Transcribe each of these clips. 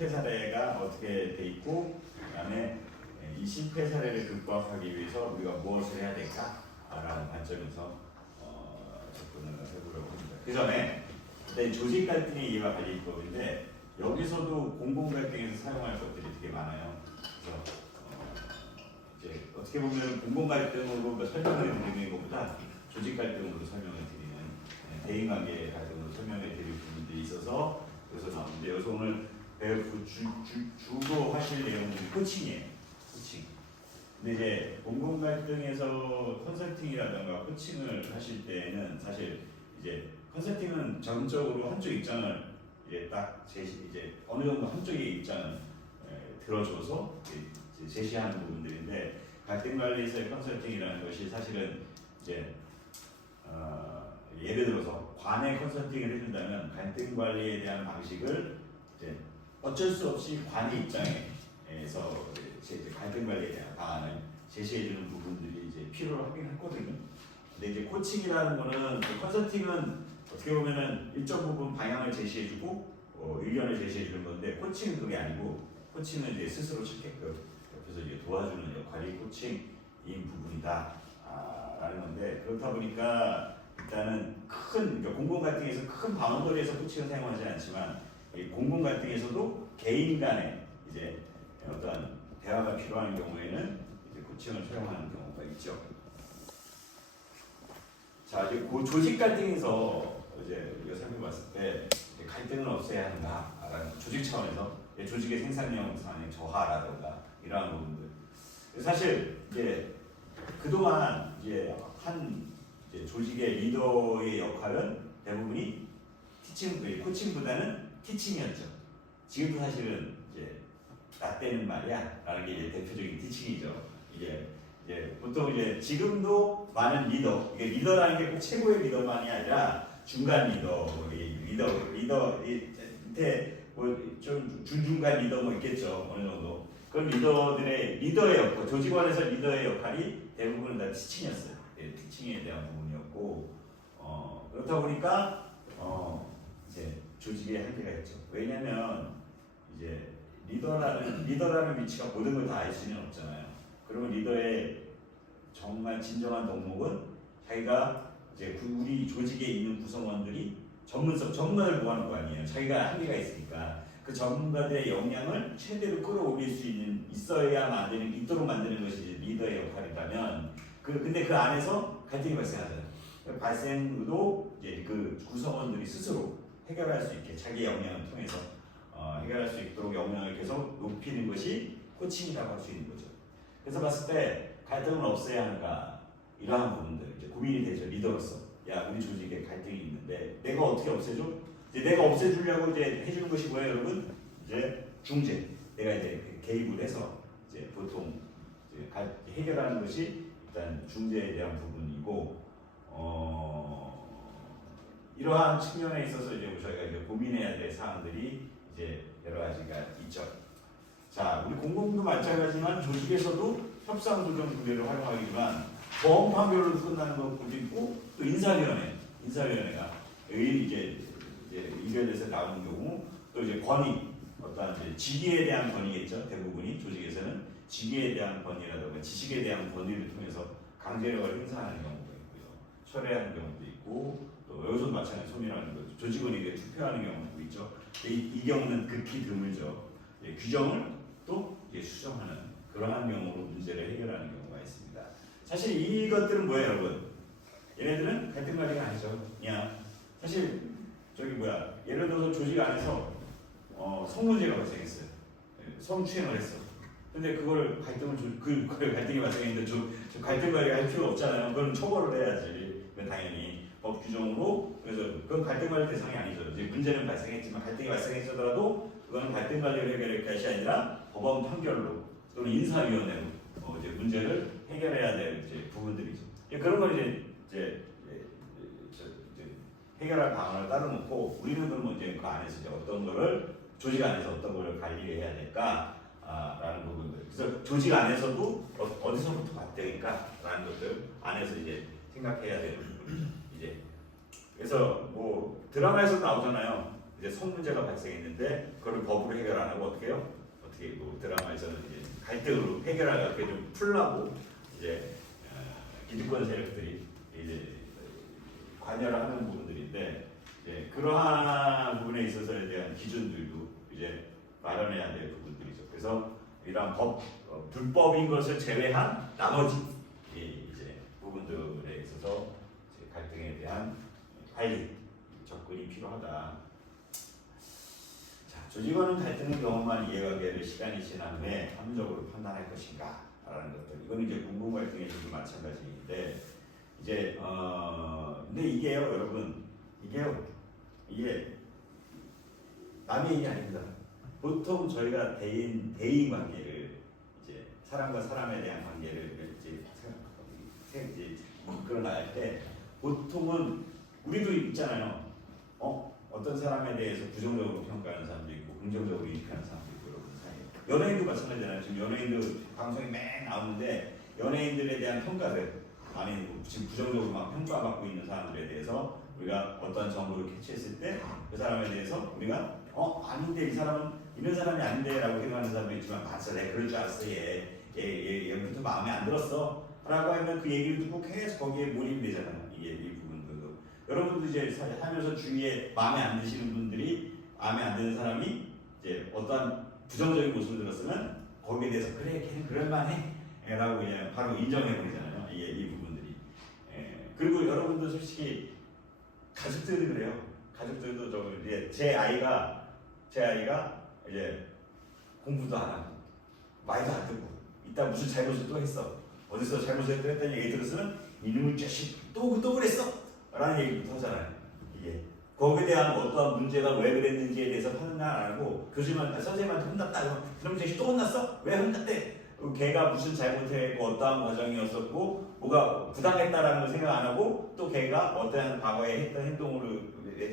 실패 사례가 어떻게 돼 있고, 그다음에 이 실패 사례를 극복하기 위해서 우리가 무엇을 해야 될까라는 관점에서 접근을 해보려고 합니다. 그 전에 일단 조직 갈등의 이해와 관리법인데 여기서도 공공 갈등에서 사용할 것들이 되게 많아요. 그래서 이제 어떻게 보면 공공 갈등으로 설명을 드리는 것보다 조직 갈등으로 설명을 드리는 대인관계 갈등으로 설명을 드릴 부분들이 있어서 여기서 나오는데 여기서 오늘 주로 하실 내용들이 코칭이에요. 코칭. 근데 이제 공공 갈등에서 컨설팅이라든가 코칭을 하실 때는 사실 이제 컨설팅은 전적으로 한쪽 입장을 이제 딱 이제 어느 정도 한쪽의 입장을 들어줘서 이제 제시하는 부분들인데 갈등 관리에서의 컨설팅이라는 것이 사실은 이제 예를 들어서 관의 컨설팅을 해준다면 갈등 관리에 대한 방식을 이제 어쩔 수 없이 관의 입장에서 이제 갈등 관리에 대한 방안을 제시해주는 부분들이 이제 필요로 하긴 했거든요. 근데 이제 코칭이라는 거는 컨설팅은 어떻게 보면은 일정 부분 방향을 제시해주고 의견을 제시해주는 건데 코칭은 그게 아니고 코칭은 이제 스스로 찾게끔 옆에서 이제 도와주는 역할이 코칭인 부분이다 라는 건데 그렇다 보니까 일단은 그러니까 공공 갈등에서 큰 바운더리에서 코칭을 사용하지 않지만 이 공공 갈등에서도 개인 간의 이제 어떤 대화가 필요한 경우에는 이제 코칭을 사용하는 경우가 있죠. 자, 이제 그 조직 갈등에서 이제 우리가 살펴봤을 때 갈등을 없애야 하는가라는 조직 차원에서 조직의 생산력 상의 저하라든가 이러한 부분들. 사실 이제 그동안 이제 이제 조직의 리더의 역할은 대부분이 코칭보다는 티칭이었죠. 지금도 사실은 이제 나 때는 말이야라는 게 이제 대표적인 티칭이죠. 이제 보통 이제 지금도 많은 이게 리더라는 게 꼭 최고의 리더만이 아니라 중간 리더 밑에 뭐 좀 중간 리더 뭐 있겠죠. 어느 정도 그런 리더의 역할, 조직원에서 리더의 역할이 대부분 다 티칭이었어요. 티칭에 대한 부분이었고 그렇다 보니까 이제 조직의 한계가 있죠. 왜냐하면 이제 리더라는 위치가 모든 걸 다 알 수는 없잖아요. 그러면 리더의 정말 진정한 덕목은 자기가 이제 우리 조직에 있는 구성원들이 전문가를 구하는 거 아니에요. 자기가 한계가 있으니까 그 전문가들의 역량을 최대로 끌어올릴 수 있도록 만드는 것이 리더의 역할이라면 근데 그 안에서 갈등이 발생하잖아요. 발생도 이제 그 구성원들이 스스로 해결할 수 있게 자기 역량을 통해서 해결할 수 있도록 역량을 계속 높이는 것이 코칭이라고 할 수 있는 거죠. 그래서 봤을 때 갈등을 없애야 하는가 이러한 부분들 이제 고민이 되죠. 리더로서 야 우리 조직에 갈등이 있는데 내가 어떻게 없애줘? 이제 내가 없애주려고 이제 해주는 것이 뭐예요, 여러분? 이제 중재. 내가 이제 개입을 해서 이제 보통 이제 해결하는 것이 일단 중재에 대한 부분이고 이러한 측면에 있어서 이제 저희가 이제 고민해야 될 사항들이 이제 여러 가지가 있죠. 자, 우리 공공도 마찬가지지만 조직에서도 협상조정 구제를 활용하기지만 보험 판결로 끝나는 것도 있고 또 인사위원회가 이제 의견에서 나오는 경우 또 이제 권위 어떠한 이제 직위에 대한 권위겠죠. 대부분이 조직에서는 직위에 대한 권위라든가 지식에 대한 권위를 통해서 강제력을 행사하는 경우가 있고요. 철회하는 경우도 있고 또 여기서도 마찬가지로 소멸하는 거죠. 조직원에게 투표하는 경우도 있죠. 이 경우는 극히 드물죠. 규정을 또 수정하는 그러한 경우로 문제를 해결하는 경우가 있습니다. 사실 이것들은 뭐예요, 여러분? 얘네들은 갈등 관리가 아니죠. 그냥 사실 예를 들어서 조직 안에서 성문제가 발생했어요. 성추행을 했어. 근데 그걸 갈등이 발생했는데 저 갈등 관리가 할 필요 없잖아요. 그건 처벌을 해야지. 당연히 법 규정으로 그래서 그건 갈등 관리 대상이 아니죠. 이제 문제는 발생했지만 갈등이 발생했더라도 그건 갈등 관리를 해결할 것이 아니라 법원 판결로 또는 인사위원회로 이제 문제를 해결해야 될 이제 부분들이죠. 그런 걸 이제 해결할 방안을 따로 놓고 우리는 그러면 이제 그 안에서 이제 어떤 거를 조직 안에서 어떤 걸 관리해야 될까라는 부분들. 그래서 조직 안에서도 어디서부터 봐야 되니까라는 것들 안에서 이제 생각해야 되는 부분. 이제 그래서 뭐 드라마에서 나오잖아요. 이제 성 문제가 발생했는데 그걸 법으로 해결 안 하고 어떻게 해요? 어떻게 뭐 드라마에서는 이제 갈등으로 해결하게 좀 풀라고 이제 기득권 세력들이 이제 관여를 하는 부분들인데 이제 그러한 부분에 있어서에 대한 기준들도 이제 마련해야 될 부분들이죠. 그래서 이러한 불법인 것을 제외한 나머지 이제 부분들에 있어서 이제 갈등에 대한 관리 접근이 필요하다. 자, 조직원은 갈등의 경험만 이해하게 시간이 지난 후에 합리적으로 판단할 것인가? 라는 것들. 이건 이제 공공 갈등에서도 마찬가지인데 이제 근데 이게요, 여러분, 이게 남의 일이 아닙니다. 보통 저희가 대인 관계를 이제 사람과 사람에 대한 관계를 이제 그걸 나갈 때 보통은 우리도 있잖아요. 어떤 사람에 대해서 부정적으로 평가하는 사람도 있고 긍정적으로 인식하는 사람도 있고 여러분 사이에. 연예인도 마찬가지잖아요. 지금 연예인도 방송에 매 나오는데 연예인들에 대한 평가들 아니 지금 부정적으로 막 평가받고 있는 사람들에 대해서 우리가 어떤 정보를 캐치했을 때 그 사람에 대해서 우리가 아닌데 이 사람은 이런 사람이 아닌데라고 생각하는 사람도 있지만 맞아 내가 그럴 줄 알았어 얘 여기부터 마음에 안 들었어 라고 하면 그 얘기를 듣고 계속 거기에 몰입이 되잖아요. 이게 이 부분들도 여러분도 이제 하면서 주위에 마음에 안 드시는 분들이 마음에 안 드는 사람이 이제 어떠한 부정적인 모습을 들었으면 거기에 대해서 그래 걔는 그럴만해 라고 그냥 바로 인정해 버리잖아요. 이게 이 부분들이 그리고 여러분도 솔직히 가족들도 그래요. 가족들도 저 이제 제 아이가 이제 공부도 안 하고 말도 안 듣고 이따 무슨 잘못을 또 했어. 어디서 잘못을 했다는 얘기 들었으면 이놈의 자식 또 그랬어 라는 얘기부터 하잖아요. 이게 거기에 대한 어떠한 문제가 왜 그랬는지에 대해서 판단 안 하고 선생님한테 혼났다. 그럼 자식 또 혼났어? 왜 혼났대? 걔가 무슨 잘못을 했고 어떠한 과정이었었고 뭐가 부당했다라는 걸 생각 안 하고 또 걔가 어떠한 과거에 했던 행동으로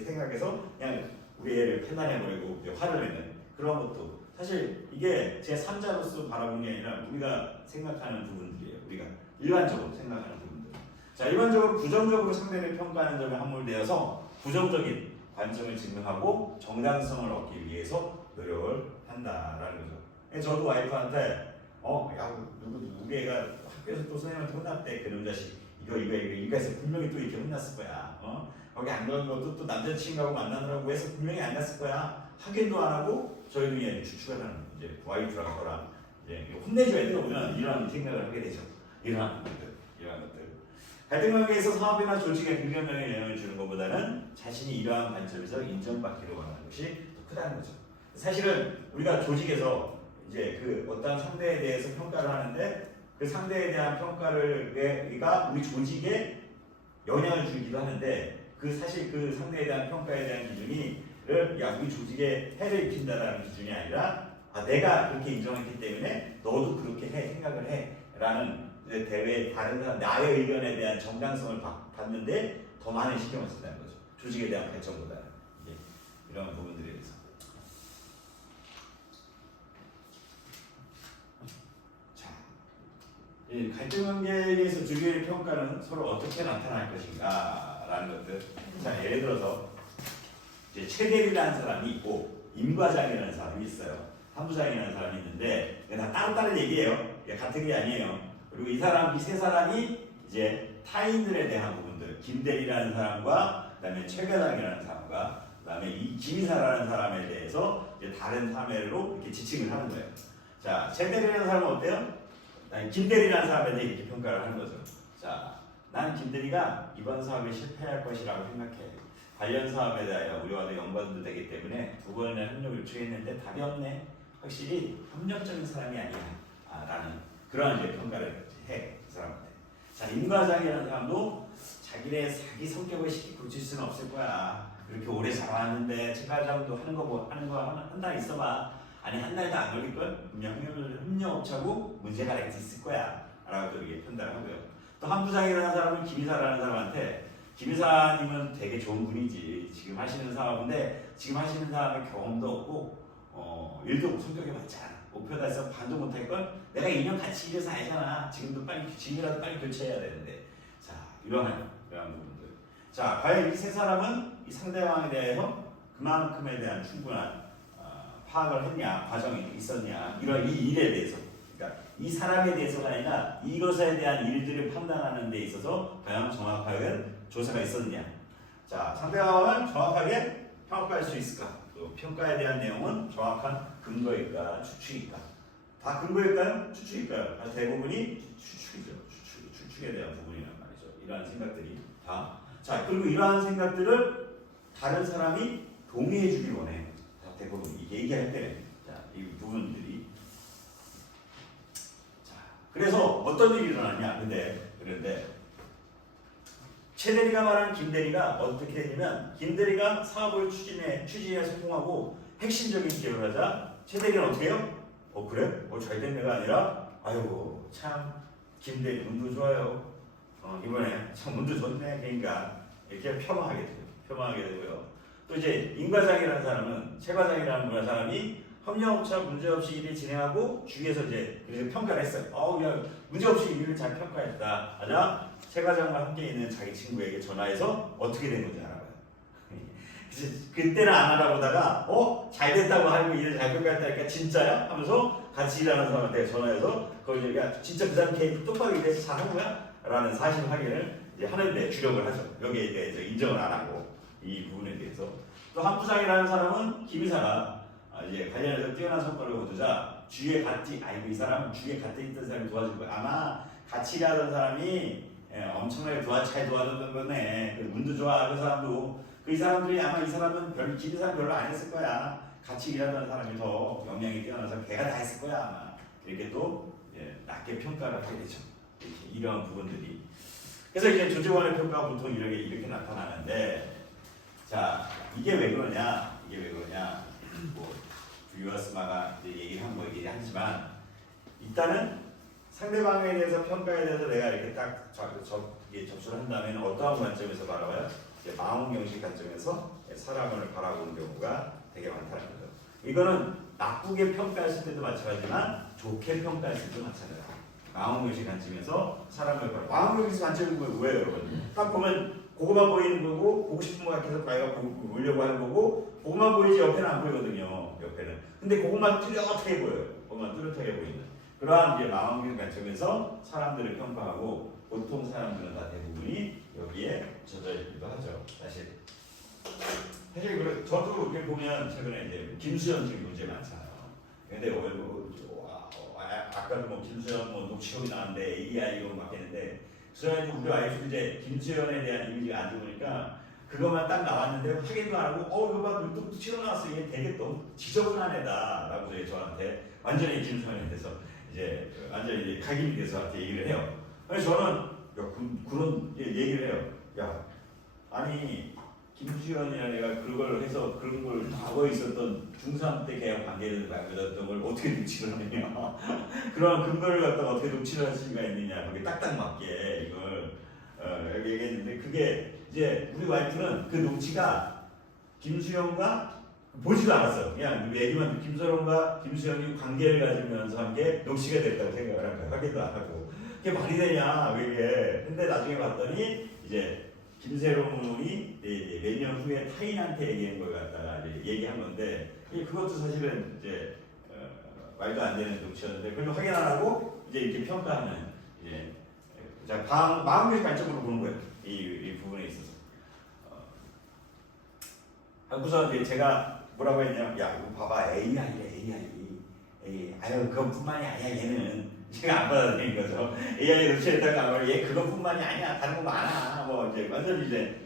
생각해서 그냥 우리 애를 판단해버리고 화를 내는 그런 것도 사실 이게 제 3자로서 바라보는 게 아니라 우리가 생각하는 부분들이에요. 우리가 일반적으로 생각하는 부분들. 자, 일반적으로 부정적으로 상대를 평가하는 점에 함몰되어서 부정적인 관점을 증명하고 정당성을 얻기 위해서 노력을 한다라는 거죠. 저도 와이프한테 우리 애가 학교에서 또 선생님한테 혼났대. 그놈 자식 이거 해서 분명히 또 이렇게 혼났을 거야. 거기 안 가는 것도 또 남자친구하고 만나느라고 해서 분명히 안 갔을 거야. 확인도 안 하고 저희 눈에 추측하는 이제 와이프랑 저랑 이제 혼내줘야 돼요. 우리는 이런 생각을 하게 되죠. 이러한 것들. 갈등 관계에서 사업이나 조직에 긍정적인 영향을 주는 것보다는 자신이 이러한 관점에서 인정받기를 원하는 것이 더 크다는 거죠. 사실은 우리가 조직에서 이제 그 어떤 상대에 대해서 평가를 하는데 그 상대에 대한 평가가 우리 조직에 영향을 주기도 하는데 사실 그 상대에 대한 평가에 대한 기준이 우리 조직에 해를 입힌다라는 기준이 아니라 내가 그렇게 인정했기 때문에 너도 그렇게 생각을 해 라는 대외에 다른 사람 나의 의견에 대한 정당성을 받는데 더 많은 신경을 쓴다는 거죠. 조직에 대한 발전보다는 이런 부분들에 대해서. 이 갈등 관계에서 주변의 평가는 서로 어떻게 나타날 것인가 라는 것들. 자, 예를 들어서 이제 최대리라는 사람이 있고 임과장이라는 사람이 있어요. 한부장이라는 사람이 있는데 다 따로따로 얘기해요. 같은 게 아니에요. 그리고 이 세 사람이 이제 타인들에 대한 부분들, 김대리라는 사람과 그다음에 최과장이라는 사람과 그다음에 이 김이사라는 사람에 대해서 이제 다른 사례로 이렇게 지칭을 하는 거예요. 자, 최대리라는 사람은 어때요? 김대리라는 사람에 대해 이렇게 평가를 하는 거죠. 자, 난 김대리가 이번 사업에 실패할 것이라고 생각해. 관련 사업에 대하여 우리와도 연관도 되기 때문에 두 번이나 협력을 요청했는데 답이 없네. 확실히 협력적인 사람이 아니야. 라는 그런 이제 평가를 해. 그 사람한테. 자, 임과장이라는 사람도 자기네 자기 성격을 쉽게 고칠 수는 없을 거야. 그렇게 오래 살아왔는데 최과장도 하는 거 한 달 있어봐. 아니 한 달도 안 걸릴걸? 분명 협력업체하고 문제가 있을 거야 라고 또 이렇게 판단을 하고요. 또 한부장이라는 사람은 김이사라는 사람한테 김이사님은 되게 좋은 분이지 지금 하시는 사업인데 지금 하시는 사업의 경험도 없고 일도 성격이 맞지 않아. 목표 달성 반도 못할걸? 내가 2년 같이 일해서 알잖아. 지금이라도 빨리 교체해야 되는데. 자, 이러한 부분들. 자, 과연 이 세 사람은 이 상대방에 대해서 그만큼에 대한 충분한 파악을 했냐, 과정이 있었냐, 이런 이 일에 대해서, 그러니까 이 사람에 대해서가 아니라 이것에 대한 일들을 판단하는 데 있어서 과연 정확하게 조사가 있었느냐. 자, 상대방을 정확하게 평가할 수 있을까? 또 평가에 대한 내용은 정확한 근거일까, 추측일까? 다 근거일까요? 추측일까요? 대부분이 추측이죠. 추측에 대한 부분이란 말이죠. 이러한 생각들이 다. 자, 그리고 이러한 생각들을 다른 사람이 동의해 주길 원해. 자, 대부분 이게 얘기할 때, 자, 이 부분들이. 자, 그래서 어떤 일이 일어났냐? 그런데 최 대리가 말한 김 대리가 어떻게 되냐면, 김 대리가 사업을 추진에 성공하고 핵심적인 기여를 하자 최 대리는 어떻게 해요? 그래? 잘된 데가 아니라, 아이고 참 김 대리 운도 좋아요. 이번에 참 운도 좋네. 그러니까 이렇게 폄하하게 되고요. 또 이제 임 과장이라는 사람은, 최 과장이라는 사람이 협력업체 문제없이 일을 진행하고 주위에서 이제 그래서 평가를 했어요. 야, 문제없이 일을 잘 평가했다. 맞아? 최 과장과 함께 있는 자기 친구에게 전화해서 어떻게 된 건지 알아봐요. 그때는 안 알아보다가 잘 됐다고 하고 일을 잘 평가했다니까 진짜야? 하면서 같이 일하는 사람한테 전화해서 그걸 얘기가 진짜 그 사람 걔 똑바로 일해서 잘한 거야? 라는 사실 확인을 이제 하는데 주력을 하죠. 여기에 대해서 인정을 안 하고 이 부분에 대해서. 또 한 부장이라는 사람은 김 이사가 이제 관련해서 뛰어난 성과를 거두자 주위에 이 사람은 주위에 같이 있던 사람이 도와준 거야. 아마 같이 일하던 사람이 엄청나게 잘 도와줬던 거네. 운도 좋아. 그 사람도 이 사람들이 아마 이 사람은 김 이사는 별로 안 했을 거야. 같이 일하던 사람이 더 역량이 뛰어나서 걔가 다 했을 거야 아마. 이렇게 또 낮게 평가를 하게 되죠. 이런 부분들이. 그래서 이제 조직원의 평가가 보통 이렇게 나타나는데, 자, 이게 왜 그러냐? 뭐 유아스마가 얘기한 거 얘기를 하지만, 일단은 상대방에 대해서 평가에 대해서 내가 이렇게 딱 접수를 한다면 어떠한 관점에서 바라봐요? 망원경식 관점에서 사람을 바라보는 경우가 되게 많다는 거죠. 이거는 나쁘게 평가했을 때도 마찬가지지만 좋게 평가했을 때도 마찬가지예요. 망원경식 관점에서 사람을 망원경식 관점이 뭐예요, 여러분? 딱 보면 그거만 보이는 거고, 보고 싶은 거 같아서 자기가 보려고 하는 거고, 그거만 보이지 옆에는 안 보이거든요. 옆에는. 근데 그것만 뚜렷하게 보여요. 그것만 뚜렷하게 보이는. 그러한 이제 망원경 관점에서 사람들을 평가하고, 보통 사람들은 다 대부분이 여기에 젖어 있기도 하죠. 사실 저도 이렇게 보면 최근에 이제 김수현 지금 문제 많잖아요. 근데 아까도 뭐 김수현 녹취록이 나왔는데 AI 이런 거 막 했는데, 수현이 우리 와이프 이제 김수현에 대한 이미지가 안 좋으니까 그것만 딱 나왔는데 확인도 안 하고 이거 봐 또 치러 나왔어. 이게 되게 너무 지저분한 애다라고 저한테 완전히 김수현에 대해서 이제 완전히 이제 각인이 돼서 저한테 얘기를 해요. 그래서 저는 그런 얘기를 해요. 야, 아니 김수현이라는 애가 그걸 해서 그런 걸 과거에 있었던 중3 때 걔와 관계를 맺었던 걸 어떻게 녹취를 하느냐. 그런 근거를 갖다가 어떻게 녹취를 할 수가 있느냐. 그게 딱딱 맞게 이걸 얘기했는데, 그게 이제 우리 와이프는 그 녹취가 김수현과 보지도 않았어요. 그냥 얘기만 김수현과 김수현이 관계를 가지면서 한 게 녹취가 됐다고 생각을 한 거예요. 확인도 안 하고. 그게 말이 되냐, 그게. 근데 나중에 봤더니 이제 김세롱이 몇 년 후에 타인한테 얘기한 걸 갖다가 이제 얘기한 건데, 그것도 사실은 이제 말도 안 되는 녹취였는데, 그걸 확인 안 하고 이제 이렇게 평가하는, 이제 마음의 관점으로 보는 거예요. 이 부분에 있어서. 우선 이제 제가 뭐라고 했냐면, 야, 이거 봐봐, AI. 아유, 그것뿐만이 아니야, 얘는. 제가 안 받아들인 거죠. AI 녹취했다가 얘 그것뿐만이 아니야, 다른 거 많아. 뭐 이제 완전히 이제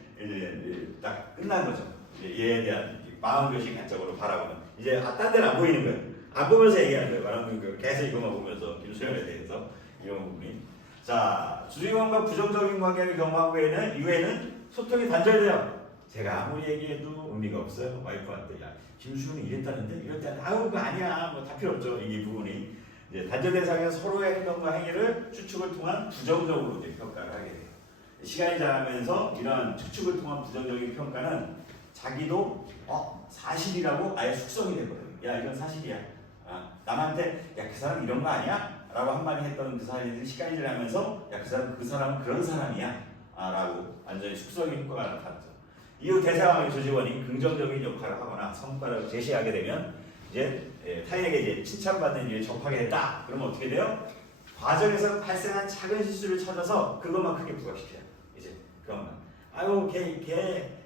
딱 끝난 거죠. 얘에 대한 마음교식 관점으로 바라보는. 이제 딴 데는 안 보이는 거예요. 안 보면서 얘기하는 거예요. 말하는 거 계속 이것만 보면서 김수현에 대해서 이런 부분이. 자, 주직원과 부정적인 관계를 경험한 이후에는 소통이 단절돼요. 제가 아무리 얘기해도 의미가 없어요. 와이프한테. 야, 김수현이 이랬다는데? 이랬다는데? 아우, 그거 아니야. 뭐 다 필요 없죠. 이 부분이. 이제 단절된 상황에서 서로의 행동과 행위를 추측을 통한 부정적으로 이제 평가를 하게 돼요. 시간이 지나면서 이러한 추측을 통한 부정적인 평가는 자기도 사실이라고 아예 숙성이 되거든요. 야, 이건 사실이야. 남한테 야, 그 사람 이런 거 아니야? 라고 한마디 했던 그 사람이 시간이 지나면서 야, 그 사람은 그런 사람이야. 라고 완전히 숙성의 효과가 나타났죠. 이후 대상의 조직원이 긍정적인 역할을 하거나 성과를 제시하게 되면 이제 타인에게 이제 칭찬받는 일에 접하게 됐다. 그러면 어떻게 돼요? 과정에서 발생한 작은 실수를 찾아서 그것만 크게 부각시켜요. 이제 그것만. 아유 걔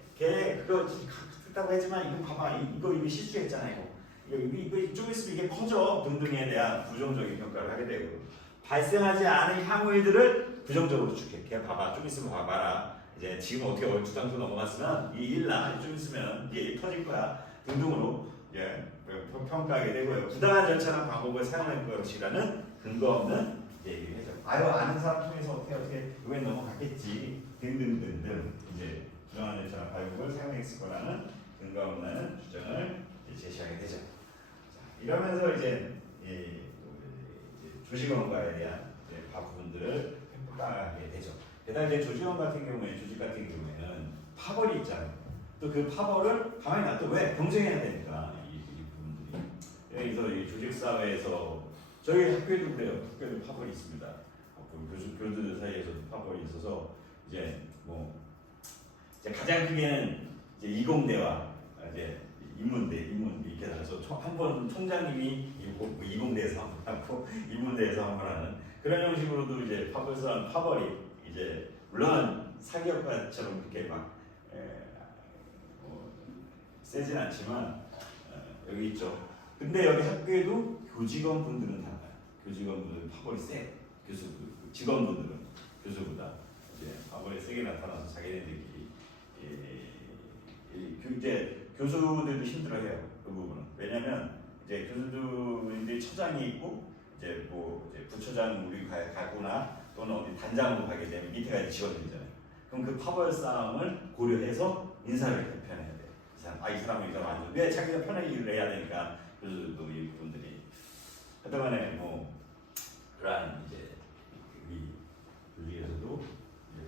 그거 그렇다고 하지만 이거 봐봐 이거 실수했잖아요. 이거 좀 있으면 이게 커져 등등에 대한 부정적인 평가를 하게 되고 발생하지 않은 향후 일들을 부정적으로 추측해. 걔 봐봐 좀 있으면 봐봐라. 이제 지금 어떻게 얼추당초 넘어갔으면 이 일나 좀 있으면 이게 터질 거야 등등으로 평가하게 되고요. 부당한 절차나 방법을 사용할 것이라는 근거 없는 얘기를 해줘. 아유 아는 사람 통해서 어떻게 이번엔 넘어갔겠지 등등등등 이제 부당한 절차나 방법을 사용했을 거라는 근거 없는 주장을 제시하게 되죠. 자, 이러면서 이제 조직원과에 대한 부분들을 평가하게 되죠. 게다가 이제 조직원 같은 경우에 조직 같은 경우에는 파벌이 있잖아요. 또 그 파벌을 가만히 놔둬 왜 경쟁해야 되니까 이 부분들이. 그래서 이 조직 사회에서 저희 학교에도 그래요. 학교에도 파벌이 있습니다. 교수들 사이에서도 파벌이 있어서 이제 이제 가장 크게는 이제 이공대와 이제 인문대 이렇게 나서 한 번 총장님이 이공대에서 한 번 하고 인문대에서 한 번 하는 그런 형식으로도 이제 파벌이 이제 물론 사기업가처럼 그렇게 막 세진 않지만 여기 있죠. 근데 여기 학교에도 교직원 분들은 달라요. 교직원 분들은 파벌이 세. 직원분들은 교수보다 이제 파벌이 세게 나타나서 자기네들끼리 이제 교수들도 힘들어해요. 그 부분은 왜냐하면 이제 교수들이 처장이 있고 이제 부처장 우리 가거나 또는 어디 단장으로 가게 되면 밑에가 이제 직원들이잖아요. 그럼 그 파벌 싸움을 고려해서 인사를 개편해야 돼. 이 사람은 완전 왜 자기가 편하게 일을 해야 되니까 교수들도 이 분들이 하여튼간에 그러한 이제 여기에서도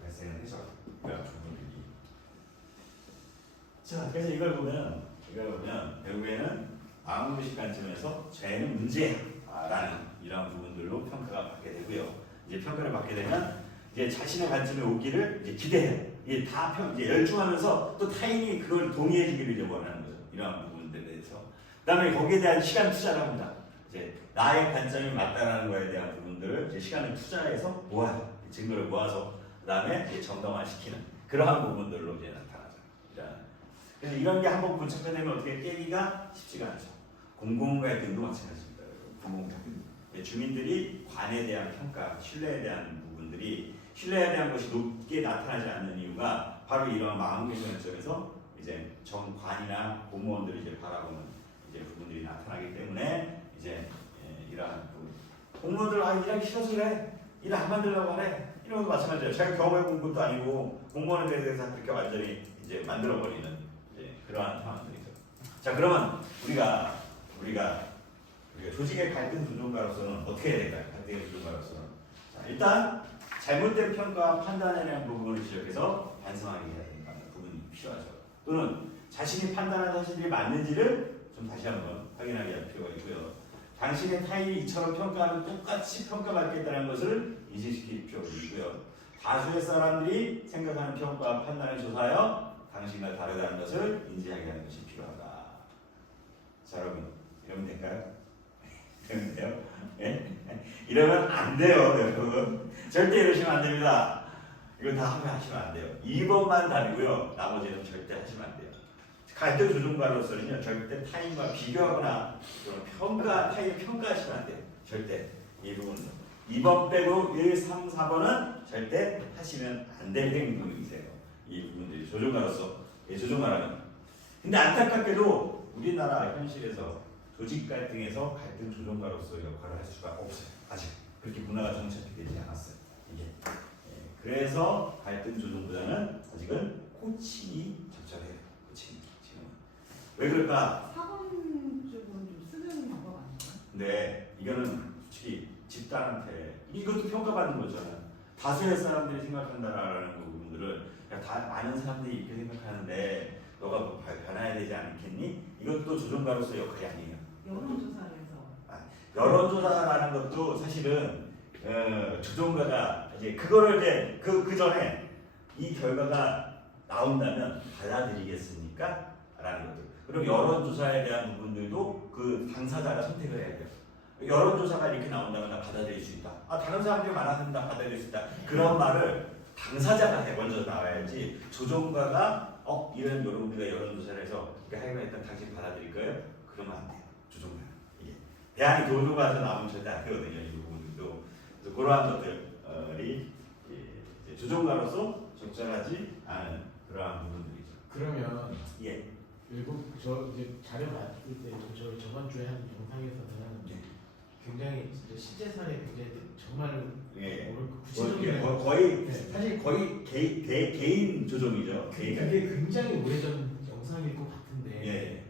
발생을 해서 그런 부분들이. 자, 그래서 이걸 보면 결국에는 마음의식 관점에서 죄는 문제야라는 이런 부분들로 평가가 받게 되고요. 이제 평가를 받게 되면 이제 자신의 관점에 오기를 이제 기대해. 이게 다 이제 열중하면서 또 타인이 그걸 동의해주기를 이제 원하는 거죠. 이러한 부분들에 대해서. 그다음에 거기에 대한 시간 투자를 합니다. 이제 나의 관점이 맞다라는 거에 대한 부분들을 이제 시간을 투자해서 모아요. 증거를 모아서 그다음에 이제 정당화시키는 그러한 부분들로 이제 나타나죠. 그래서 이런 게 한번 분석되면 어떻게 깨기가 쉽지가 않죠. 공공갈등도 마찬가지입니다. 공공갈등. 주민들이 관에 대한 평가, 신뢰에 대한 부분들이 신뢰에 대한 것이 높게 나타나지 않는 이유가 바로 이런 마음의 관점에서 이제 정관이나 공무원들이 이제 바라보는 이제 부분들이 나타나기 때문에 이제 이러한 공무원들 일하기 싫어서 그래. 일 안 만들려고 하네. 이런 것도 마찬가지예요. 자기가 경험해본 것도 아니고 공무원에 대해서 그렇게 완전히 이제 만들어버리는 그러한 상황들이죠. 자, 그러면 우리가 조직의 갈등 조정가로서는 어떻게 해야 될까요? 갈등의 조정가로서는 일단 잘못된 평가 판단에 대한 부분을 지적해서 반성하게 해야 된다는 부분이 필요하죠. 또는 자신이 판단한 사실이 맞는지를 좀 다시 한번 확인하게 할 필요가 있고요. 당신의 타인이 이처럼 평가하면 똑같이 평가받겠다는 것을 인식시킬 필요가 있고요. 다수의 사람들이 생각하는 평가와 판단을 조사하여 당신과 다르다는 것을 인지하게 하는 것이 필요하다. 자, 여러분, 이러면 될까요? 이러면 돼요? 예? 이러면 안 돼요, 여러분. 절대 이러시면 안 됩니다. 이거 다 하시면 안 돼요. 2번만 다르고요. 나머지는 절대 하시면 안 돼요. 갈등 조정가로서는요, 절대 타인과 비교하거나 타인을 평가하시면 안 돼요. 절대. 이 부분은. 2번 빼고 1, 3, 4번은 절대 하시면 안 될 행동이세요. 이 부분들이 조정가로서. 조정가라면. 근데 안타깝게도 우리나라 현실에서 조직 갈등에서 갈등 조정가로서 역할을 할 수가 없어요. 아직. 그렇게 문화가 정착이 되지 않았어요. 이게. 그래서 갈등 조정보다는 아직은 코칭이 적절해요. 코칭. 왜 그럴까? 사건 쪽은 좀 쓰는 방법 아닌가요? 네, 이거는 솔직히 집단한테 이것도 평가받는 거잖아요. 다수의 사람들이 생각한다라는 부분들을 다 많은 사람들이 이렇게 생각하는데 너가 뭐 변해야 되지 않겠니? 이것도 조정가로서 역할이 아니에요. 여론조사를 해서. 여론조사라는 것도 사실은 조정가가 이제 그거를 이제 그 전에 이 결과가 나온다면 받아들이겠습니까? 라는 것들. 그리고 여론조사에 대한 부분들도 그 당사자가 선택을 해야 돼요. 여론조사가 이렇게 나온다면 나 받아들일 수 있다. 다른 사람들이 말하는 나 받아들일 수 있다. 그런 말을 당사자가 먼저 나와야지 조종가가 이런 우리가 여론조사를 해서 이렇게 하기로 했던 당신 받아들일 거예요? 그러면 안 돼요. 조종가. 이게 대안이 도도가서 나오면 절대 안 되거든요. 이 부분들도. 그래서 그러한 것들이 조종가로서 적절하지 않은 그러한 부분들이죠. 그러면 예. 그리고 저 이제 자료 봤을 때 저번 주에 한 영상에서는 굉장히 진짜 실제 사례 굉장히 정말 예. 구체적인 거의 네. 사실 거의 개인 조종이죠. 그게 굉장히 오래전 영상일 것 같은데 예.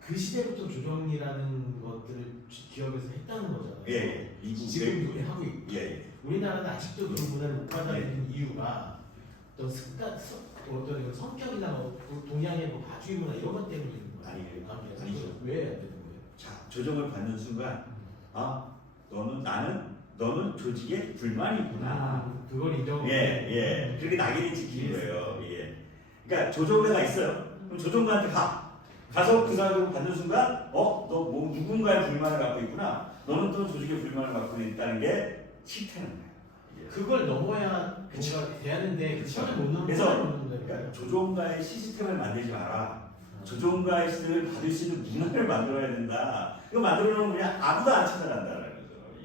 그 시대부터 조정이라는 것들을 기업에서 했다는 거잖아요. 예. 지금도 하고 있고 예. 우리나라는 아직도 그런 문화를 못 받아들이는 이유가 어떤 습관, 어떤 이런 성격이나 동양의 뭐 가주의 문화 이런 것 때문인 거예요. 아니죠. 왜 안 되는 거예요? 자, 조종을 받는 순간 너는 조직에 불만이 있구나. 그걸 인정. 예. 그렇게 낙인이 찍힌 거예요. 예. 그러니까 조종가가 있어요. 그럼 조종가한테 가서 그 사람을 받는 순간 너 뭐 누군가의 불만을 갖고 있구나. 너는 또 조직의 불만을 갖고 있다는 게 싫다는 거예요. 예. 그걸 넘어야 그쵸. 뭔가 되는데 그쵸. 선을 못 넘는 그래서 그러니까 조종가의 시스템을 만들지 마라. 조종가의 시스템을 받을 수 있는 문화를 만들어야 된다. 이거 만들어 놓으면 그냥 아무도 안 찾아간다는 거죠.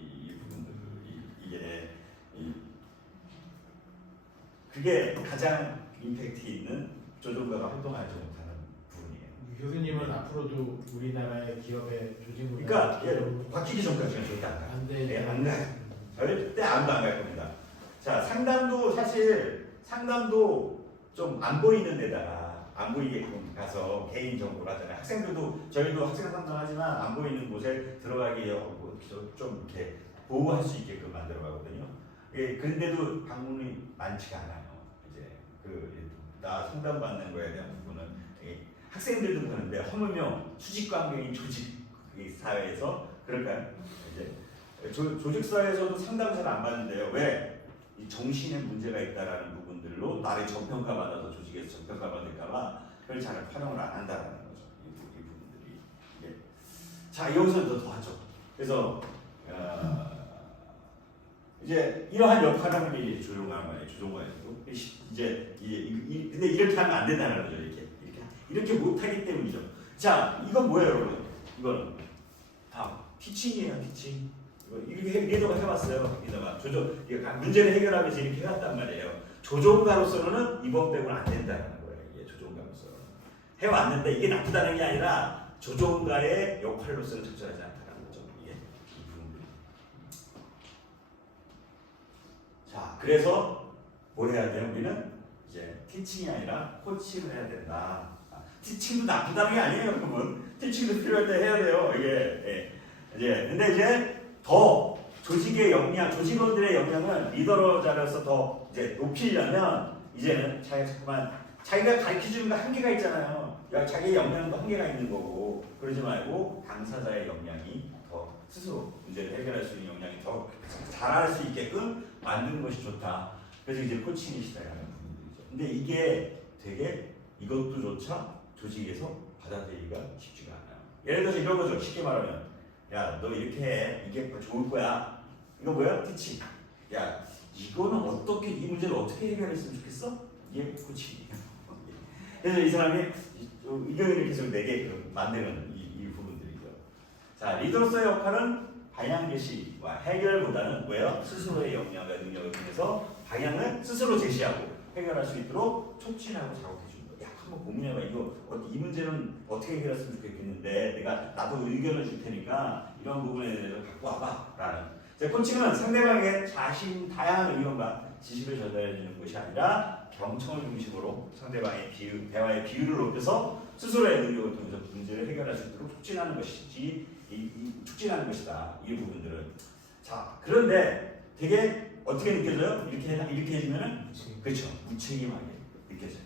이 부분들 그게 가장 임팩트 있는 조종가가 활동하지 못하는 부분이에요. 교수님은 앞으로도 우리나라의 기업의 조직 문화 그러니까 바뀌기 전까지는 절대 안 가요. 반대 안 가요. 절대 아무도 안 갈 겁니다. 자, 상담도 좀 안 보이는 데다가 안 보이게끔 가서 개인 정보를 하잖아요. 학생들도 저희도 학생 상담하지만 안 보이는 곳에 들어가게 좀 이렇게 보호할 수 있게끔 만들어 가거든요. 예, 그런데도 방문이 많지가 않아요. 이제 나 상담 받는 거에 대한 부분은 학생들도 그러는데 허물며 수직 관계인 조직 사회에서 그럴까요? 이제 조직 사회에서도 상담 잘 안 받는데요. 왜? 이 정신에 문제가 있다라는 부분들로 나를 저평가 받아서 조직에서 저평가 받을까봐 그걸 잘 활용을 안 한다라는 거죠. 이 부분들이. 예. 자, 여기서 더 하죠. 그래서 이제 이러한 역할을 하는 게 조종하는 거예요. 조종관에서도 근데 이렇게 하면 안 된다는 거죠. 이렇게 못하기 때문이죠. 자, 이건 뭐예요, 여러분? 이건 다 티칭이에요, 티칭. 이렇게 리더가 해봤어요. 리더가 문제를 해결하면서 이렇게 해왔단 말이에요. 조종가로서는 이번 빼고는 안 된다는 거예요. 이게 조종가로서는 해왔는데 이게 나쁘다는 게 아니라 조종가의 역할로서는 적절하지 않다는 거죠. 이게 이 부분들이. 자, 그래서 뭘 해야 돼요? 우리는 이제 티칭이 아니라 코칭을 해야 된다. 티칭도 나쁘다는 게 아니에요, 여러분. 티칭도 필요할 때 해야 돼요. 이게 근데 이제 더 조직의 역량, 조직원들의 역량을 리더로자로서 더 이제 높이려면 이제는 자기가 가르쳐주는 거 한계가 있잖아요. 자기의 역량도 한계가 있는 거고 그러지 말고 당사자의 역량이 더 스스로 문제를 해결할 수 있는 역량이 더 잘할 수 있게끔 만드는 것이 좋다. 그래서 이제 코칭이 시작하는 부분들이죠. 근데 이게 되게 이것도조차 조직에서 받아들이기가 쉽지가 않아요. 예를 들어서 이런 거죠. 쉽게 말하면 야, 너 이렇게 해. 이게 좋을 거야. 이거 뭐야? 티칭. 야, 이거는 이 문제를 어떻게 해결했으면 좋겠어? 이게 코칭이에요. 그래서 이 사람이 의견을 계속 내게 만드는 이 부분들이죠. 자, 리더로서의 역할은 방향 제시와 해결보다는 뭐예요? 스스로의 역량과 능력을 통해서 방향을 스스로 제시하고 해결할 수 있도록 촉진하고 작업해 주는 거예요. 야, 한번 고민해봐. 이 문제는 어떻게 해결했으면 좋겠는데 나도 의견을 줄 테니까 이런 부분에 대해서 갖고 와봐 라는. 코칭은 상대방의 다양한 의견과 지식을 전달해 주는 것이 아니라 경청을 중심으로 상대방의 대화의 비율을 높여서 스스로의 능력을 통해서 문제를 해결할 수 있도록 촉진하는 촉진하는 것이다. 이 부분들은. 자, 그런데 되게 어떻게 느껴져요? 이렇게 해주면은 그렇죠. 무책임하게 느껴져요.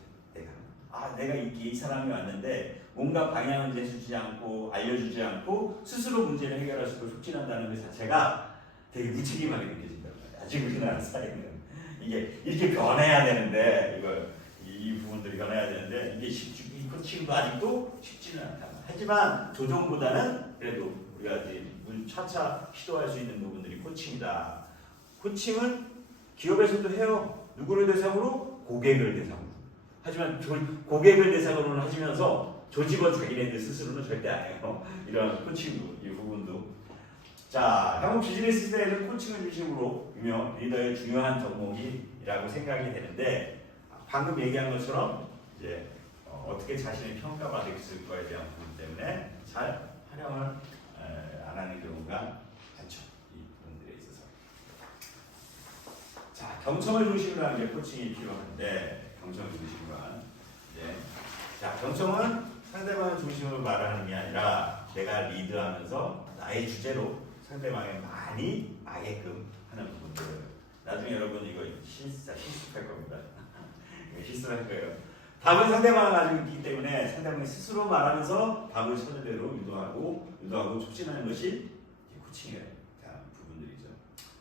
내가 이 사람이 왔는데 뭔가 방향을 내주지 않고 알려주지 않고 스스로 문제를 해결할 수 있도록 촉진한다는 것 자체가 되게 무책임하게 느껴진단 말이에요. 아직 우리나라 사회는 이게 이렇게 변해야 되는데 이 부분들이 변해야 되는데 이게 이 코칭도 아직도 쉽지는 않다. 하지만 조정보다는 그래도 우리가 이제 차차 시도할 수 있는 부분들이 코칭이다. 코칭은 기업에서도 해요. 누구를 대상으로? 고객을 대상으로. 하지만 고객을 대상으로 하시면서 조직원 자기네들 스스로는 절대 안 해요. 이런 코칭도 이 부분도. 자, 한국 비즈니스 시대에는 코칭을 중심으로 리더의 중요한 덕목이라고 생각이 되는데 방금 얘기한 것처럼 이제 어떻게 자신의 평가받을 거에 대한 부분 때문에 잘 활용을 안 하는 경우가 많죠. 이 부분들에 있어서. 자, 경청을 중심으로 하는 게 코칭이 필요한데 경청을 중심으로 하는. 네. 자, 경청은 상대방을 중심으로 말하는 게 아니라 내가 리드하면서 나의 주제로 상대방에 많이 나게끔 하는 부분들. 나중에 여러분 이거 실습할 겁니다. 실습할 거예요. 답은 상대방을 가지고 있기 때문에 상대방이 스스로 말하면서 답을 선제대로 유도하고 촉진하는 것이 코칭의 부분들이죠.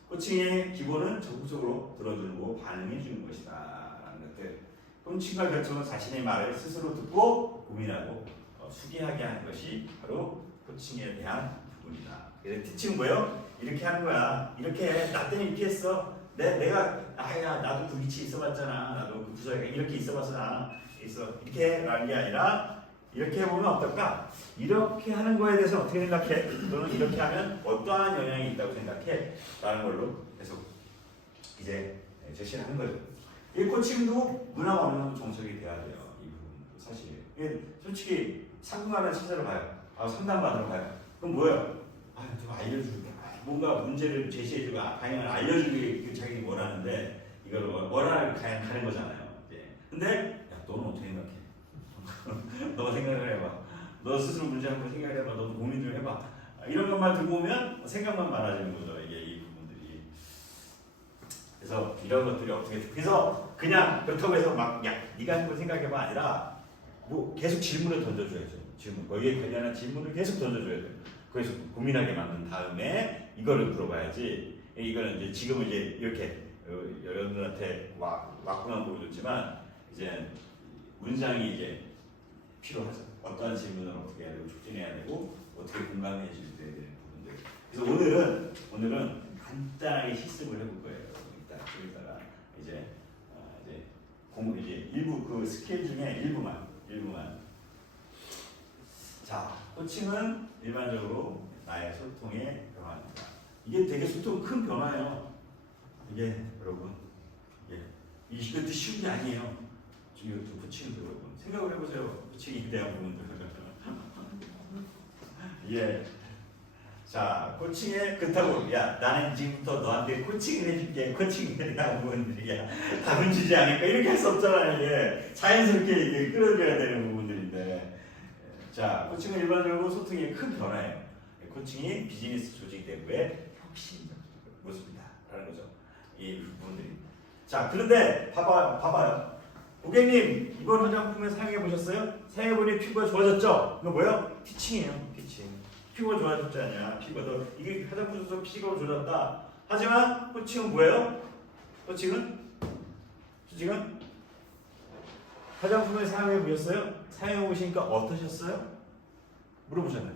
코칭의 기본은 적극적으로 들어주고 반응해 주는 것이다 라는 것들. 코칭과 결정은 자신의 말을 스스로 듣고 고민하고 수기하게 하는 것이 바로 코칭에 대한 부분이다. 그래서 티칭은 뭐예요? 이렇게 하는 거야. 이렇게 해. 나 때문에 이렇게 했어. 내가 나도 그 위치에 있어봤잖아. 나도 그 부서에 이렇게 있어봤어. 이렇게 라는 게 아니라 이렇게 해보면 어떨까? 이렇게 하는 거에 대해서 어떻게 생각해? 너는 이렇게 하면 어떠한 영향이 있다고 생각해? 라는 걸로 계속 이제 제시를 하는 거죠. 이 코칭도 문화가 어느 정도 정착이 돼야 돼요. 이 부분도 사실. 솔직히 상담을 찾아러 가요. 상담 받으러 가요. 그럼 뭐예요? 좀 알려주고 뭔가 문제를 제시해주고 방향을 알려주기 자기가 원하는데 이걸 원하는 가는 거잖아요. 근데 너는 어떻게 생각해? 너가 생각을 해봐. 너 스스로 문제 한번 생각을 해봐. 너도 고민 좀 해봐. 이런 것만 들고 오면 생각만 많아지는 거죠. 이게 이 부분들이. 그래서 이런 것들이 어떻게 그래서 그냥 그렇다고 해서 막 네가 한 걸 생각해봐 아니라 뭐 계속 질문을 던져줘야죠. 질문 거기에 관련한 질문을 계속 던져줘야 돼요. 그래서 고민하게 만든 다음에 이거를 물어봐야지. 이거는 이제 지금은 이제 이렇게 여러분들한테 왔구나 보여줬지만 이제 문장이 이제 필요하죠. 어떠한 질문을 어떻게 해야 되고 촉진해야 되고 어떻게 공감해 줄 때 되는 부분들. 그래서 오늘은 간단하게 실습을 해볼 거예요. 일단 여기다가 이제 일부 그 스킬 중에 일부만. 자, 코칭은 일반적으로 나의 소통의 변화입니다. 이게 되게 소통 큰 변화예요. 이게 여러분, 이것도 쉬운 게 아니에요. 지금 코칭도 여러분 생각을 해보세요. 코칭에 대한 부분들. 자, 코칭에 그렇다고 나는 지금부터 너한테 코칭을 해줄게. 코칭에 대한 부분들이야. 답은 주지 않을까 이렇게 할 수 없잖아요. 이게 자연스럽게 이게 끌어들여야 되는 부분들인데. 자, 코칭은 일반적으로 소통의 큰 변화예요. 코칭이 비즈니스 조직 내부의 혁신적 모습이다 라는 거죠. 이 부분들이. 자, 그런데 봐봐요. 고객님, 이번 화장품을 사용해 보셨어요? 사용해 보니 피부가 좋아졌죠? 이거 뭐예요? 티칭이에요. 티칭. 피부가 좋아졌지 않냐? 피부가 이게 화장품 써서 피부가 좋아졌다. 하지만 코칭은 뭐예요? 코칭은 화장품을 사용해 보셨어요? 사용해 보시니까 어떠셨어요? 물어보셨나요?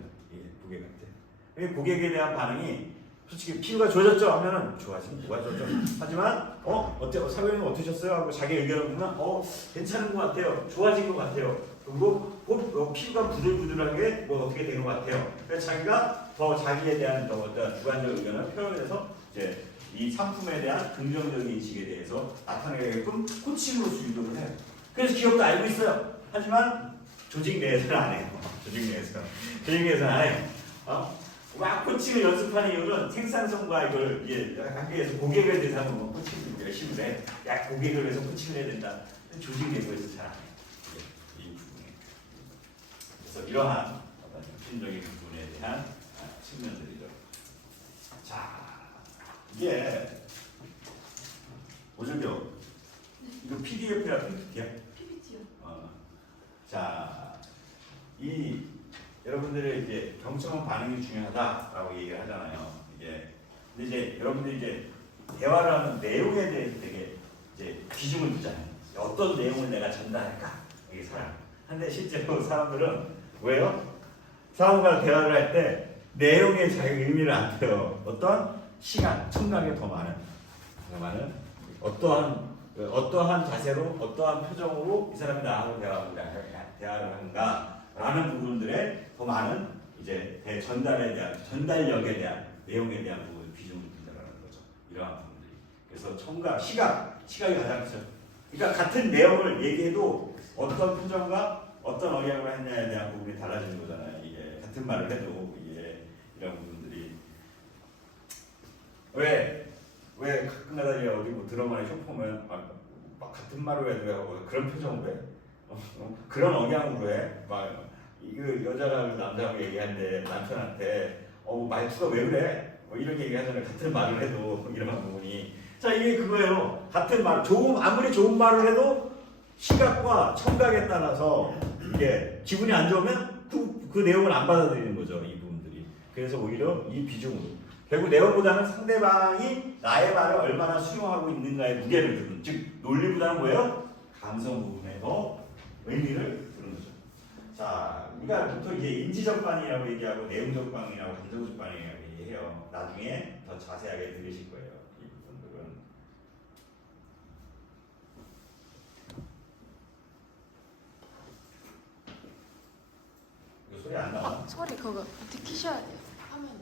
고객한테. 고객에 대한 반응이 솔직히 피부가 좋아졌죠? 하면은 좋아졌죠. 하지만 어때요? 사용해 어떠셨어요? 하고 자기 의견을 보면 괜찮은 것 같아요. 좋아진 것 같아요. 그리고 피부가 부들부들하게 어떻게 된 것 같아요. 그래서 자기가 더 자기에 대한 어떤 주관적 의견을 표현해서 이제 이 상품에 대한 긍정적인 인식에 대해서 나타내게끔 코칭으로 유도를 해요. 그래서 기업도 알고 있어요. 하지만 조직 내에서는 안 해요. 조직 내에서는 안 해요. 막 코칭을 연습하는 이유는 생산성과 이걸 학교에서 고객을 대상으로 코칭을 열심히 해. 고객을 위해서 코칭을 해야 된다. 조직 내부에서 잘 안 해요. 이 부분에. 그래서 이러한 어떤 혁신적인 부분에 대한 측면들이죠. 자, 이게 오준표 이거 PDF야 PPT야? PPT요. 자, 여러분들의 이제 경청은 반응이 중요하다라고 얘기를 하잖아요. 근데 이제 여러분들이 이제 대화를 하는 내용에 대해서 되게 이제 비중을 두잖아요. 어떤 내용을 내가 전달할까? 이게 사람. 근데 실제로 사람들은 왜요? 사람과 대화를 할 때 내용에 자기 의미를 안 둬요. 어떤 시간, 청각이 더 많은 어떠한 자세로, 어떠한 표정으로 이 사람이 나하고 대화를 하는가라는 부분들에 더 많은 이제 전달에 대한, 전달력에 대한, 내용에 대한 부분 비중을 둔다라는 거죠. 이러한 부분들이. 그래서 청각, 시각이 가장 크죠. 그러니까 같은 내용을 얘기해도 어떤 표정과 어떤 억양을 했냐에 대한 부분이 달라지는 거잖아요. 이게 같은 말을 해도 이게 이런 부분들이 왜 가끔가다 이제 어디 뭐 드라마나 쇼 보면 막 같은 말로 해도 그런 표정으로 해? 그런 억양으로 해? 막 이거 여자가 남자하고 얘기하는데 남편한테 말투가 왜 그래? 뭐 이렇게 얘기하잖아요. 같은 말을 해도 이런 부분이 자 이게 그거예요. 같은 말 아무리 좋은 말을 해도 시각과 청각에 따라서 이게 기분이 안 좋으면 그 내용을 안 받아들이는 거죠. 이 부분들이. 그래서 오히려 이 비중으로 결국 내용보다는 상대방이 나의 말을 얼마나 수용하고 있는가에 무게를 두는 즉 논리보다는 뭐예요? 감성 부분에 더 의미를 두는 거죠. 자, 우리가 보통 이제 인지적 반응이라고 얘기하고 내용적 반응이라고 감정적 반응이라고 얘기해요. 나중에 더 자세하게 들으실 거예요. 이 부분들은. 이거 소리 안 나와? 소리 그거 밑에 키셔야 돼요. 화면에.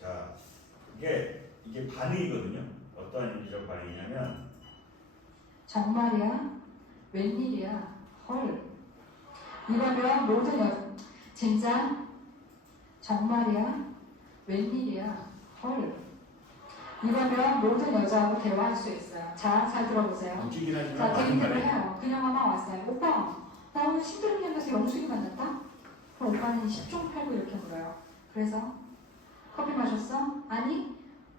자, 이게 반응이거든요. 어떤 인지적 반응이냐면 정말이야? 웬일이야? 헐. 이러면 모든 진짜? 정말이야? 웬일이야? 헐. 이러면 모든 여자하고 대화할 수 있어요. 자, 잘 들어보세요. 웃기긴 자, 하지만 맞는 데이트를 말이에요. 해요. 그냥 아마 왔어요. 오빠, 나 오늘 신도림역에서 영숙이 만났다? 그럼 오빠는 10종 팔고 이렇게 물어요. 그래서 커피 마셨어? 아니.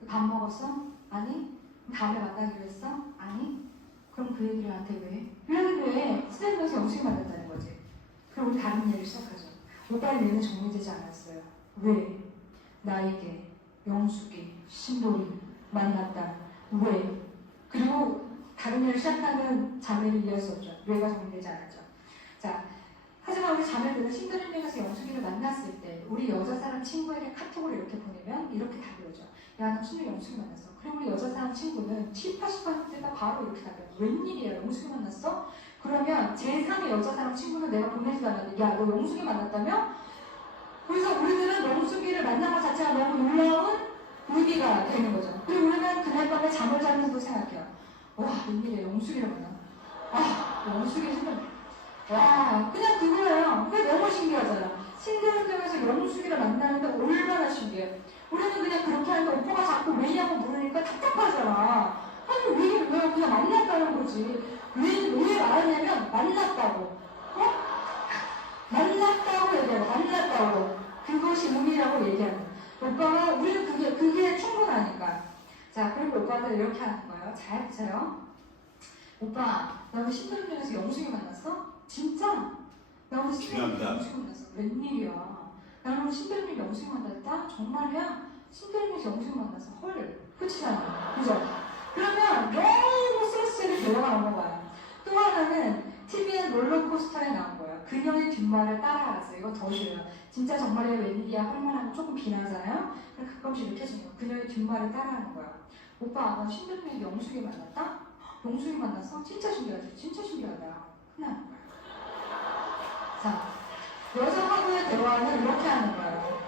밥 먹었어? 아니. 다음에 만나기로 했어? 아니. 그럼 그 얘기를 나한테 왜? 이러는데 신도림역에서 영숙이 만났다는 거지. 그럼 우리 다른 얘기를 시작하죠. 오빠의 일은 정리되지 않았어요. 왜? 나에게 영숙이, 신도림 만났다. 왜? 그리고 다른 일을 시작하는 자매를 이해할 수 없죠. 왜가 정리되지 않았죠. 자, 하지만 우리 자매들은 신도림역에서 영숙이를 만났을 때 우리 여자 사람 친구에게 카톡으로 이렇게 보내면 이렇게 답이 오죠. 야, 나 신도림 영숙이 만났어. 그리고 우리 여자 사람 친구는 70~80%가 바로 이렇게 답해요. 웬일이야, 영숙이 만났어? 그러면 제3의 여자 사람 친구는 내가 보내지도 않았는데 야, 너 영숙이 만났다며? 그래서 우리들은 영숙이를 만난 것 자체가 너무 놀라운 의미가 되는 거죠. 그리고 우리는 그날 밤에 잠을 자면서도 생각해요. 와, 웬일이야, 영숙이를 만나. 아, 영숙이 신도림. 와, 그냥 그거예요. 그게 너무 신기하잖아. 신도림역에서 영숙이를 만나는데 얼마나 신기해. 우리는 그냥 그렇게 하는데 오빠가 자꾸 왜냐고 물으니까 답답하잖아. 아니 왜 그냥 만났다는 거지. 왜 말하냐면 만났다고. 어? 만났다고 얘기하고 만났다고. 그것이 의미라고 얘기하는 거야. 오빠가 우리는 그게 충분하니까. 자, 그리고 오빠들 이렇게 하는 거예요. 잘 보세요. 오빠, 나 오늘 신도림역에서 영숙이 만났어? 진짜? 나 오늘 신도림역에서 영숙이 만났어. 웬일이야? 나 오늘 신도림역에서 영숙이 만났다? 정말이야? 신도림역에서 영숙이 만났어. 헐. 그치잖아. 그죠? 그러면 너무 스트레스를 대화가 나온 거야. 또 하나는 TVN 롤러코스터에 나온 거예요. 그녀의 뒷말을 따라하세요. 이거 더 싫어요. 진짜 정말이야 웬일이야 할 만하면 조금 비나잖아요. 그럼 가끔씩 이렇게 해주는 거예요. 그녀의 뒷말을 따라하는 거야. 오빠, 나 신도림역에서 영숙이 만났다? 영숙이 만났어? 진짜 신기하지? 진짜 신기하다. 그냥 하는 거야. 자, 여자하고의 대화는 이렇게 하는 거예요.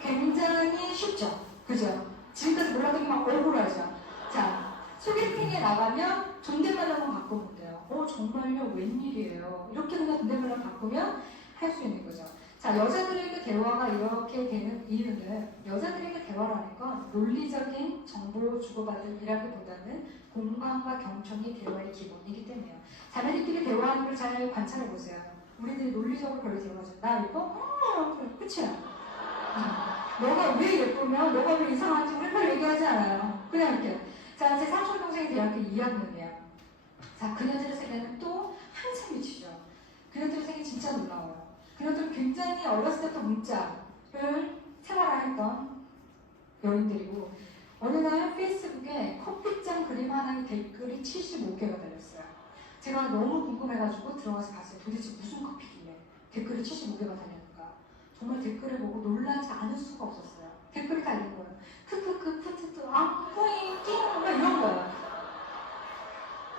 굉장히 쉽죠? 그죠? 지금까지 몰랐던 게 막 억울하죠? 자, 소개팅에 나가면 존댓말로만 바꾸면 돼요. 정말요? 웬일이에요? 이렇게 그냥 존댓말로 바꾸면 할 수 있는 거죠. 자, 여자들에게 대화가 이렇게 되는 이유는 여자들에게 대화라는 건 논리적인 정보 주고받으라기보다는 공감과 경청이 대화의 기본이기 때문이에요. 자매들끼리 대화하는 걸 잘 관찰해 보세요. 우리들이 논리적으로 별로 대화하죠. 나 이거? 그래, 끝이야. 너가 왜 예쁘면 너가 왜 이상한지 맨날 얘기하지 않아요. 그냥 이렇게. 자, 제 사촌 동생이 대학교 2학년이에요. 자, 그녀들의 세계는 또 한참 미치죠. 그녀들의 세계 진짜 놀라워요. 그녀들은 굉장히 어렸을 때부터 문자를 생활화했던 여인들이고 어느 날 페이스북에 커피잔 그림 하나에 댓글이 75개가 달렸어요. 제가 너무 궁금해가지고 들어가서 봤어요. 도대체 무슨 커피길래 댓글이 75개가 달렸는가. 정말 댓글을 보고 놀라지 않을 수가 없었어요. 댓글이 달린 거예요. 크크크 푸트트 앙뿌잉 띵막 이런 거예요.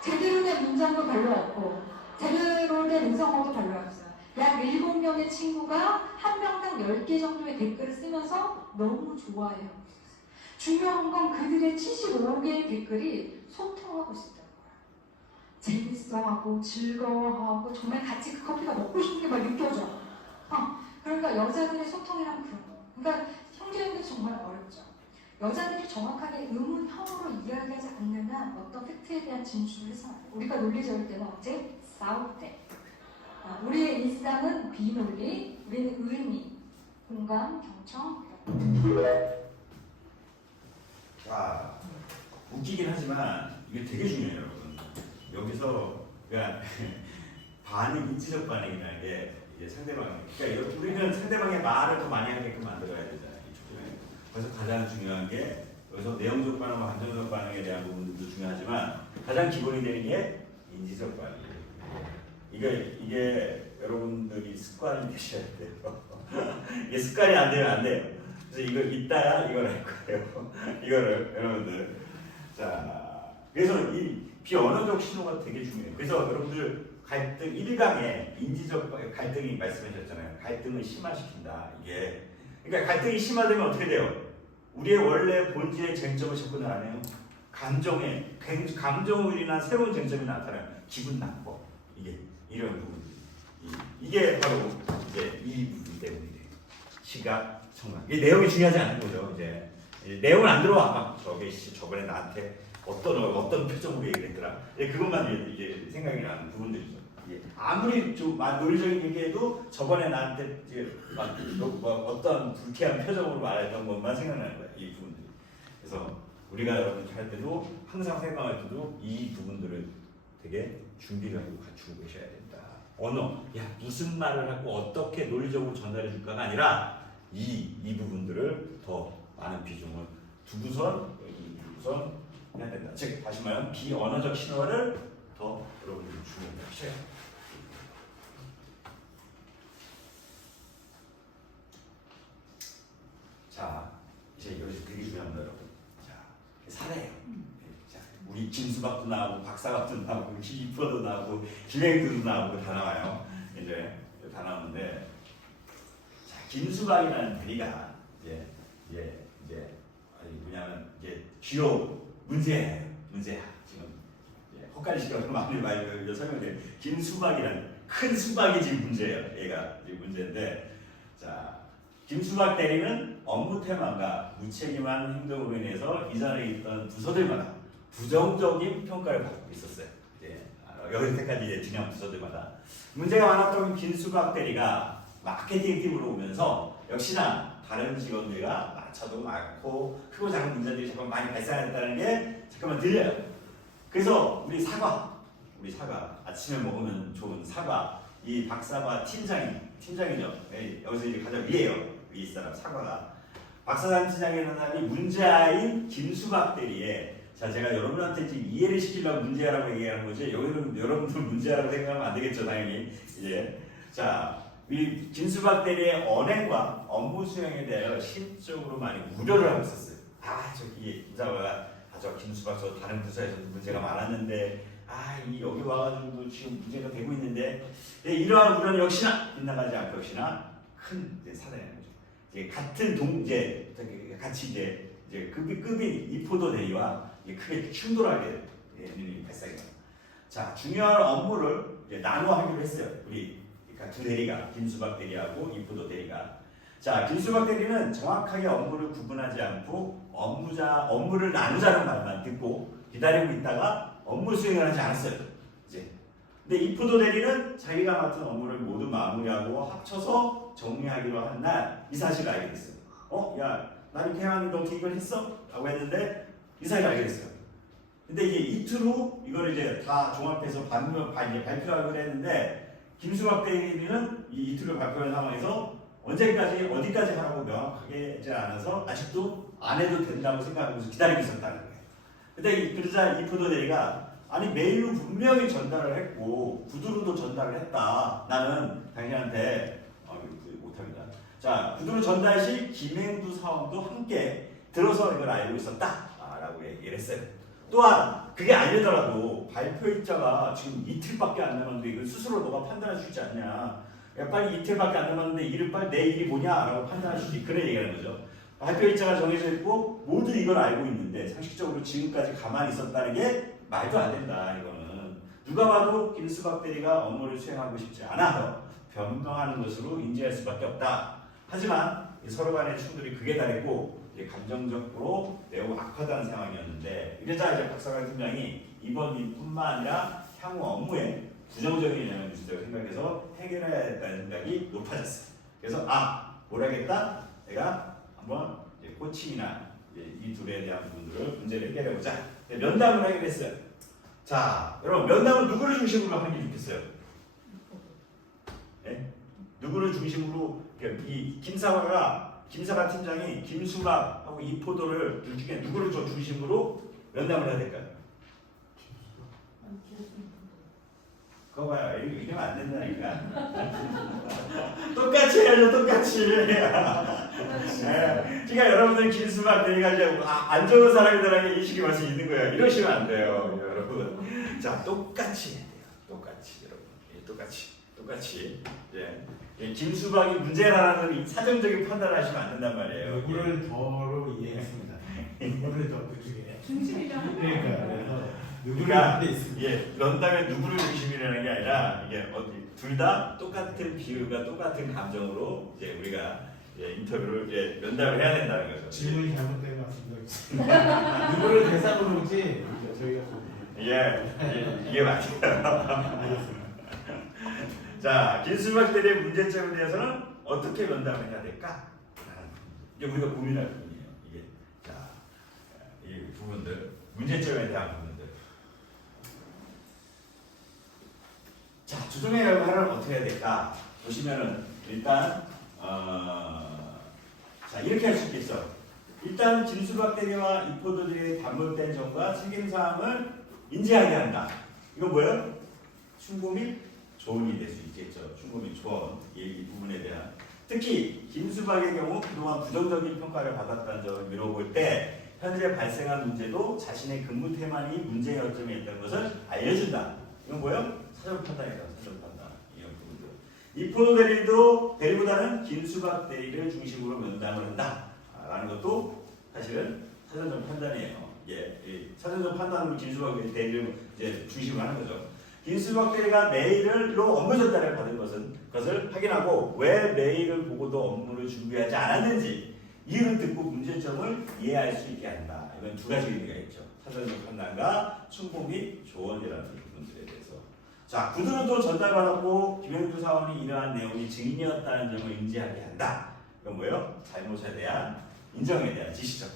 제대로 된 문장도 별로 없고 제대로 된 음성어도 별로 없어요. 약 7명의 친구가 한 명당 10개 정도의 댓글을 쓰면서 너무 좋아해요. 중요한 건 그들의 75개의 댓글이 소통하고 있었다는 거예요. 재밌어하고 즐거워하고 정말 같이 그 커피가 먹고 싶은 게 막 느껴져. 그러니까 여자들의 소통이란 그런 거. 그러니까 형제님들 정말 어렵죠. 여자들이 정확하게 의문형으로 이야기하지 않는 한 어떤 팩트에 대한 진술을 해서 안 돼요. 우리가 논리적일 때는 언제? 싸울 때. 우리의 일상은 비논리, 우리는 의미, 공감, 경청. 자, 웃기긴 하지만 이게 되게 중요해요, 여러분. 여기서 그러니까 반응, 인지적 반응이라는 게 이제 상대방, 그러니까 우리는 상대방의 말을 더 많이 하게끔 만들어야 되잖아요. 그래서 가장 중요한 게 여기서 내용적 반응과 감정적 반응에 대한 부분도 중요하지만 가장 기본이 되는 게 인지적 반응이에요. 이게 여러분들이 습관이 되셔야 돼요. 이게 습관이 안 되면 안 돼요. 그래서 이거 이따가 이걸 할 거예요. 이거를 여러분들. 자, 그래서 이 비언어적 신호가 되게 중요해요. 그래서 여러분들 갈등 1강에 인지적 갈등이 말씀하셨잖아요. 갈등을 심화시킨다. 이게 그러니까 갈등이 심화되면 어떻게 돼요? 우리의 원래 본질의 쟁점을 자꾸 나타내요. 감정을이나 새로운 쟁점이 나타나요. 기분 나빠. 이게 이런 부분. 이게 바로 이제 이 부분 때문이에요. 시각, 청각. 이 내용이 중요하지 않은 거죠. 이제 내용은 안 들어와. 막 저번에 나한테 어떤 표정으로 얘기를 했더라. 그것만 이제 생각이 나는 부분들이죠. 아무리 좀 논리적인 얘기해도 저번에 나한테 이제 어떤 불쾌한 표정으로 말했던 것만 생각나는 거예요. 이 부분들이. 그래서 우리가 여러분 할 때도 항상 생각할 때도 이 부분들을 되게 준비를 하고 갖추고 계셔야 된다. 언어, 무슨 말을 하고 어떻게 논리적으로 전달해 줄까가 아니라 이 부분들을 더 많은 비중을 두고선 해야 된다. 즉 다시 말하면 비언어적 신호를 더 여러분들이 주목하셔야 돼요. 자, 이제 여기서 되게 중요합니다, 여러분. 자, 사례예요. 자, 우리 김수박도 나오고 박사각도 나오고 김이퍼도 나오고 김행두도 나오고 다 나와요. 이제 다 나오는데, 자, 김수박이라는 대리가 이제 뭐냐면 이제 주요 문제야. 지금 헛갈리시고 많이 설명드려요. 김수박이라는 큰 수박이 지금 문제예요. 얘가 지금 문제인데, 자. 김수박 대리는 업무 태만과 무책임한 행동으로 인해서 이전에 있던 부서들마다 부정적인 평가를 받고 있었어요. 여기까지 진행 부서들마다 문제가 많았던 김수박 대리가 마케팅 팀으로 오면서 역시나 다른 직원들과 마찰도 많고 크고 작은 문제들이 잠깐 많이 발생했다는 게 잠깐만 들려요. 그래서 우리 사과 아침에 먹으면 좋은 사과 이 박사과 팀장이죠. 여기서 이제 가장 위에요. 위 사람 사과가 박사장 팀장이라는 사람이 문제아인 김수박 대리에 자 제가 여러분한테 지금 이해를 시키려고 문제아라고 얘기하는 거지 여기는 여러분들 문제아라고 생각하면 안 되겠죠 당연히 이제 자 이 김수박 대리의 언행과 업무 수행에 대하여 심적으로 많이 우려를 하고 있었어요. 저기 부사가 저 김수박 저 다른 부서에서도 문제가 많았는데 여기 와가지고 지금 문제가 되고 있는데 이러한 우려는 역시나 빗나가지 않고 역시나 큰 사단이라는 거죠. 이제 같은 같이 이제 급인 이포도 대리와 크게 충돌하게 일이 발생해요. 자 중요한 업무를 이제 나눠 하기로 했어요. 우리 두 대리가 김수박 대리하고 이포도 대리가. 자 김수박 대리는 정확하게 업무를 구분하지 않고 업무를 나누자는 말만 듣고 기다리고 있다가 업무 수행을 하지 않았어요. 근데 이포도 대리는 자기가 맡은 업무를 모두 마무리하고 합쳐서 정리하기로 한 날 이 사실을 알게 됐어요. 야, 나 이렇게 해왔는데 어떻게 이걸 했어? 라고 했는데 이사를 알게 됐어요. 근데 이게 이틀 후 이걸 이제 다 종합해서 발표하기로 했는데 김수박 대리는 이 이틀 후 발표한 상황에서 언제까지 어디까지 하라고 명확하게 하지 않아서 아직도 안 해도 된다고 생각하면서 기다리고 있었다는 거예요. 근데 그러자 이 포도 대리가 아니 메일로 분명히 전달을 했고 구두로도 전달을 했다. 나는 당신한테 못합니다. 자, 구두로 전달 시 김행두 사원도 함께 들어서 이걸 알고 있었다라고 얘기를 했어요. 또한 그게 아니더라도 발표 일자가 지금 이틀밖에 안 남았는데 이걸 스스로 너가 판단할 수 있지 않냐. 야, 빨리 이틀밖에 안 남았는데 일을 빨리 내 일이 뭐냐라고 판단할 수 있지. 그런 얘기하는 거죠. 발표 일자가 정해져 있고 모두 이걸 알고 있는데 상식적으로 지금까지 가만히 있었다는 게 말도 안 된다. 이거는 누가 봐도 김수박 대리가 업무를 수행하고 싶지 않아서 변명하는 것으로 인지할 수밖에 없다. 하지만 서로 간의 충돌이 극에 달했고 감정적으로 매우 악화된 상황이었는데 이러자 이제 박사관 팀장이 이번 일뿐만 아니라 향후 업무에 부정적인 영향을 미친다고 생각해서 해결해야 된다는 생각이 높아졌어요. 그래서 뭘 하겠다? 내가 한번 이제 코칭이나 이 둘에 대한 부분들을 문제를 해결해보자. 면담을 하기로 했어요. 자, 여러분 면담은 누구를 중심으로 하는 게 좋겠어요? 네? 누구를 중심으로 이 김사관 팀장이 김수박하고 이포도를 둘 중에 누구를 좀 중심으로 면담을 해야 될까요? 그거 봐요. 이러면 안 된다니까. 똑같이 해야죠. 똑같이. 네. 그러니까 여러분들 김수박 대리가 이제 안 좋은 사람이라는 인식이 벌써 있는 거예요. 이러시면 안 돼요. 여러분. 자, 똑같이 해야 돼요. 똑같이 여러분. 똑같이. 예. 김수박이 문제라는 사정적인 판단을 하시면 안 된단 말이에요. 누구를 더로 이해했습니다. 누구를 더 그중에. 중심이랑 그러니까 그래서 누구를 그러니까 돼 있습니다. 면담에 누구를 중심이라는 게 아니라 이게 둘 다 똑같은 비율과 똑같은 감정으로 이제 우리가 인터뷰를 면담을 해야 된다는 거죠. 질문이 잘못된 것 같습니다. 누구를 대상으로 오지 저희가 이게 맞아요. 자, 김수박 대리의 문제점에 대해서는 어떻게 면담을 해야 될까? 이게 우리가 고민할 부분이에요. 이게 이 부분들 문제점에 대한 부분들. 자, 주동회의를 하려면 어떻게 해야 될까? 보시면은 일단 자, 이렇게 할 수 있겠어. 일단 김수박 대리와 이포도들의 단몰된 점과 책임사항을 인지하게 한다. 이건 뭐예요? 충고 및 조언이 될 수 있겠죠. 충고 및 조언. 이 부분에 대한. 특히 김수박의 경우 그동안 부정적인 평가를 받았다는 점을 미뤄볼 때 현재 발생한 문제도 자신의 근무 태만이 문제의 여점에 있다는 것을 알려준다. 이건 뭐예요? 사전 판단이다. 사전 판단. 이런 부분들. 이포도 대리보다는 김수박 대리를 중심으로 면담을 한다. 라는 것도 사실은 사전적 판단이에요. 사전적 판단으로 김수박 대리를 이제 중심으로 하는 거죠. 김수박 대리가 메일로 업무 전달을 받은 것을 확인하고 왜 메일을 보고도 업무를 준비하지 않았는지 이유를 듣고 문제점을 이해할 수 있게 한다. 이건 두 가지 의미가 있죠. 사전적 판단과 충고 및 조언이라는 부분들에 대해서. 자, 구두로도 전달받았고 김영주 사원이 이러한 내용이 증인이었다는 점을 인지하게 한다. 이건 뭐예요? 잘못에 대한 인정에 대한 지시죠.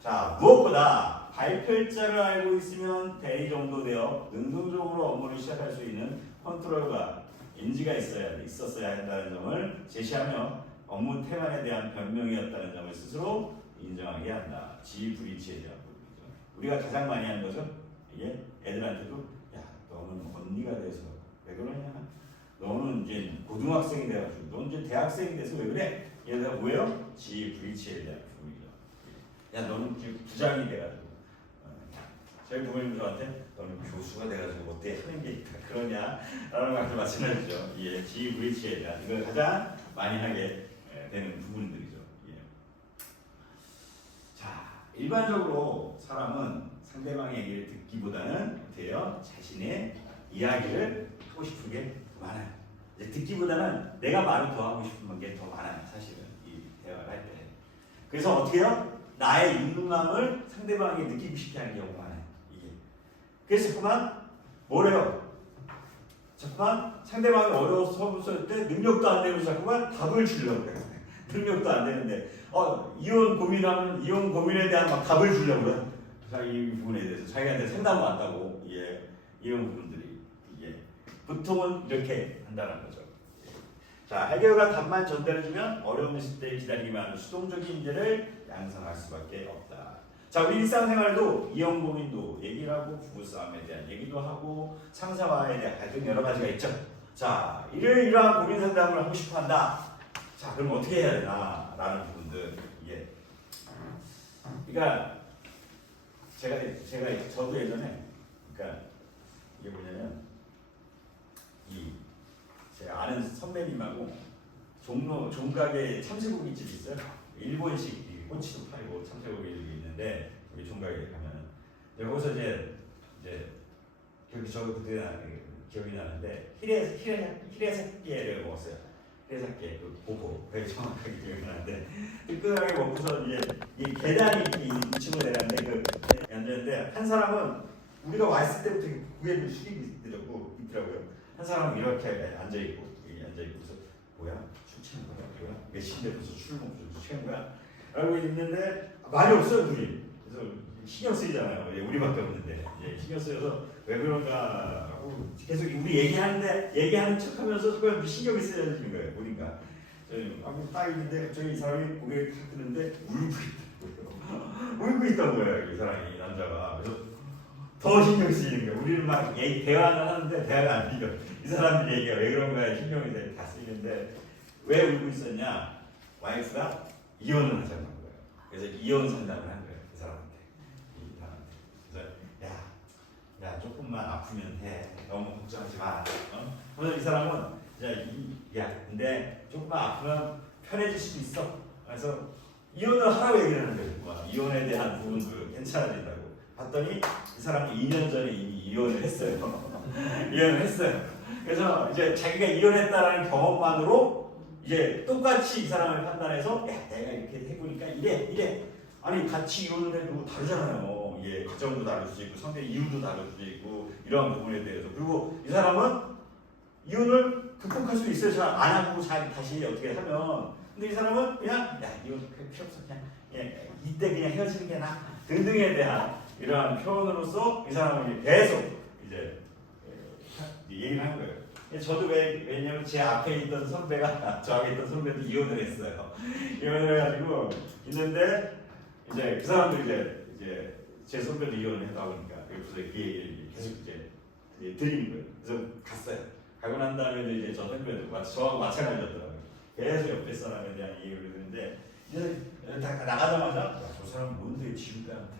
자, 무엇보다 발표일자를 알고 있으면 대리 정도 되어 능동적으로 업무를 시작할 수 있는 컨트롤과 인지가 있었어야 한다는 점을 제시하며 업무 태만에 대한 변명이었다는 점을 스스로 인정하게 한다. 지브리치에 대한 부분이죠. 우리가 가장 많이 하는 것은 이게 애들한테도 야, 너는 언니가 돼서 왜 그러냐? 너는 이제 고등학생이 돼가지고 너는 이제 대학생이 돼서 왜 그래? 얘가 뭐예요? 지브리치에 대한 부분이죠. 야, 너는 부장이 돼가지고 저희 부모님도 저한테 너는 교수가 돼가지고 어떻게 하는 게 있다 그러냐 라는 말도 마찬가지죠. 지브리치에 대한 이걸 가장 많이 하게 되는 부분들이죠. 자, 일반적으로 사람은 상대방의 얘기를 듣기보다는 어때요? 자신의 이야기를 하고 싶은 게 더 많아요. 이제 듣기보다는 내가 말을 더 하고 싶은 게 더 많아요. 사실은 이 대화를 할 때. 그래서 어떻게 해요? 나의 있는감을 상대방에게 느끼고 싶게 하는 경우가 많아요. 그래서 자꾸만 뭐래요? 자꾸만 상대방이 어려워서 때 능력도 안 되면서 자꾸만 답을 주려고 해요. 능력도 안 되는데 이혼 고민하면 이혼 고민에 대한 막 답을 주려고요. 이 부분에 대해서 자기한테 상담을 왔다고 이런 부분들이 보통은 이렇게 한다는 거죠. 자, 해결과 답만 전달해주면 어려운 시대에 기다리기만 하는 수동적인 인재를 양성할 수밖에 없다. 자, 우리 일상생활도 이혼 고민도 얘기를 하고 부부싸움에 대한 얘기도 하고 상사와에 대한 갈등 여러 가지가 있죠. 자, 이러한 고민 상담을 하고 싶어한다. 자, 그럼 어떻게 해야 되나? 라는 부분들 그러니까 저도 예전에 그러니까 이게 뭐냐면 제가 아는 선배님하고 종각에 참새고기집이 있어요. 일본식 꼬치도 팔고 참새고기집이 있는데 여기 종각에 가면은 여기서 이제 그때 기억이 나는데 히레사케를 먹었어요. 히레사케 그 보고 그게 정확하게 기억이 나는데 뜨끈하게 먹고서 이제 이 계단이 2층으로 내려갔는데 그 앉았는데 한 사람은 우리가 왔을 때부터 고개를 숙이고 있더라고요. 한 사람은 이렇게 앉아있고서 뭐야? 술 취한 거야? 뭐야? 몇 시인데 벌써 술을 먹고 취한 거야? 알고 있는데 말이 없어요 둘이. 그래서 신경 쓰이잖아요. 우리밖에 없는데 신경 쓰여서 왜 그런가 하고 계속 우리 얘기하는 척하면서 그걸 신경이 쓰여지는 거예요. 보니까 딱 있는데 갑자기 이 사람이 고개를 탁 드는데 울고 있다고요. 이 사람이 남자가. 그래서 더 신경 쓰이는 거예요. 우리는 막 대화는 하는데 대화가 안 들려. 이 사람들 얘기가 왜 그런가 신경이 다 쓰이는데 왜 울고 있었냐? 와이프가 이혼을 하자는 거예요. 그래서 이혼 상담을 한 거예요. 그 사람한테. 그래서 야 조금만 아프면 해. 너무 걱정하지 마. 그래서 이 사람은 근데 조금만 아프면 편해질 수도 있어. 그래서 이혼을 하라고 얘기를 하는 거예요. 이혼에 대한 부분도 괜찮아진다고. 봤더니 이 사람이 2년 전에 이미 이혼을 했어요. 이혼을 했어요. 그래서 이제 자기가 이혼했다라는 경험만으로 이제 똑같이 이 사람을 판단해서 내가 이렇게 해보니까 이래. 아니 같이 이혼을 해도 다르잖아요. 가정도 다를 수 있고 성격 이유도 다를 수 있고 이런 부분에 대해서. 그리고 이 사람은 이혼을 극복할 수 있어요. 잘 안 하고 다시 어떻게 하면. 근데 이 사람은 그냥 이혼 필요 없어. 그냥 이때 그냥 헤어지는 게 나아. 등등에 대한 이러한 표현으로서 이 사람은 계속 얘기를 한 거예요. 저도 왜냐면 제 앞에 있던 선배가 저하고 있던 선배도 이혼을 했어요. 이혼을 해가지고 있는데 이제 그 사람도 이제 제 선배도 이혼을 했다 보니까 그래서 얘기를 계속 드리는 거예요. 그래서 갔어요. 가고 난 다음에 이제 저 선배도 저하고 마찬가지였더라고요. 계속 옆에 사람에 대한 얘기를 듣는데 이제 나가자마자 저 사람 뭔데 지금까지한테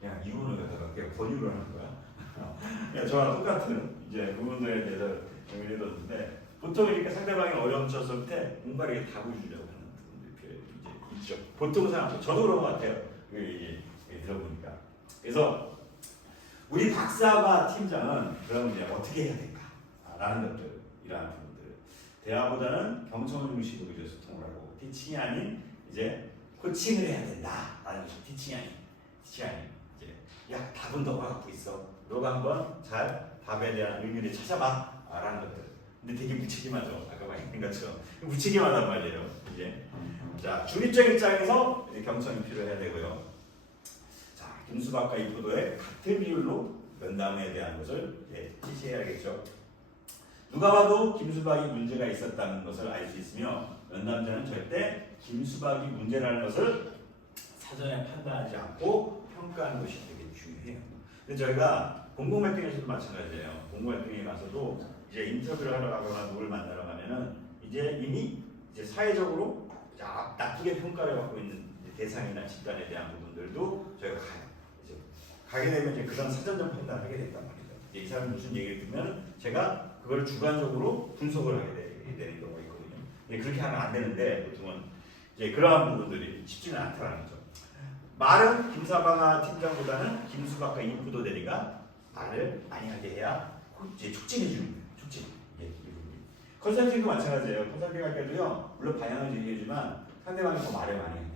그냥 이혼을 갖다가 그냥 권유를 하는 거야. 저랑 똑같은 부분들에 대해서 얘기를 해줬는데 보통 이렇게 상대방이 어려움쳤을 때 뭔가 이렇게 답을 주려고 하는 분들이 있죠. 보통 사람, 저도 그런 것 같아요. 들어보니까. 그래서 우리 박사와 팀장은 그럼 이제 어떻게 해야 될까라는 것들, 이러한 부분들. 대화보다는 경청을 중심으로 소통을 하고 티칭이 아닌 코칭을 해야 된다라는 것이 티칭이 아닌 답은 너가 갖고 있어. 너가 한번 잘 답에 대한 의미를 찾아봐. 라는 것들. 근데 되게 무책임하죠. 아까 말했던 것처럼. 무책임하단 말이에요. 자, 중립적 입장에서 경청이 필요해야 되고요. 자, 김수박과 이포도의 같은 비율로 면담에 대한 것을 지시해야겠죠. 누가 봐도 김수박이 문제가 있었다는 것을 알 수 있으며 면담자는 절대 김수박이 문제라는 것을 사전에 판단하지 않고 평가하는 것이 되게 중요해요. 근데 저희가 공공활동에서도 마찬가지예요. 공공활동에 가서도 인터뷰를 하러 가거나 누굴 만나러 가면은 이미 사회적으로 나쁘게 평가를 받고 있는 대상이나 집단에 대한 부분들도 저희가 가요. 가게 되면 그런 사전적 판단을 하게 된단 말이죠. 이 사람이 무슨 얘기를 듣면 제가 그걸 주관적으로 분석을 하게 되는 경우가 있거든요. 근데 그렇게 하면 안 되는데 보통은 그러한 부분들이 쉽지는 않다는 거죠. 말은 김사방아 팀장보다는 김수박과 이포도 대리가 말을 많이 하게 해야 촉진해 주는 거예요. 촉진. 컨설팅도 마찬가지예요. 컨설팅 할 때도요. 물론 방향을 얘기해주지만 상대방이 더 말을 많이 해야 돼요.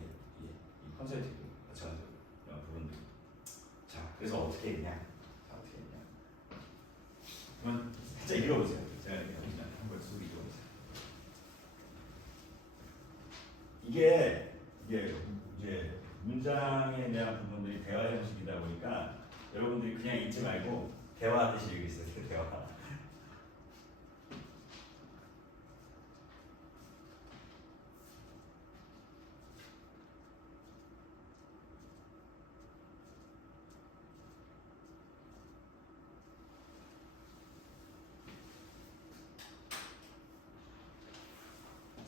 컨설팅도 마찬가지예요. 이런 부분들. 자, 그래서 어떻게 했냐? 그러면 살짝 읽어보세요. 제가 한번 쑥 읽어보세요. 이게 이제 문장에 대한 부분들이 대화 형식이다 보니까 여러분들이 그냥 읽지 말고 대화하듯이 읽으세요. 대화.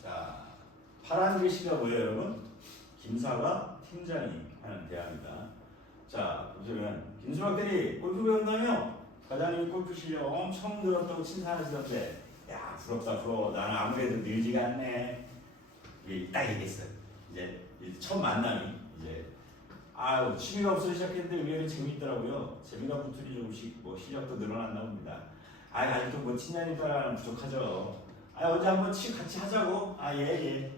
자, 파란 글씨가 뭐예요, 여러분? 김사과 팀장이 하는 대화입니다. 자, 보시면 김수박 대리 골프 배운다며? 과장님이 골프 실력 엄청 늘었다고 칭찬하시던데, 야 부럽다 부러워. 나는 아무래도 늘지가 않네. 이게 딱 얘기했어요. 이제 처음 만남이 이제 아유 취미가 없어 시작했는데 의외로 재미있더라고요. 재미가 붙으니 조금씩 뭐 실력도 늘어났나 봅니다. 아직도 뭐 친년이 따라가는 부족하죠. 언제 한번 같이 하자고. 예.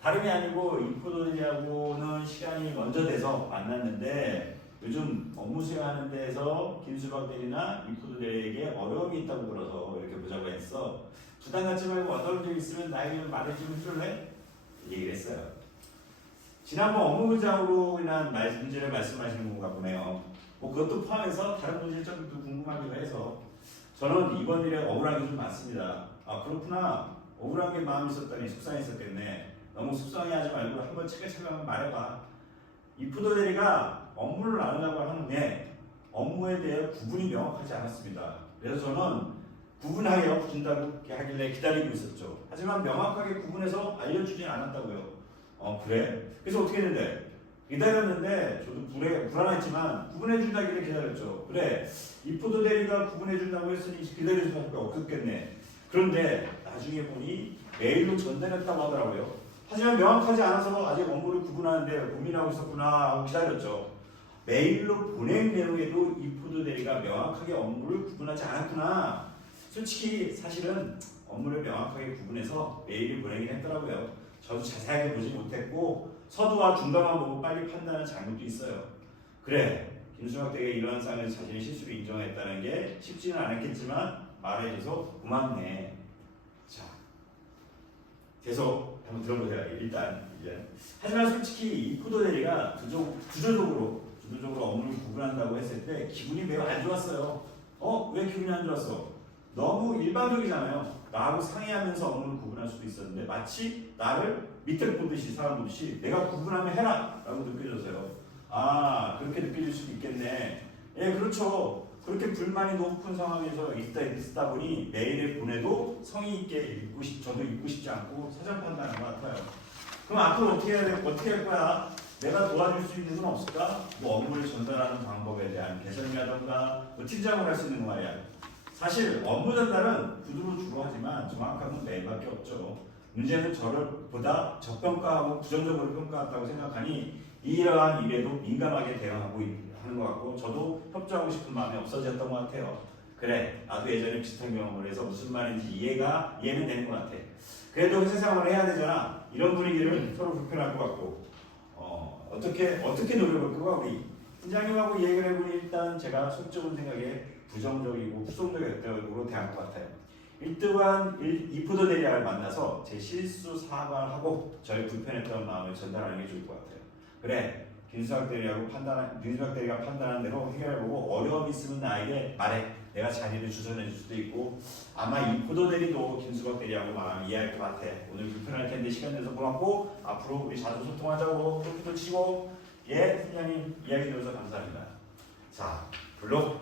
다름이 아니고 인포도리하고는 시간이 먼저 돼서 만났는데 요즘 업무 수행하는 데에서 김수박 대리나 인포도리에게 어려움이 있다고 들어서 이렇게 보자고 했어. 부담 갖지 말고 어려운 점 있으면 나에게 말해주면 줄래? 얘기를 했어요. 지난번 업무 부장으로 인한 문제를 말씀하시는 건가 보네요. 뭐 그것도 포함해서 다른 문제점도 궁금하기도 해서 저는 이번 일에 억울한 게 좀 많습니다. 그렇구나. 억울한 게 마음이 있었다니 속상했었겠네. 너무 속상해하지 말고 한번 차근차근 말해봐. 이프도 대리가 업무를 나누려고 하는데 업무에 대해 구분이 명확하지 않았습니다. 그래서 저는 구분하여 준다고 하길래 기다리고 있었죠. 하지만 명확하게 구분해서 알려주지 않았다고요. 그래? 그래서 어떻게 했는데? 기다렸는데 저도 불안했지만 구분해준다길래 기다렸죠. 그래, 이프도 대리가 구분해준다고 했으니 기다릴 수밖에 없었겠네. 그런데 나중에 보니 메일로 전달했다고 하더라고요. 하지만 명확하지 않아서 아직 업무를 구분하는데 고민하고 있었구나 하고 기다렸죠. 메일로 보낸 내용에도 이프도 대리가 명확하게 업무를 구분하지 않았구나. 솔직히 사실은 업무를 명확하게 구분해서 메일을 보내긴 했더라고요. 저도 자세하게 보지 못했고 서두와 중간만 보고 빨리 판단한 잘못도 있어요. 그래, 김수박 대리가 이러한 상을 자신의 실수로 인정했다는 게 쉽지는 않았겠지만 말해줘서 고맙네. 자, 계속 한번 들어보세요. 일단 이제 하지만 솔직히 이프도 대리가 주도적으로 업무를 구분한다고 했을 때 기분이 매우 안 좋았어요. 왜 기분이 안 좋았어? 너무 일반적이잖아요. 나하고 상의하면서 업무를 구분할 수도 있었는데 마치 나를 밑에 보듯이 사람 보듯이 내가 구분하면 해라 라고 느껴져서요. 그렇게 느껴질 수도 있겠네. 예, 그렇죠. 그렇게 불만이 높은 상황에서 있다 보니 메일을 보내도 성의 있게 저도 읽고 싶지 않고 사전 판단하는 것 같아요. 그럼 앞으로 어떻게 할 거야? 내가 도와줄 수 있는 건 없을까? 뭐 업무를 전달하는 방법에 대한 개선이라던가 팀장을 할 수 있는 거 말이야. 사실 업무 전달은 구두로 주로 하지만 정확한 건 메일밖에 없죠. 문제는 저를 보다 적평가하고 부정적으로 평가했다고 생각하니 이러한 일에도 민감하게 대응하고 하는 것 같고 저도 협조하고 싶은 마음이 없어졌던 것 같아요. 그래, 나도 예전에 비슷한 경험을 해서 무슨 말인지 이해는 되는 것 같아. 그래도 회사 생활을 해야 되잖아. 이런 분위기를 서로 불편할 것 같고 어떻게 노력을 할까? 우리 팀장님하고 얘기를 해보니 일단 제가 속적인 생각에 부정적이고 후속적으로 대한 것 같아요. 1등한 이프도 대리를 만나서 제 실수 사과를 하고 저의 불편했던 마음을 전달하는 게 좋을 것 같아요. 그래, 김수박 대리가 판단한 대로 해결해보고 어려움이 있으면 나에게 말해. 내가 자리를 주선해 줄 수도 있고 아마 이프도 대리도 김수박 대리하고 마음 이해할 것 같아. 오늘 불편할 텐데 시간 내서 고맙고 앞으로 우리 자주 소통하자고 골프도 치고 팀장님 이야기 들어서 감사합니다. 자, 물론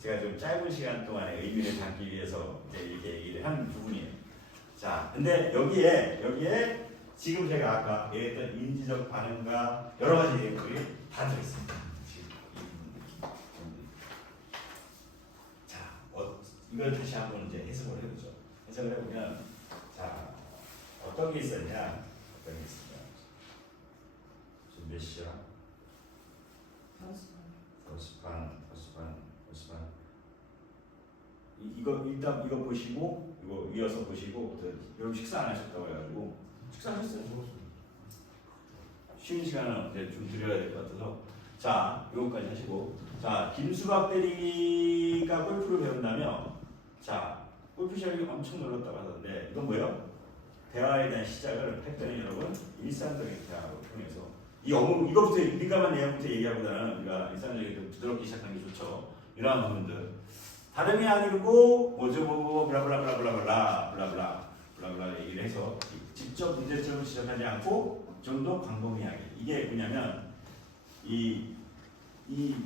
제가 좀 짧은 시간 동안에 의미를 담기 위해서 이렇게 얘기를 한 부분이에요. 자, 근데 여기에 지금 제가 아까 얘기했던 인지적 반응과 여러 가지 내용들이 다 들어있습니다. 자, 이걸 다시 한번 이제 해석을 해보죠. 해석을 해보면, 자, 어떤 게 있었냐? 지금 몇 시야? 5시 반. 이거 일단 이거 보시고 이거 이어서 보시고 여러분 식사 안 하셨다고 해가지고 식사하셨어요? 쉬는 시간은 이제 좀 드려야 될 것 같아서 자 이거까지 하시고 자 김수박 대리가 골프를 배운다며 자 골프 실력이 엄청 늘었다고 하던데 이건 뭐예요? 대화에 대한 시작을 했더니 여러분 일상적인 대화로 통해서 이 업무 이거부터 민감한 내용부터 얘기하보다는 우리가 일상적인 부드럽게 시작하는 게 좋죠. 이러한 부분들 다름이 아니고 뭐죠 뭐 블라블라 얘기를 해서 직접 문제점을 지적하지 않고 좀 더 광범위하게 이게 뭐냐면 이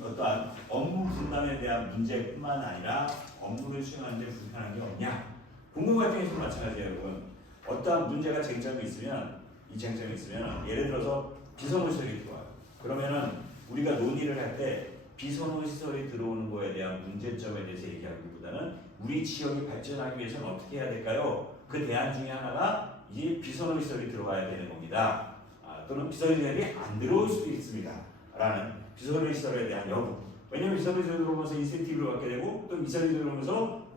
어떠한 업무 분담에 대한 문제뿐만 아니라 업무를 수행하는데 불편한 게 없냐 공부 같은 경우도 마찬가지예요. 여러분 어떠한 문제가 쟁점이 있으면 이 쟁점이 있으면 예를 들어서 비선호 시설이 들어와요. 그러면은 우리가 논의를 할 때 비선호 시설이 들어오는 거에 대한 문제점에 대해서 얘기하기보다는 우리 지역이 발전하기 위해서는 어떻게 해야 될까요? 그 대안 중에 하나가 이 비선호 시설이 들어와야 되는 겁니다. 또는 비선호 시설이 안 들어올 수도 있습니다. 라는 비선호 시설에 대한 여부. 왜냐면 비선호 시설이 들어오면서 인센티브를 받게 되고 또 비선호 시설이 들어오면서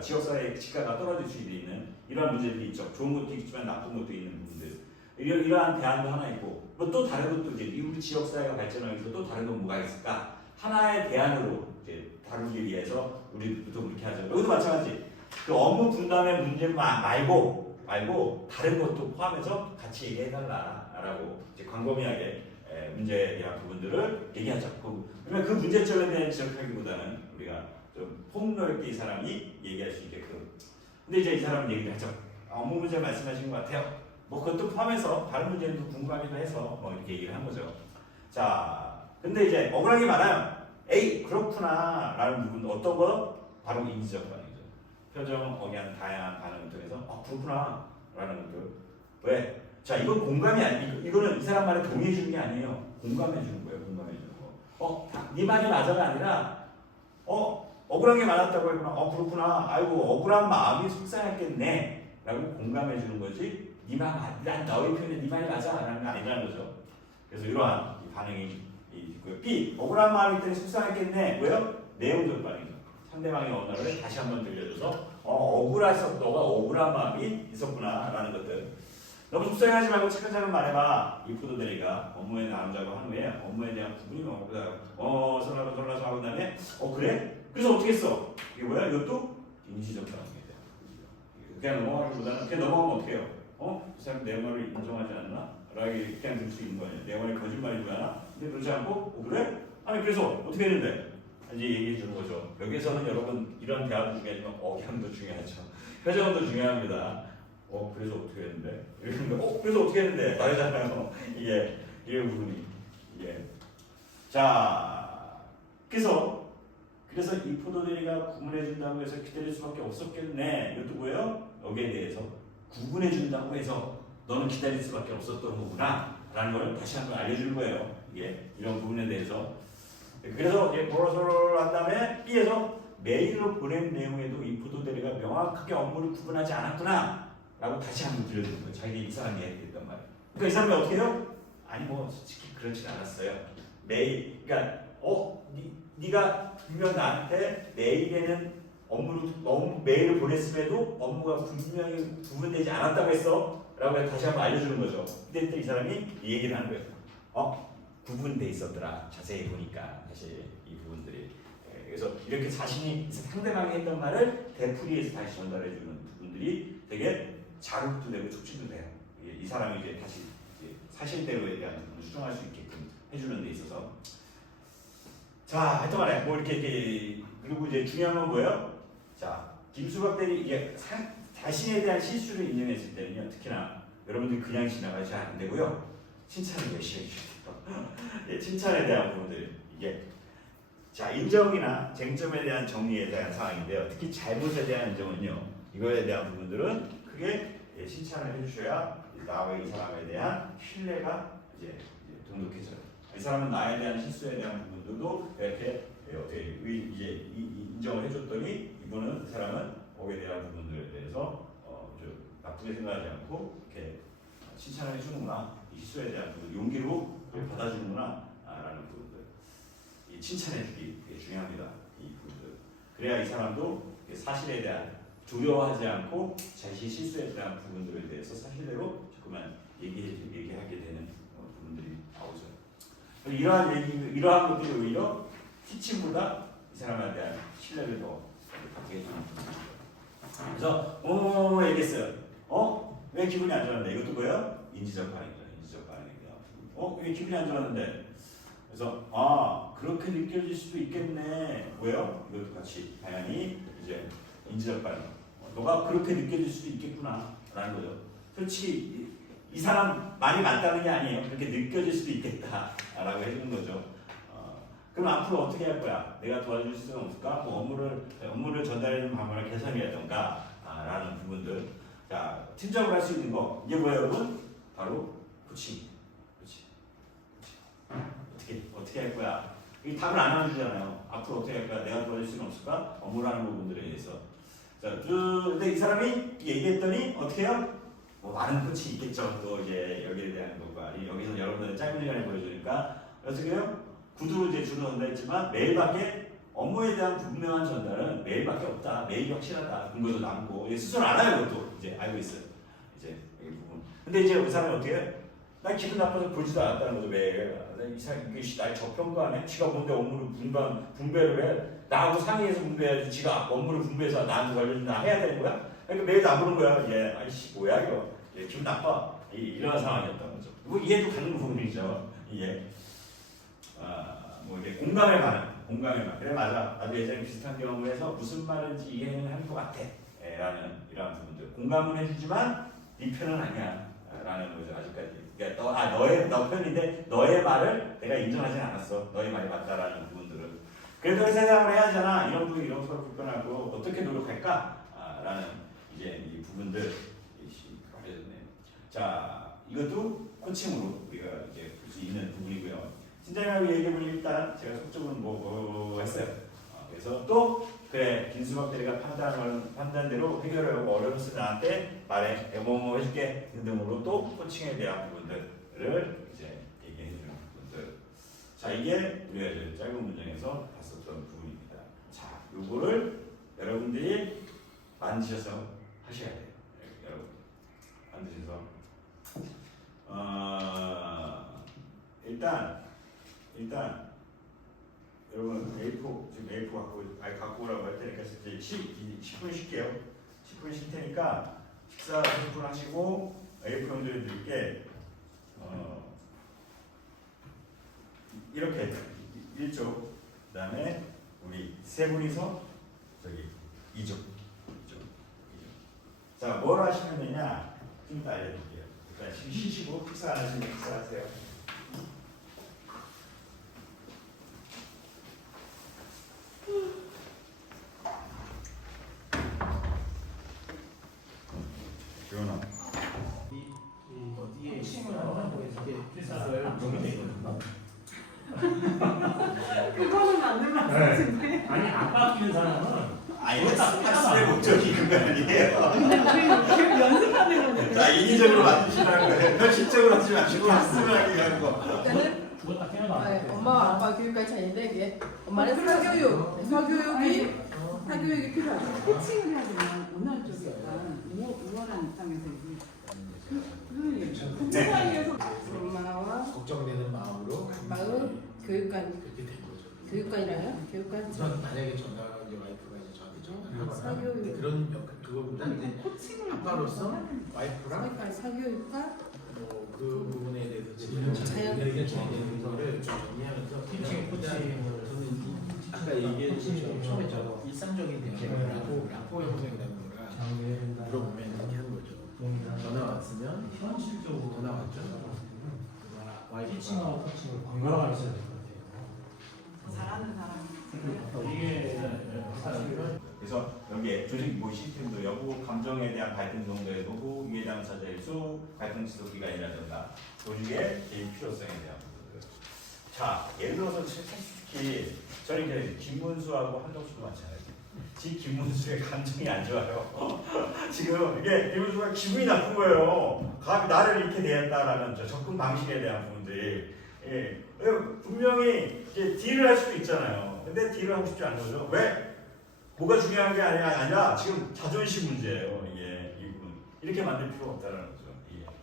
지역사회의 지가가 떨어질 수 있는 이러한 문제들이 있죠. 좋은 것도 있지만 나쁜 것도 있는 부분들. 이러한 대안도 하나 있고 뭐 또 다른 것도 이제 우리 지역사회가 발전하기 위해서 또 다른 건 뭐가 있을까? 하나의 대안으로 이제 다루기 위해서 우리 보통 그렇게 하죠. 여기도 마찬가지. 그 업무 분담의 문제 말고 다른 것도 포함해서 같이 얘기해달라라고 이제 광범위하게 문제에 대한 부분들을 얘기하죠. 그러면 그 문제점에 대한 지적하기보다는 우리가 좀 폭넓게 이 사람이 얘기할 수 있게끔. 근데 이제 이 사람은 얘기를 하죠. 업무 문제 말씀하신 것 같아요. 뭐 그것도 포함해서 다른 문제도 궁금하기도 해서 뭐 이렇게 얘기를 한 거죠. 자, 근데 이제 억울하게 말하면 에이 그렇구나 라는 부분 어떤 거? 바로 인지적 반응이죠. 표정, 억양, 다양한 반응을 통해서 그렇구나 라는 것들. 왜? 자, 이건 공감이 아니고 이거는 이 사람 말에 동의해 주는 게 아니에요. 공감해 주는 거예요. 공감해 주는 거. 네 말이 맞아가 아니라 억울하게 말았다고 했구나. 그렇구나. 아이고 억울한 마음이 속상했겠네 라고 공감해 주는 거지. 네 말 맞아. 너의 표현에 네 말이 맞아 라는 거 아니라는 거죠. 그래서 이러한 반응이 있고요. B. 억울한 마음이 때문에 속상했겠네. 왜요? 내용적 반응이죠. 상대방의 언어를 다시 한번 들려줘서 억울해서 너가 억울한 마음이 있었구나 라는 것들. 너무 속상하지 말고 차근차근 말해봐. 이 포도대리가 업무에 나온다고 한 후에 업무에 대한 부분이 설라서 하고 다음에 그래? 그래서 어떻게 했어? 이게 뭐야? 이것도 인지적 반응이에요. 그냥 넘어가기보다는 그냥 넘어가면 어떻게 해요? 그 사람 내 말을 인정하지 않나? 라고 그냥 들 수 있는 거예요. 내 말이 거짓말인 거야? 근데 그렇지 않고 그래? 아니 그래서 어떻게 했는데? 이제 얘기해 주는 거죠. 여기서는 여러분 이런 대화도 중요하지만 억양도 중요하죠. 표정도 중요합니다. 그래서 어떻게 했는데? 그래서 어떻게 했는데? 다르잖아요. 이게 부분이 자, 그래서 이 포도대리가 구분해 준다고 해서 기다릴 수밖에 없었겠네. 이것도 뭐예요? 여기에 대해서 구분해 준다고 해서 너는 기다릴 수밖에 없었던 거구나 라는 걸 다시 한번 알려주는 거예요. 이런 부분에 대해서. 그래서 보로소를 한 다음에 B에서 메일로 보낸 내용에도 이 포도대리가 명확하게 업무를 구분하지 않았구나 라고 다시 한번 들려주는 거예요. 자기 이 사람이 얘기했단 말이에요. 그러니까 이 사람이 어떻게 해요? 아니 뭐 솔직히 그렇진 않았어요. 메일, 그러니까 네가 분명 나한테 메일에는 메일을 보냈음에도 업무가 분명히 구분되지 않았다고 했어 라고 다시 한번 알려주는 거죠. 근데 또 이 사람이 이 얘기를 하는 거예요. 구분돼 있었더라. 자세히 보니까 사실 이 부분들이. 그래서 이렇게 자신이 상대방이 했던 말을 되풀이해서 다시 전달해주는 부분들이 되게 자극도 되고 촉진도 돼요. 이 사람이 이제 다시 사실대로에 대한 부분을 수정할 수 있게끔 해주는 데 있어서. 자, 하여튼 말해 뭐 이렇게 그리고 이제 중요한 건 뭐예요? 자, 김수박 대리 자신에 대한 실수를 인정했을 때는요, 특히나 여러분들이 그냥 지나가지 안 되고요, 칭찬을 열심히 해주세요. 칭찬에 대한 부분들 자, 인정이나 쟁점에 대한 정리에 대한 사항인데요. 특히 잘못에 대한 인정은요, 이거에 대한 부분들은 크게 칭찬을 해주셔야 나와 이 사람에 대한 신뢰가 이제 돈독해져요. 이 사람은 나에 대한 실수에 대한 부분들도 이렇게 어떻게 이제 인정을 해줬더니 이분은 이 사람은 거기에 대한 부분들에 대해서 좀 나쁘게 생각하지 않고 이렇게 칭찬을 해주는구나, 이 실수에 대한 부분 용기로 받아주는구나 라는 부분들, 이 칭찬해주기 되게 중요합니다. 이 부분들. 그래야 이 사람도 사실에 대한 두려워하지 않고 자신의 실수에 대한 부분들에 대해서 사실대로 자꾸만 얘기하게 되는 부분들이 나오죠. 이러한 것들이 오히려 티칭보다 이 사람에 대한 신뢰를 더 갖게 해주는 부분이죠. 그래서 얘기했어요. 왜 기분이 안 좋았는데? 이것도 뭐예요? 인지적 반응이죠. 인지적 반응이고요. 왜 기분이 안 좋았는데? 그래서 그렇게 느껴질 수도 있겠네. 뭐예요? 이것도 같이 당연히 이제 인지적 반응. 너가 그렇게 느껴질 수도 있겠구나라는 거죠. 솔직히 이 사람 말이 맞다는 게 아니에요. 그렇게 느껴질 수도 있겠다라고 해주는 거죠. 그럼 앞으로 어떻게 할 거야? 내가 도와줄 수는 없을까? 뭐 업무를 전달하는 방법을 개선이라던가 라는 부분들. 자, 팀적으로 할 수 있는 거 이게 뭐예요, 여러분? 바로 코칭. 어떻게 할 거야? 이 답을 안 알려주잖아요. 앞으로 어떻게 할 거야? 내가 도와줄 수는 없을까? 업무라는 부분들에 의해서. 자, 근데 이 사람이 얘기했더니 어떻게 해요? 뭐 많은 코칭이 있겠죠. 또 이제 여기에 대한 것과 여기서 여러분들 짧은 시간에 보여주니까 어떻게 해요? 구두 이제 주로 전달했지만 메일밖에 업무에 대한 분명한 전달은 메일밖에 없다. 메일이 확실하다. 근거도 남고 스스로 알아요. 그것도 이제 알고 있어요. 이제 이 부분. 근데 이제 그 사람이 어떻게 해요? 나 기분 나빠서 보지도 않았다는 거죠. 왜? 이 사람이 날 저평가하네? 지가 뭔데 업무를 분배를 해? 나하고 상의해서 분배해야지. 지가 업무를 분배해서 나한테 관련나 해야 되는 거야? 그러니까 메일도 안 보는 거야. 얘 아이씨 뭐야 이거? 얘 기분 나빠. 이런 상황이었던 거죠. 뭐 이해도 가는 부분이죠. 이게 뭐 이게 공감의 반응. 그래 맞아. 나도 예전에 비슷한 경험을 해서 무슨 말인지 이해는 할 것 같아. 라는 이런 부분들. 공감은 해주지만 네 편은 아니야. 라는 거죠. 아직까지. 그러니까 너 편인데 너의 말을 내가 인정하지 않았어. 너의 말이 맞다라는 부분들을. 그래도 회사 생활을 해야 하잖아. 이런 부분 이런 서로 불편하고 어떻게 노력할까? 라는 이제 이 부분들 말해줬네요. 자, 이것도 코칭으로 우리가 이제 볼 수 있는 부분이고요. 팀장님하고 얘기해보니 일단 제가 속적으로 뭐 했어요. 그래서 또 그래 김수박 대리가 판단대로 해결을 하고 어려웠을 나한테 말해 뭐 해줄게 등등으로 또 코칭에 대한 부분들을 이제 얘기해주는 부분들. 자, 이게 우리가 이제 짧은 문장에서 봤었던 부분입니다. 자, 요거를 여러분들이 만드셔서 하셔야 돼요. 여러분 만드셔서 일단 여러분 A4 갖고 오라고 할 테니까 이제 10분 쉴게요. 10분 쉴 테니까 식사 10분 하시고 A4 용도해 드릴게. 이렇게 1쪽 그다음에 우리 세 분이서 저기 2쪽. 자, 뭘 하시면 되냐? 좀 이따 알려드릴게요. 일단 쉬시고 식사 안 하시면 식사하세요. 지원아. 어디에 있어요? 그거는 맞는 말씀인데. 아니 안 바뀌는 사람은 학습의 목적이 그거 아니에요. 근데 우리 연습하는 거니까. 자, 인위적으로 만드시라는 거예요. 현실적으로 하지 마시고 학습을 하기 위한 거. 일단은 죽었다 깨어나 안 돼. 엄마와 아빠 교육까지 차이인데 이게 엄마는 사교육이 사교육이 필요하죠. 코칭을 해야 되면 오늘 쪽에 약간 우월한 입장에서 부부 사이에서 엄마와 걱정되는 마음으로 교육관 그렇게 된 거죠. 교육관이라요? 교육관 우선 만약에 전화가 이제 와이프가 이제 저한테 전화를 하거나 사교육. 근데 그런 그거보다 이제 코칭을 아빠로서 와이프랑 사교육과 그 부분에 대해서 지금 자연- 의견 정리되는 거를 좀 정리하면서 팀칭 코칭을 저는 아까 얘기해 주신 처음에 저 일상적인 대화를 하고 라포 형성이라는 거라 물어보면 이렇게 하는 거죠. 전화 왔으면 현실적으로 전화 왔죠. 와이프가 티칭하고 코칭을 번갈아 가셔야 될 것 같아요. 잘하는 사람. 이게 그래서 여기에 조직 모 시스템도 여부, 감정에 대한 갈등 정도의 도구, 이해 당사자의 수, 갈등 지속 기간이라든가 조직의 개입 필요성에 대한 부분들. 자, 예를 들어서 특히 저는 이제 김문수하고 한덕수도 마찬가지예요. 김문수의 감정이 안 좋아요. 지금 이게 김문수가 기분이 나쁜 거예요. 감히 나를 이렇게 대했다라는 저 접근 방식에 대한 부분들이 분명히 이제 딜을 할 수도 있잖아요. 근데 딜을 하고 싶지 않은 거죠. 왜? 뭐가 중요한 게 아니라 지금 자존심 문제예요. 이게 이 부분 이렇게 만들 필요가 없다는 거죠.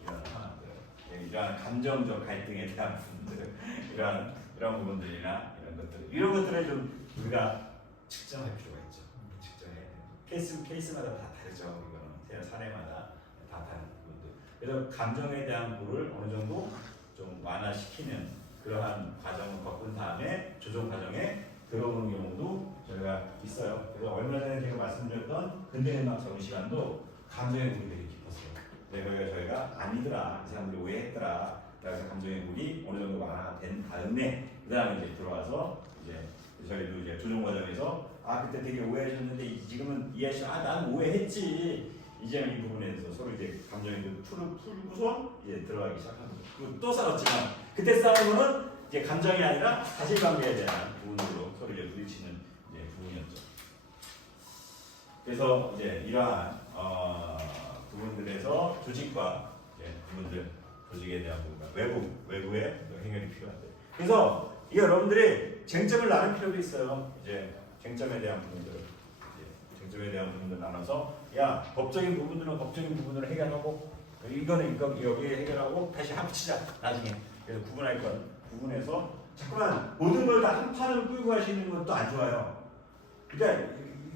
이런 상황들, 이러한 감정적 갈등에 대한 부분들, 이런 부분들이나 이런 것들을 좀 우리가 측정할 필요가 있죠. 측정해. 케이스마다 다 다르죠. 이거는 사례마다 다 다른 부분들. 그래서 감정에 대한 부를 어느 정도 좀 완화시키는 그러한 과정을 겪은 다음에 조정 과정에 들어오는 경우도 저희가 있어요. 그래서 얼마 전에 제가 말씀드렸던 근대음악 적응 시간도 감정의 물이 되게 깊었어요. 근데 저희가 아니더라, 이 사람들이 오해했더라. 그래서 감정의 물이 어느 정도 완화가 된 다음에 그 다음에 이제 들어와서 이제 저희도 이제 조정 과정에서 그때 되게 오해하셨는데 지금은 이해하시면 난 오해했지. 이제 이 부분에 대해서 서로 이제 감정의 풀고서 이제 들어가기 시작합니다. 그리고 또 싸웠지만 그때 싸운 거는 이제 감정이 아니라 사실관계에 대한 부분으로 서로 이제 부딪히는 이제 부분이었죠. 그래서 이제 이러한 부분들에서 조직과 이제 부분들, 조직에 대한 부분, 외부의 행렬이 필요한데. 그래서 이 여러분들이 쟁점을 나눌 필요도 있어요. 이제 쟁점에 대한 부분들, 쟁점에 대한 부분들 나눠서 법적인 부분들은 법적인 부분을 해결하고 이거는 이거 여기에 해결하고 다시 합치자 나중에. 그래서 구분할 건 구분해서 자꾸만 모든 걸 다 한 판을 끌고 가시는 것도 안 좋아요. 그러니까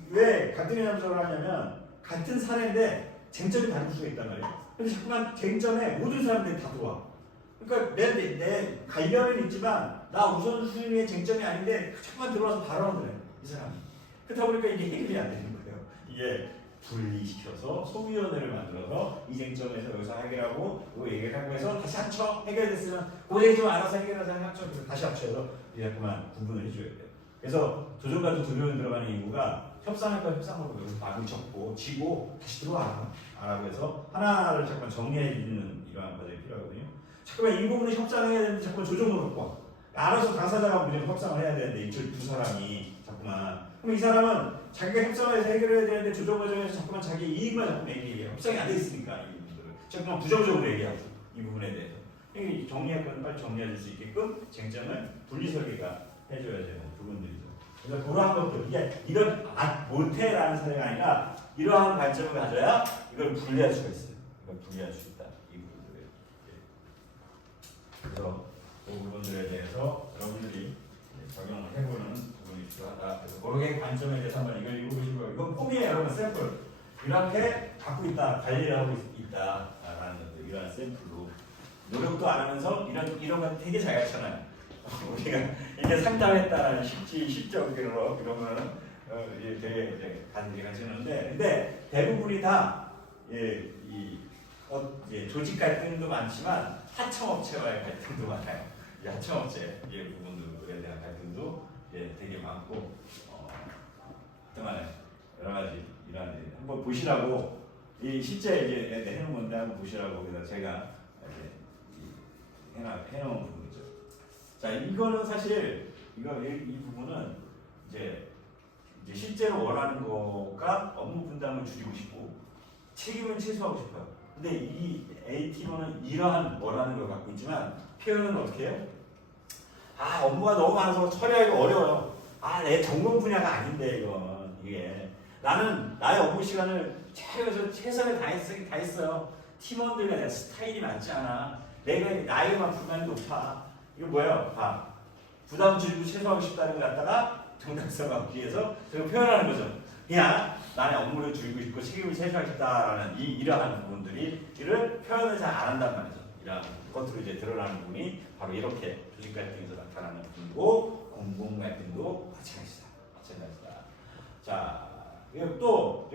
왜 같은 개념적으로 하냐면 같은 사례인데 쟁점이 다를 수가 있단 말이에요. 근데 자꾸만 쟁점에 모든 사람들이 다 들어와. 그러니까 내 관련은 있지만 나 우선순위의 쟁점이 아닌데 자꾸만 들어와서 발언을 해, 이 사람이. 그렇다 보니까 이게 해결이 안 되는 거예요. 이게 분리시켜서 소위원회를 만들어서 이 쟁점에서 여기서 해결하고 이거 얘기하고 해서 다시 합쳐 해결됐으면 고객이 좀 알아서 해결하자 합쳐 그래서 다시 합쳐서 자꾸만 구분을 해줘야 돼요. 그래서 조정과도 두려움 들어가는 이유가 협상할 거 협상으로 막을 접고 지고 다시 들어와 라고 해서 하나하나를 잠깐 정리해 주는 이러한 과정이 필요하거든요. 잠깐만 이 부분을 협상해야 되는데 자꾸만 조정을 갖고 와. 알아서 당사자가 무조건 협상을 해야 되는데 이쪽 두 사람이 자꾸만 그럼 이 사람은 자기가 협상해서 해결해야 되는데 조정 과정에서 자꾸만 자기 이익만 자꾸 얘기해요. 협상이 안 돼 있으니까 이 부분들을 자꾸만 부정적으로 얘기하고 이 부분에 대해서 이게 정리할 건 빨리 정리해 줄 수 있게끔 쟁점을 분리 설계가 해줘야 되는 부분들이죠. 그래서 그러한 것들 이게 이런 못해라는 사례가 아니라 이러한 관점을 가져야 이걸 분리할 수가 있어요. 이걸 분리할 수 있다 이 부분들. 그래서 그 부분들에 대해서 여러분들이 적용을 해보는 부분이 필요하다. 그래서 그런 관점에 대해서 한번 이걸 읽어보시고 이건 폼이에요, 여러분. 샘플 이렇게 갖고 있다, 관리를 하고 있다라는 것들 이러한 샘플로 노력도 안 하면서 이런 건 되게 잘했잖아요. 우리가 이게 상담했다라는 십적으로 그러면은 되게 이제 간들이 하시는데 근데 대부분이 다 조직 갈등도 많지만 하청업체와의 갈등도 많아요. 이 하청업체 부분들에 대한 갈등도 되게 많고 그동안에 여러 가지 이런 한번 보시라고 이 실제 이제 해놓은 건데 한번 보시라고 그래서 제가 해놓은 부분이죠. 자 이거는 사실 이 부분은 이제 실제로 원하는 거가 업무 분담을 줄이고 싶고 책임을 최소화하고 싶어요. 근데 이 A팀은 이러한 원하는 걸 갖고 있지만 표현은 어떻게 해요? 업무가 너무 많아서 처리하기가 어려워요. 내 전공 분야가 아닌데 이게 나는 나의 업무 시간을 최선을 다했어요. 팀원들과 내 스타일이 맞지 않아. 나이만 불만이 높아. 이거 뭐예요? 부담 줄이고 최소화하고 싶다는 걸 갖다가 정당성을 얻기 위해서 제가 표현하는 거죠. 그냥 나의 업무를 줄이고 싶고 책임을 최소화하고 싶다라는 이러한 부분들이 이를 표현을 잘 안 한단 말이죠. 이러한 것으로 이제 드러나는 부분이 바로 이렇게 조직 갈등에서 나타나는 부분이고 공공 갈등도 마찬가지다. 자, 또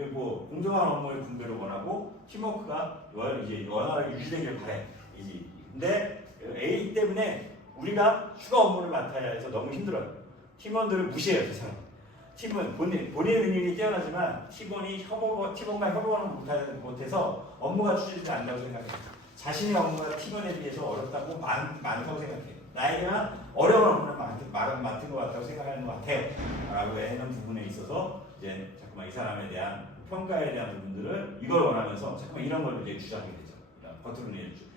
공정한 업무의 분배를 원하고 팀워크가 원활하게 유지되길 바래. 근데 A 때문에 우리가 추가 업무를 맡아야 해서 너무 힘들어요. 팀원들을 무시해요, 그 사람. 팀은 본인의 능력이 뛰어나지만 팀원과 협업을 못해서 업무가 추진되지 않는다고 생각해요. 자신의 업무가 팀원에 비해서 어렵다고 많다고 생각해요. 나에게만 어려운 업무를 맡은 것 같다고 생각하는 것 같아요. 라고 하는 부분에 있어서 이제 자꾸만 이 사람에 대한 평가에 대한 부분들을 이걸 원하면서 자꾸만 이런 걸 이제 주장하게 되죠. 겉으로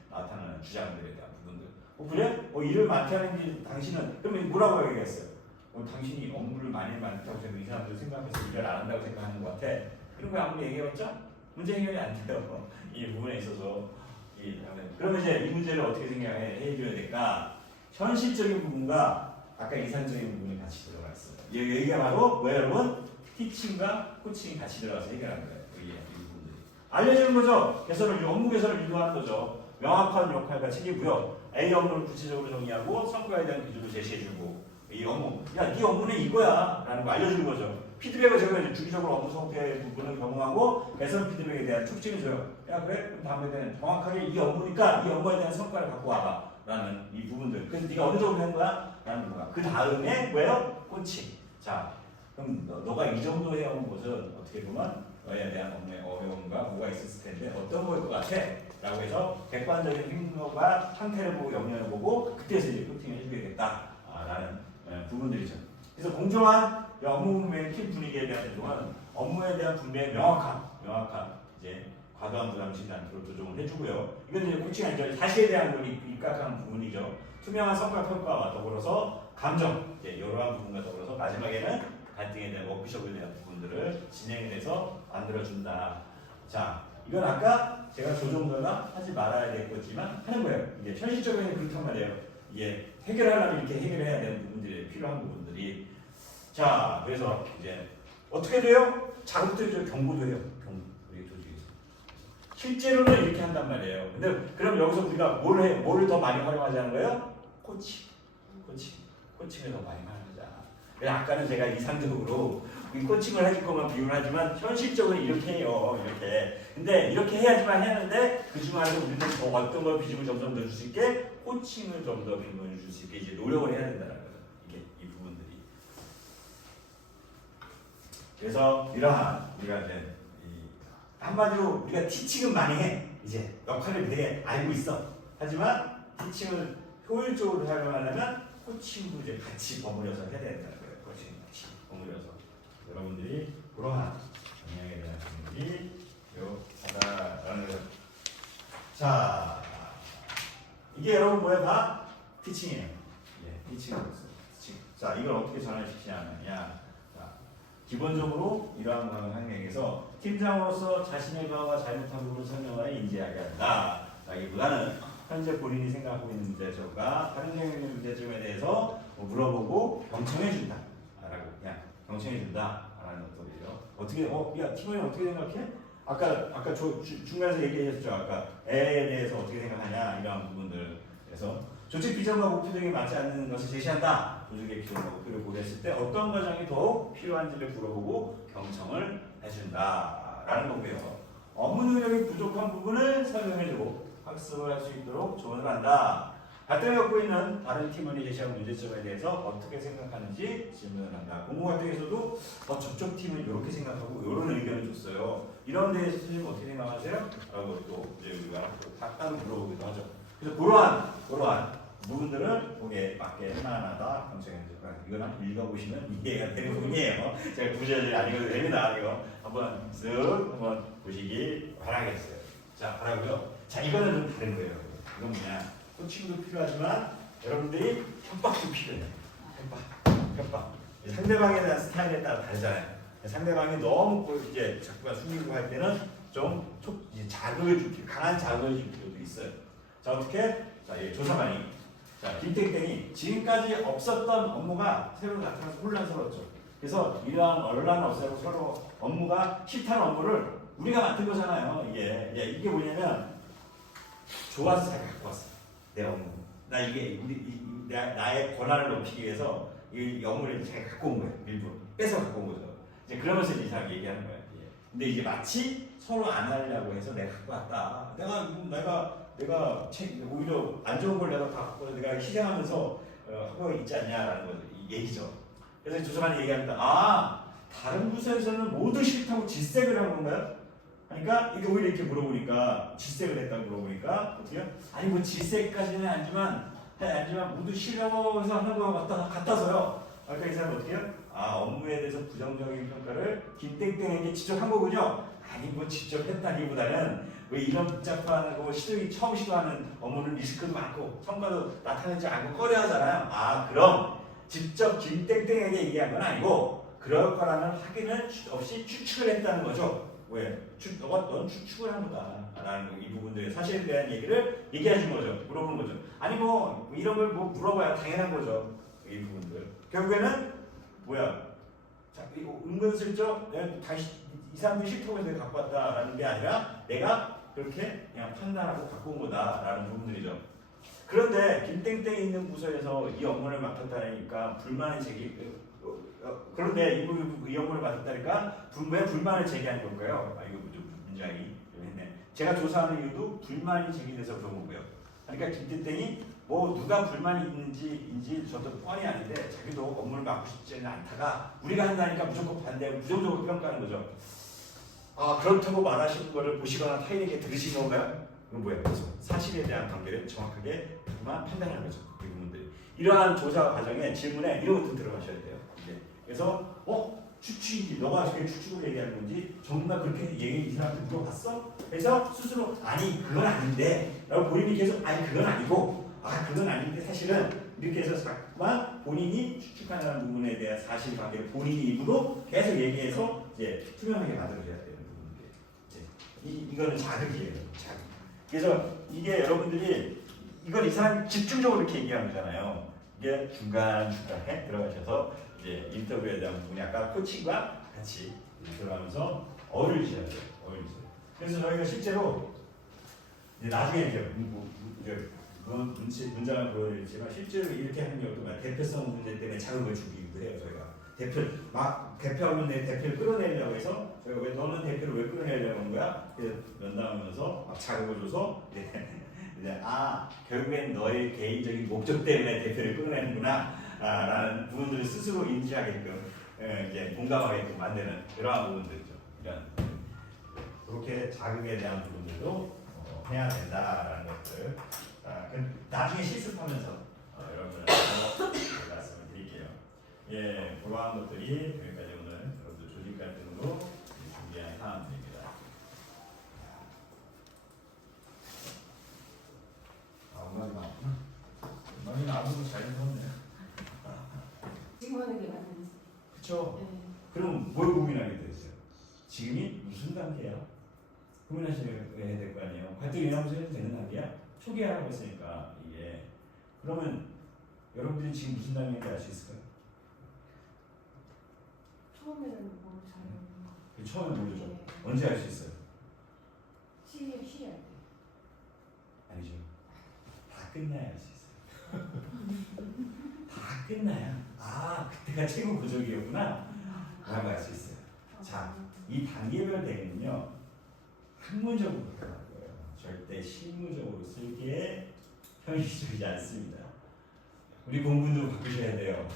나타나는 주장들에 대한 부분들. 그래? 일을 많게 하는 게 당신은 그러면 뭐라고 얘기했어요? 당신이 업무를 많이 많다고 생각해 이 사람들 생각해서 일을 안 한다고 생각하는 것 같아. 이런 거 아무리 얘기해봤자 문제 해결이 안 돼요. 이 부분에 있어서 그러면 이제 이 문제를 어떻게 해줘야 될까? 현실적인 부분과 아까 이상적인 부분이 같이 들어가 있어요. 여기가 바로 뭐예요, 여러분? 티칭과 코칭이 같이 들어가서 해결하는 거예요. 이 부분들이. 알려주는 거죠. 개선을 업무 개선을 유도하는 거죠. 명확한 역할과 책임이고요. A 업무를 구체적으로 정의하고 성과에 대한 기준을 제시해주고 이 업무, 야, 네 업무는 이거야 라는 거 알려주는 거죠. 피드백을 제가 이제 주기적으로 업무 성과의 부분을 경험하고 개선 피드백에 대한 촉진을 줘요. 야, 그래? 그럼 다음에는 정확하게 이 업무니까 이 업무에 대한 성과를 갖고 와봐 라는 이 부분들. 그래서 네가 어느 정도 한 거야? 라는 거야. 그 다음에 뭐예요? 코칭. 자, 그럼 너가 이 정도 해온 것은 어떻게 보면 너에 대한 업무의 어려움과 뭐가 있었을 텐데 어떤 거일 것 같아? 라고 해서 객관적인 행동과 상태를 보고 영향을 보고 그때서 이제 코팅을 해줘야겠다 라는 부분들이죠. 그래서 공정한 업무의 팀 분위기에 대한 행동은 업무에 대한 분배의 명확한 이제 과도한 부담을 지지 않도록 조정을 해주고요. 이건 이제 코칭 아니죠. 사실에 대한 걸 입각한 부분이죠. 투명한 성과 평가와 더불어서 감정, 이제 이러한 부분과 더불어서 마지막에는 갈등에 대한 워크숍에 대한 부분들을 진행해서 만들어준다. 자, 이건 아까 제가 조정도나 하지 말아야 됐겠지만 하는 거예요. 이게 현실적으로는 그렇단 말이에요. 이게 해결하려면 이렇게 해결해야 되는 부분들이 필요한 부분들이. 자, 그래서 이제 어떻게 돼요? 자극도 해줘요. 경고도 해요. 우리 조직에서. 실제로는 이렇게 한단 말이에요. 근데 그럼 여기서 우리가 뭘 더 많이 활용하자는 거예요? 코칭을 더 많이 활용하자. 그래서 아까는 제가 이상적으로 이 코칭을 해줄 것만 비유를 하지만 현실적으로 이렇게 해요. 이렇게. 근데 이렇게 해야지만 했는데 그 중간에서 우리는 더 어떤 걸 비중을 점점 더 줄 수 있게 코칭을 좀 더 비중을 줄 수 있게 이제 노력을 해야 된다는 거죠. 이게 이 부분들이. 그래서 이러한 우리가 이제 한마디로 우리가 티칭은 많이 해. 이제 역할을 되게 알고 있어. 하지만 티칭을 효율적으로 활용하려면 코칭도 이제 같이 버무려서 해야 된다는 거예요. 코칭 같이 버무려서 여러분들이 그러한 영향에 대한 부분들이 필요하다라는 거예요. 자, 이게 여러분 뭐예요? 다 티칭이에요. 예, 티칭으로서. 티칭. 자, 이걸 어떻게 전환시키냐면요. 기본적으로 이러한 환경에서 팀장으로서 자신의 과와 잘못한 부분을 설명하여 인지하게 한다. 라기보다는 현재 본인이 생각하고 있는 문제점과 다른 생각하는 문제점에 대해서 물어보고 경청해준다. 라고 그냥 경청해준다. 라는 것들이죠. 어떻게, 야, 팀원이 어떻게 생각해? 아까 중간에서 얘기하셨죠. 아까 A에 대해서 어떻게 생각하냐. 이런 부분들. 그래서 조직 비전과 목표 등에 맞지 않는 것을 제시한다. 조직의 비전과 목표를 고려했을 때 어떤 과정이 더욱 필요한지를 물어보고 경청을 해준다라는 거고요. 업무 능력이 부족한 부분을 설명해주고 학습을 할 수 있도록 조언을 한다. 갈등을 겪고 있는 다른 팀원이 제시한 문제점에 대해서 어떻게 생각하는지 질문을 한다. 공모 갈등에서도 저쪽 팀은 이렇게 생각하고 이런 의견을 줬어요. 이런 데에서 선생님 어떻게 생각하세요? 라고 또 이제 우리가 따로 물어보기도 하죠. 그래서 그러한 부분들은 거기에 맞게 하나하나 경청해주고 이건 한번 읽어보시면 이해가 되는 부분이에요. 제가 구절이 아니어도 됩니다. 이거 한번 한번 보시기 바라겠어요. 자, 바라고요. 자, 이거는 좀 다른 거예요. 이건 뭐냐? 코칭도 필요하지만 여러분들이 협박도 필요해요. 협박. 상대방에 대한 스타일에 따라 다르잖아요. 상대방이 너무 이제 자꾸만 숨기고 할 때는 좀 자극을 주기, 강한 자극을 줄 필요도 있어요. 자, 어떻게? 자, 조사관이. 자, 김땡땡이 지금까지 없었던 업무가 새로 나타나서 혼란스러웠죠. 그래서 이러한 언란 없애고 서로 업무가 싫다는 업무를 우리가 맡은 거잖아요. 이게 뭐냐면 좋아서 잘 갖고 왔어. 내 업무. 나 이게 나의 권한을 높이기 위해서 이 업무를 잘 갖고 온 거예요. 일부러 뺏어 갖고 온 거죠. 이제 그러면서 이제 사람 얘기하는 거예요. 근데 이제 마치 서로 안 하려고 해서 내가 갖고 왔다. 내가 오히려 안 좋은 걸 내가 다 갖고 내가 희생하면서 하고 있지 않냐라는 거 얘기죠. 그래서 조사관이 얘기합니다. 다른 부서에서는 모두 싫다고 질색을 한 건가요? 그러니까 이게 오히려 이렇게 물어보니까 질색을 했다고 물어보니까 어떻게요? 아니 뭐 질색까지는 아니지만 모두 싫어서 하는 거 같아서요. 그러니까 이 사람은 어떻게 해요? 업무에 대해서 부정적인 평가를 김땡땡에게 직접 한 거군요. 아니 뭐 직접 했다기보다는 왜 이런 복잡한 거 처음 시도하는 업무는 리스크도 많고 성과도 나타내지 않고 꺼려하잖아요. 그럼 직접 김땡땡에게 얘기한 건 아니고 그럴 거라는 확인을 없이 추측을 했다는 거죠. 왜? 넌 추측을 한 거다라는 이 부분들의 사실에 대한 얘기를 얘기하신 거죠. 물어보는 거죠. 아니 뭐 이런 걸 뭐 물어봐야 당연한 거죠. 이 부분들. 결국에는 뭐야? 자, 이거 은근슬쩍 내가 다시 이 사람들이 싫다고 해서 갖고 왔다라는 게 아니라 내가 그렇게 그냥 판단하고 갖고 온 거다라는 부분들이죠. 그런데 김땡땡에 있는 부서에서 이 업무를 맡았다니까 불만을 제기 그런데 이 업무를 맡았다니까 왜 불만을 제기한 걸까요? 아 이거 좀 문장이 좀 했네. 제가 조사하는 이유도 불만이 제기돼서 그런 거고요. 그러니까 김땡땡이 뭐 누가 불만이 있는지인지 저도 뻔히 아는데 자기도 업무를 맡고 싶지는 않다가 우리가 한다니까 무조건 반대하고 부정적으로 평가하는 거죠. 아 그렇다고 말하시는 거를 보시거나 타인에게 들으신 건가요? 그건 뭐예요? 그래서 사실에 대한 관계를 정확하게 판단하는 거죠. 이 부분들이. 이러한 조사 과정에 질문에 이런 것도 들어가셔야 돼요. 이제. 그래서 추측이지. 너가 그게 추측으로 얘기하는 건지 정말 그렇게 이 사람한테 물어봤어? 그래서 스스로 아니 그건 아닌데 라고 본인이 계속 아니 그건 아니고 아 그건 아닌데 사실은 이렇게 해서 자꾸만 본인이 추측하는 부분에 대한 사실관계를 본인이 입으로 계속 얘기해서 이제 투명하게 만들어줘야 되는 부분인데 이거는 자극이에요. 자극. 그래서 이게 여러분들이 이걸 이 사람이 집중적으로 이렇게 얘기하는 거잖아요. 이게 중간중간에 들어가셔서 이제 인터뷰에 대한 부분이 아까 코칭과 같이 들어가면서 어울리셔야 돼요. 어울리셔야. 그래서 저희가 실제로 이제 나중에 이제 문장을 보여드리지만 실제로 이렇게 하는 경우도 많아요. 대표성 문제 때문에 자극을 주기도 해요. 저희가 대표하고 있는 대표를 끌어내려고 해서 저희가 왜 너는 대표를 왜 끌어내려고 하는 거야? 그래서 면담하면서 막 자극을 줘서 이제 결국엔 너의 개인적인 목적 때문에 대표를 끌어내는구나 라는 부분들을 스스로 인지하게끔 이제 공감하게끔 만드는 그러한 부분들이죠. 이런 그렇게 자극에 대한 부분들도 해야 된다라는 것들. 나중에 실습하면서 여러분들한테 말씀을 드릴게요. 예, 그러한 것들이 여기까지 오늘 여러분들 조직 갈등으로 준비한 사항들입니다. 음악이 나왔구나. 음악이 나와서 잘 들었네. 지금 하는 게 맞는지. 그쵸? 네. 그럼 뭘 고민하게 됐어요? 지금이 무슨 단계야? 고민하셔야 될 거 아니에요. 갈등 예방서 해도 되는 단계야? 초기화라고 했으니까 이게. 그러면 여러분들이 지금 무슨 단계인지 알 수 있을까요? 처음에는 뭐 잘. 처음에 모르죠. 네. 언제 알 수 있어요? 시할 때. 아니죠. 다 끝나야 알 수 있어요. 다 끝나야 그때가 최고 고적이었구나 라고 알 수 있어요. 자, 이 단계별 대응은요 학문적으로 들어갈 거예요. 절대 실무적으로 쓰기에 현실적이지 않습니다. 우리 공부도 바꾸셔야 돼요.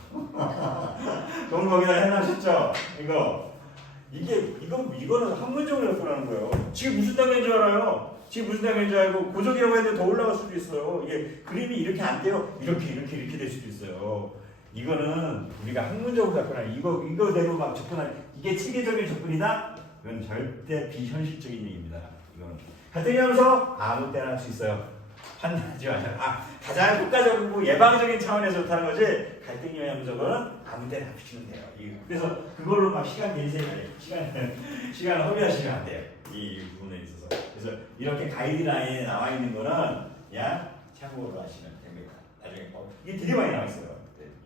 공부 거기다 해놨었죠? 이거는 학문적으로 접근하는 거예요. 지금 무슨 단계인 줄 알아요? 지금 무슨 단계인 줄 알고 고적이라고 했는데 더 올라갈 수도 있어요. 이게 그림이 이렇게 안 돼요. 이렇게 될 수도 있어요. 이거는 우리가 학문적으로 접근하는 이거대로 막 접근하는 이게 체계적인 접근이다? 그건 절대 비현실적인 얘기입니다. 이거는 갈등하면서 아무 때나 할 수 있어요. 판단하지 마세요. 가장 효과적이고 예방적인 차원에서 좋다는 거지 갈등 예방적은 아무 때나 하시면 돼요. 그래서 그걸로 막 시간 시간 허비하시면 안 돼요. 이 부분에 있어서. 그래서 이렇게 가이드라인에 나와 있는 거는 그냥 참고로 하시면 됩니다. 나중에 이게 되게 많이 나와 있어요.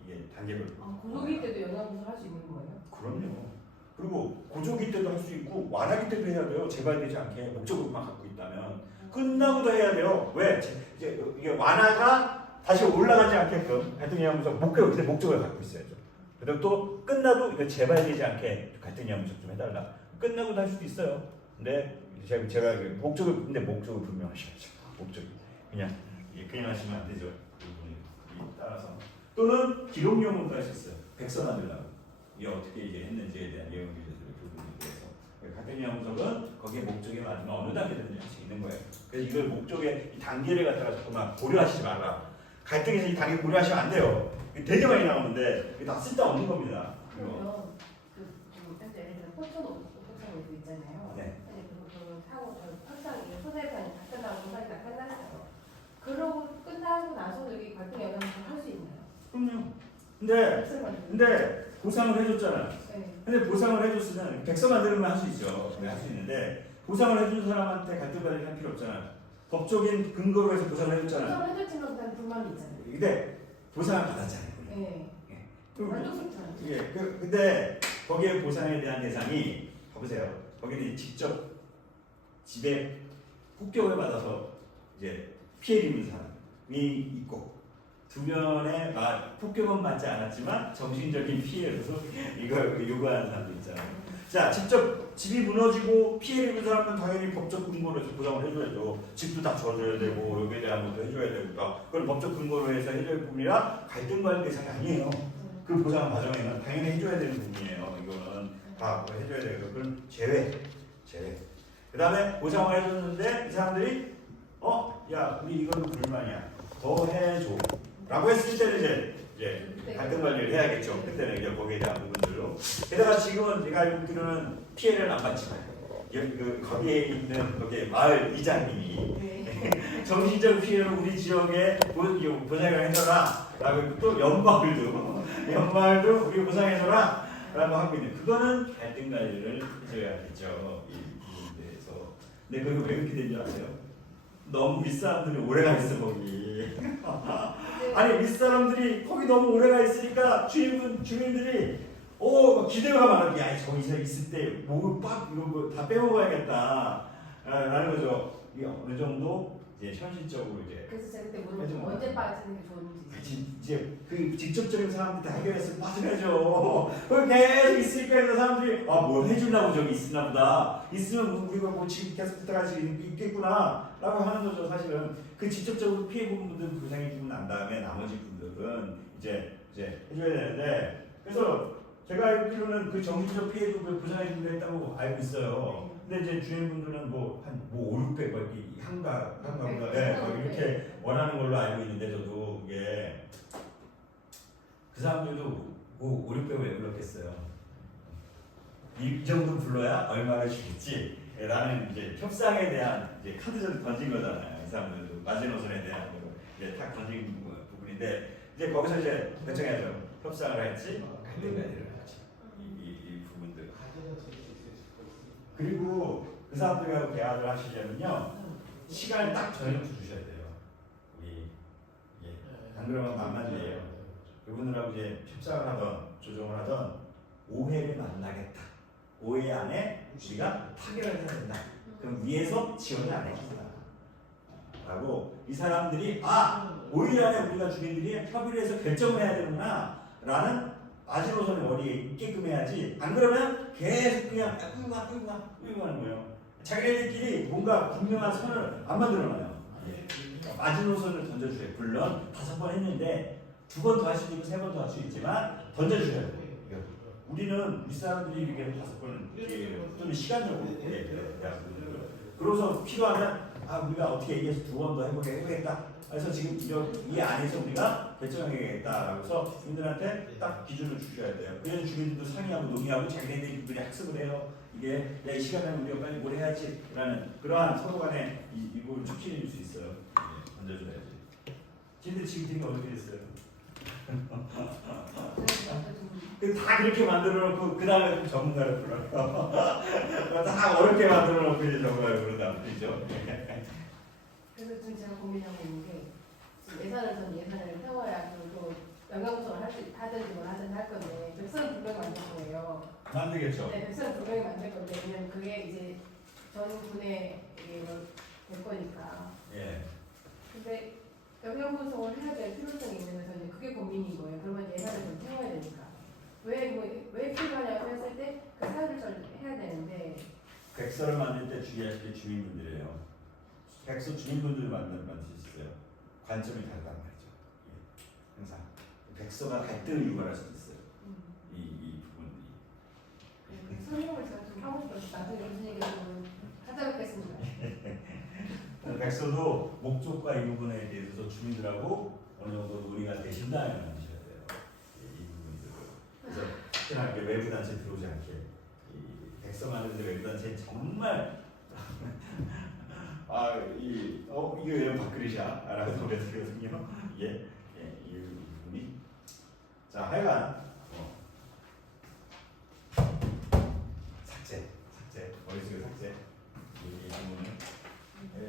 이게 단계별. 고조기 때도 영양분을 할 수 있는 거예요? 그럼요. 그리고 고조기 때도 할 수 있고 완화기 때도 해야 돼요. 재발되지 않게 목적으로만 갖고 있다면 끝나고도 해야 돼요. 왜? 이게 완화가 다시 올라가지 않게끔 갈등 예방분석 목적을 갖고 있어야죠. 그리고 또 끝나도 이거 재발되지 않게 갈등 예방분석 좀 해달라. 끝나고도 할 수도 있어요. 근데 제가 목적을 분명하셔야죠. 목적이 그냥 하시면 안 되죠. 따라서 또는 기록용으로도 할 수 있어요. 백서 만들라고 이게 어떻게 이제 했는지에 대한 내용을 위해서 갈등 예방분석은 거기에 목적에 맞으면 어느 단계든지 할 수 있는 거예요. 그래서 이걸 목적의 이 단계를 갖다가 자꾸만 고려하시지 말라. 갈등에서 이 단계 고려하시면 안 돼요. 되게 많이 나오는데 이게 다 쓸데없는 겁니다. 그러면 예를 들어 포천도 있잖아요. 네. 그거 타고 포천이 소대판이 다 끝나고 공사가 다 끝났어요. 그러고 끝나고 나서 여기 갈등 예방을 할 수 있나요? 그럼요. 근데 보상을 해줬잖아. 네. 근데 보상을 해줬으면 백서 만들면 할 수 있죠. 할 수 있는데 보상을 해준 사람한테 갈등 관리를 할 필요 없잖아. 법적인 근거로 해서 보상을 해줬잖아. 보상을 해줬지만 그다음 불만이 있잖아요. 근데 보상을 받았잖아요. 네. 그리고 만족스럽잖아요. 근데 거기에 보상에 대한 대상이 봐보세요. 거기는 직접 집에 폭격을 받아서 이제 피해를 입은 사람이 있고 주변에 폭격은 받지 않았지만 정신적인 피해로서 이걸 요구하는 사람도 있잖아요. 자, 직접 집이 무너지고 피해를 입은 사람은 당연히 법적 근거로 해서 보장을 해줘야죠. 집도 다 줘줘야 되고 여기에 대한 것도 해줘야 되니까 그걸 법적 근거로 해서 해줘야 할 부분이라 갈등 관리 대상이 아니에요. 그 보장 과정에는 당연히 해줘야 되는 부분이에요. 이거는 다 해줘야 되고 그건 제외. 그 다음에 보장을 해줬는데 이 사람들이 야 우리 이거는 불만이야. 더 해줘. 라고 했을 때는 이제 갈등 관리를 해야겠죠. 그때는 이제 거기에 대한 부분들로. 게다가 지금은 제가 알고 있기로는 피해를 안 받지만 거기에 있는 거기에 마을 이장님이 정신적 피해를 우리 지역에 보장을 해줘라 라고 또 연마을도 우리 보장해줘라 라고 하고 있는 그거는 갈등 관리를 해줘야겠죠. 이 부분에 대해서. 근데 그게 왜 그렇게 된 줄 아세요? 너무 윗사람들이 오래가 있어 거기. 아니 윗사람들이 거기 너무 오래가 있으니까 주민들이 기대가 많아. 야 저기서 있을 때 목을 빡 이거 다 빼먹어야겠다 라는 거죠. 이게 어느 정도 이제 현실적으로 이제. 그래서 제가 그때 물어봤죠. 언제 빠지는 게 좋은지. 이제 그 직접적인 사람들이 다 해결했으면 빠져야죠. 그 계속 있으니까 이런 사람들이 뭘 해주려고 저기 있으나 보다. 있으면 우리가 뭐 지금 계속 부탁할 있겠구나 라고 하는 거죠. 사실은 그 직접적으로 피해 본 분들은 보상해 주고 난 다음에 나머지 분들은 이제 해줘야 되는데 그래서 제가 알기로는 그 정신적 피해도 보상해 준다 했다고 알고 있어요. 근데 이제 주인분들은 한 5, 600 한가 이렇게 원하는 걸로 알고 있는데 저도 그게 그 사람들도 5, 600을 왜 불렀겠어요. 이 정도 불러야 얼마를 주겠지. 라는 이제 협상에 대한 이제 카드를 던진 거잖아요. 이 사람들도 마지노선에 대한 거 이제 딱 던진 부분인데 이제 거기서 이제 결정해야죠. 협상을 할지 갈등 관리를 할지 이 부분들. 그리고 그 사람들하고 대화를 하시려면요 시간을 딱 정해놓고 주셔야 돼요. 안 그러면 만만해요. 그분들하고 이제 협상을 하던 조정을 하던 5회를 만나겠다. 5회 안에 우리가 타결을 해야 된다. 그럼 위에서 지원을 안 해준다. 라고 이 사람들이 5일 안에 우리가 주민들이 협의를 해서 결정을 해야 되는구나 라는 마지노선의 머리에 있게끔 해야지. 안 그러면 계속 그냥 끌고 가는 거예요. 자기네들끼리 뭔가 분명한 선을 안 만들어놔요. 마지노선을 던져줘요. 물론 5번 했는데 2번 더 할 수도 있고 3번 더 할 수 있지만 던져줘야 돼요. 우리는 윗사람들이 이렇게 5번 또는 시간적으로 그래서 필요하면 우리가 어떻게 얘기해서 2번 더 해보겠다. 그래서 지금 이 안에서 우리가 결정하겠다라고 해서 주민들한테 딱 기준을 주셔야 돼요. 그래서 주민들도 상의하고 논의하고 자기네들이 학습을 해요. 이게 이 시간에 우리가 빨리 뭘 해야지라는 그러한 서로 간에 이 부분을 촉진해 줄 수 있어요. 던져줘야지. 근데 지금 되게 어렵게 됐어요. 다 그렇게 만들어 놓고 그 다음에 전문가를 불러요. 다 어렵게 만들어 놓고 이제 전문가를 부른다 말이죠. 그래서 지금 제가 고민하고 있는 게 예산을 세워야 또 영양소를 하든지 뭘 하든지 할 건데 백선 분명히 만들 거예요. 만들겠죠. 네, 백선 분명히 만들 건데 왜냐면 그게 이제 전 군에 될 거니까. 예. 근데 영양 분석을 해야 될 필요성이 있는 데서 이제 그게 고민인 거예요. 그러면 예산을 좀 세워야 되니까. 왜 필요하냐고 했을 때 그 사업을 해야 되는데 백서를 만들 때 주의하실 게 주민분들이에요. 백서 주민분들 만들 수 있어요. 관점이 다르단 말이죠. 예. 항상 백서가 갈등을 유발할 수도 있어요. 이 부분이. 설명을 제가 좀 하고 싶어서 나중에 무슨 얘기를 좀 찾아뵙겠습니다. 백서도 목적과 이 부분에 대해서 주민들하고 어느 정도 논의가 되신 다음에 만드셔야 돼요. 이 부분들을. 그래서 특히나 외부 단체 들어오지 않게 이 백서 만드는데 외부 단체 정말 이거 왜 밥그릇이야? 라고 소리 들거든요. 이 부분이. 자, 하여간 삭제, 머릿속에 삭제. 이 부분은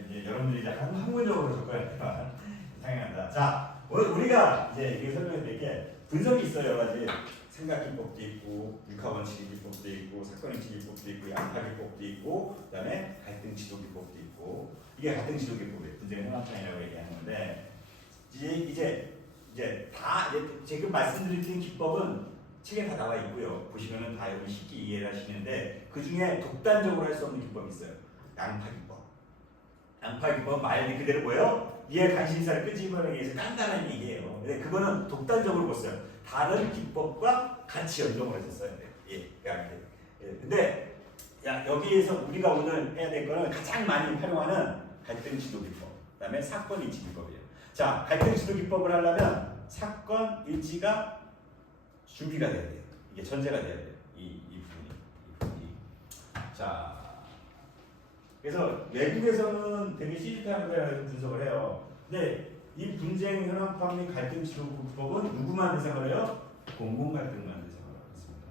이제 여러분들이 이제 학문적으로 접근할 때만 상행한다. 자, 오늘 우리가 이제 이게 설명해 드릴 게 분석이 있어요, 여러 가지. 삼각기법도 있고 육하원칙기법도 있고 사건행치기법도 있고 양파기법도 있고 그다음에 갈등지도기법도 있고 이게 갈등지도기법이에요. 분쟁의 현황판이라고 얘기하는 건데 이제 다 지금 말씀드린 기법은 책에 다 나와 있고요. 보시면은 다 여러분 쉽게 이해를 하시는데 그 중에 독단적으로 할 수 없는 기법이 있어요. 양파기법. 양파기법 말 그대로 뭐예요? 이해 관심사를 끄집어내기 위해서 간단한 얘기예요. 근데 그거는 독단적으로 봤어요. 다른 기법과 같이 연동을 해서 써야 돼요. 예, 그러니까 근데 여기에서 우리가 오늘 해야 될 거는 가장 많이 활용하는 갈등지도기법, 그다음에 사건일치기법이에요. 자, 갈등지도기법을 하려면 사건일치가 준비가 돼야 돼요. 이게 전제가 돼야 돼요. 이 부분이. 자, 그래서 외국에서는 되게 시스템을 분석을 해요. 근데 이 분쟁 현황판 및 갈등 지도 기법은 누구만 대상을 해요? 공공 갈등만 대상을 하고 있습니다.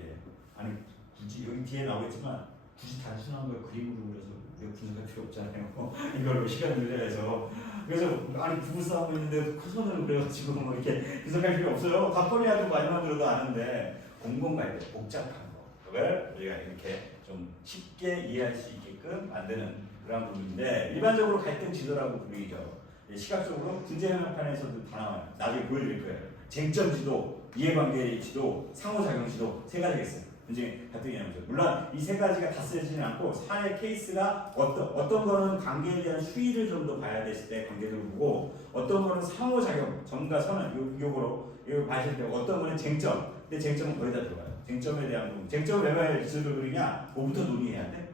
예. 아니 굳이 여기 뒤에 나오겠지만 굳이 단순한 걸 그림으로 그려서 우리가 분석할 필요 없잖아요. 이걸로 시간 늘려서 그래서 아니 부부 싸우고 있는데 그 손을 그려가지고 뭐 이렇게 분석할 필요 없어요. 각본이라도 많이 만들어도 아는데 공공 갈등 복잡한 거 그걸 우리가 이렇게 좀 쉽게 이해할 수 있게끔 만드는 그런 부분인데 일반적으로 갈등 지도라고 불리죠. 시각적으로 분쟁 현황판에서도 다 나와요. 나중에 보여드릴 거예요. 쟁점 지도, 이해관계 지도, 상호작용 지도 세 가지가 있어요. 분쟁 갈등이 나오죠. 물론 이 세 가지가 다 쓰지는 않고 사례 케이스가 어떤 거는 관계에 대한 수위를 좀 더 봐야 됐을 때 관계를 보고 어떤 거는 상호작용, 점과 선을 요거로 이거 봐실 때 어떤 거는 쟁점. 근데 쟁점은 거의 다 들어가요. 쟁점에 대한 부분. 쟁점을 왜 지도를 그리냐? 뭐부터 논의해야 돼?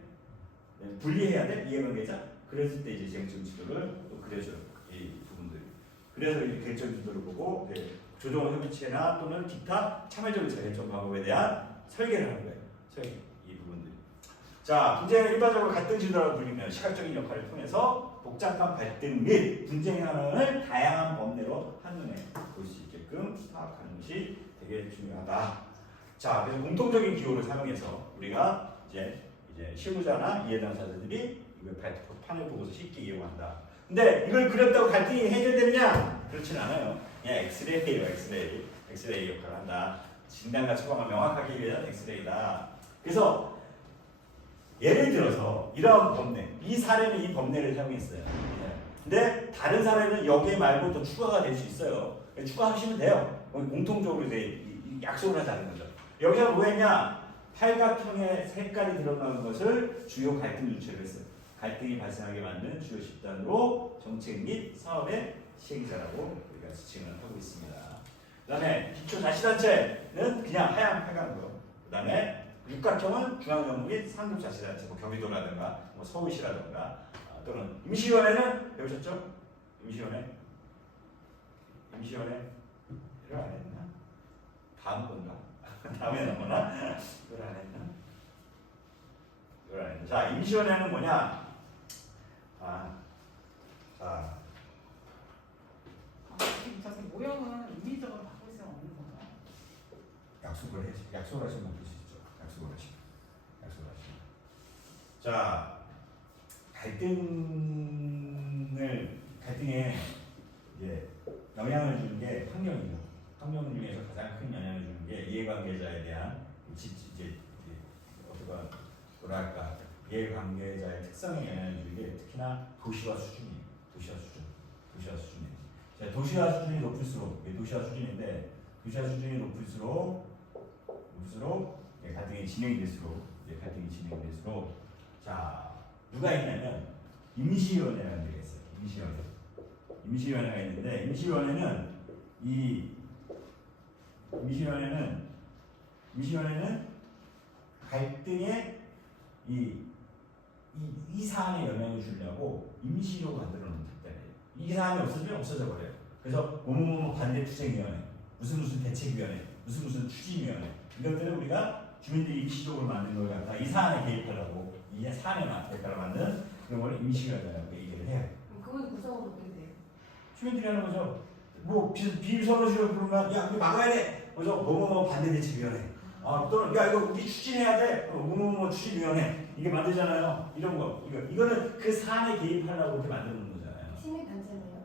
분리해야 돼? 이해관계자? 그랬을 때 이제 쟁점 지도를 또 그려줘요. 이 부분들. 그래서 이 결정 지도를 보고 조정 협의체나 또는 기타 차별적인 결정 방법에 대한 설계를 하는 거예요. 설계 이 부분들. 자, 분쟁은 일반적으로 갈등 지도라고 불리면 시각적인 역할을 통해서 복잡한 갈등 및 분쟁 현황을 다양한 범례로 한눈에 볼 수 있게끔 파악하는 것이 되게 중요하다. 자, 그래서 공통적인 기호를 사용해서 우리가 이제 실무자나 이해 당사자들이 이걸 판을 보고서 쉽게 이용한다. 근데 이걸 그렸다고 갈등이 해결되느냐? 그렇진 않아요. 그냥 엑스레이예요, 엑스레이. 엑스레이 역할을 한다. 진단과 처방을 명확하게 위한 엑스레이다. 그래서 예를 들어서 이런 범례, 이 사례는 이 범례를 사용했어요. 근데 다른 사례는 여기에 말고 또 추가가 될 수 있어요. 추가하시면 돼요. 공통적으로 이제 약속을 하자는 거죠. 여기서 뭐 했냐? 팔각형의 색깔이 들어가는 것을 주요 갈등 주체로 했어요. 갈등이 발생하게 만든 주요 집단으로 정책 및 사업의 시행자라고 우리가 지칭을 하고 있습니다. 그 다음에 기초 자치단체는 그냥 하얀 팔각으로, 그 다음에 육각형은 중앙정부 및 상급 자치단체, 뭐 경기도라든가 뭐 서울시라든가 또는 임시위원회는 배우셨죠? 임시위원회를 안 했나? 다음 건가? 다음에 나오나? 이걸 안 했나? 이걸 안 했나? 자, 임시위원회는 뭐냐? 저기 모형은 인위적으로 바꿀 수는 없는 건가요? 약속을 하시면 바꿀 수 있죠. 자, 갈등에 이제 영향을 주는 게 환경이죠. 환경 중에서 가장 큰 영향을 주는 게 이해관계자에 대한 이해관계자의 특성에 영향을 주는 게 특히나 도시화 수준이에요. 도시화 수준이. 자, 도시화 수준이 높을수록 도시화 수준이 높을수록 갈등이 진행될수록 자, 누가 있냐면 임시위원회라는 데가 있어요. 임시위원회가 있는데 임시위원회는 갈등에 이 사안에 영향을 주려고 임시로 만들어 놓은 특단이에요. 이 사안이 없어지면 없어져 버려요. 그래서 뭐뭐뭐 반대 투쟁위원회, 무슨 대책위원회, 무슨 추진위원회, 이것들은 우리가 주민들이 임시적으로 만든 걸 갖다 이 사안에 개입하려고 이 사안에만 대가를 만든 그런 걸 임시위원회라고 얘기를 해요. 그건 구성은 어떻게 돼요? 주민들이 하는 거죠. 뭐 비서로시로 부르면 야 이거 막아야 돼. 그래서 뭐뭐뭐 반대 대책위원회. 또는 야 이거 우리 추진해야 돼. 뭐뭐뭐 추진위원회. 이게 만들잖아요. 이런 거. 이거는 그 사안에 개입하려고 이렇게 만드는 거잖아요. 시민단체네요.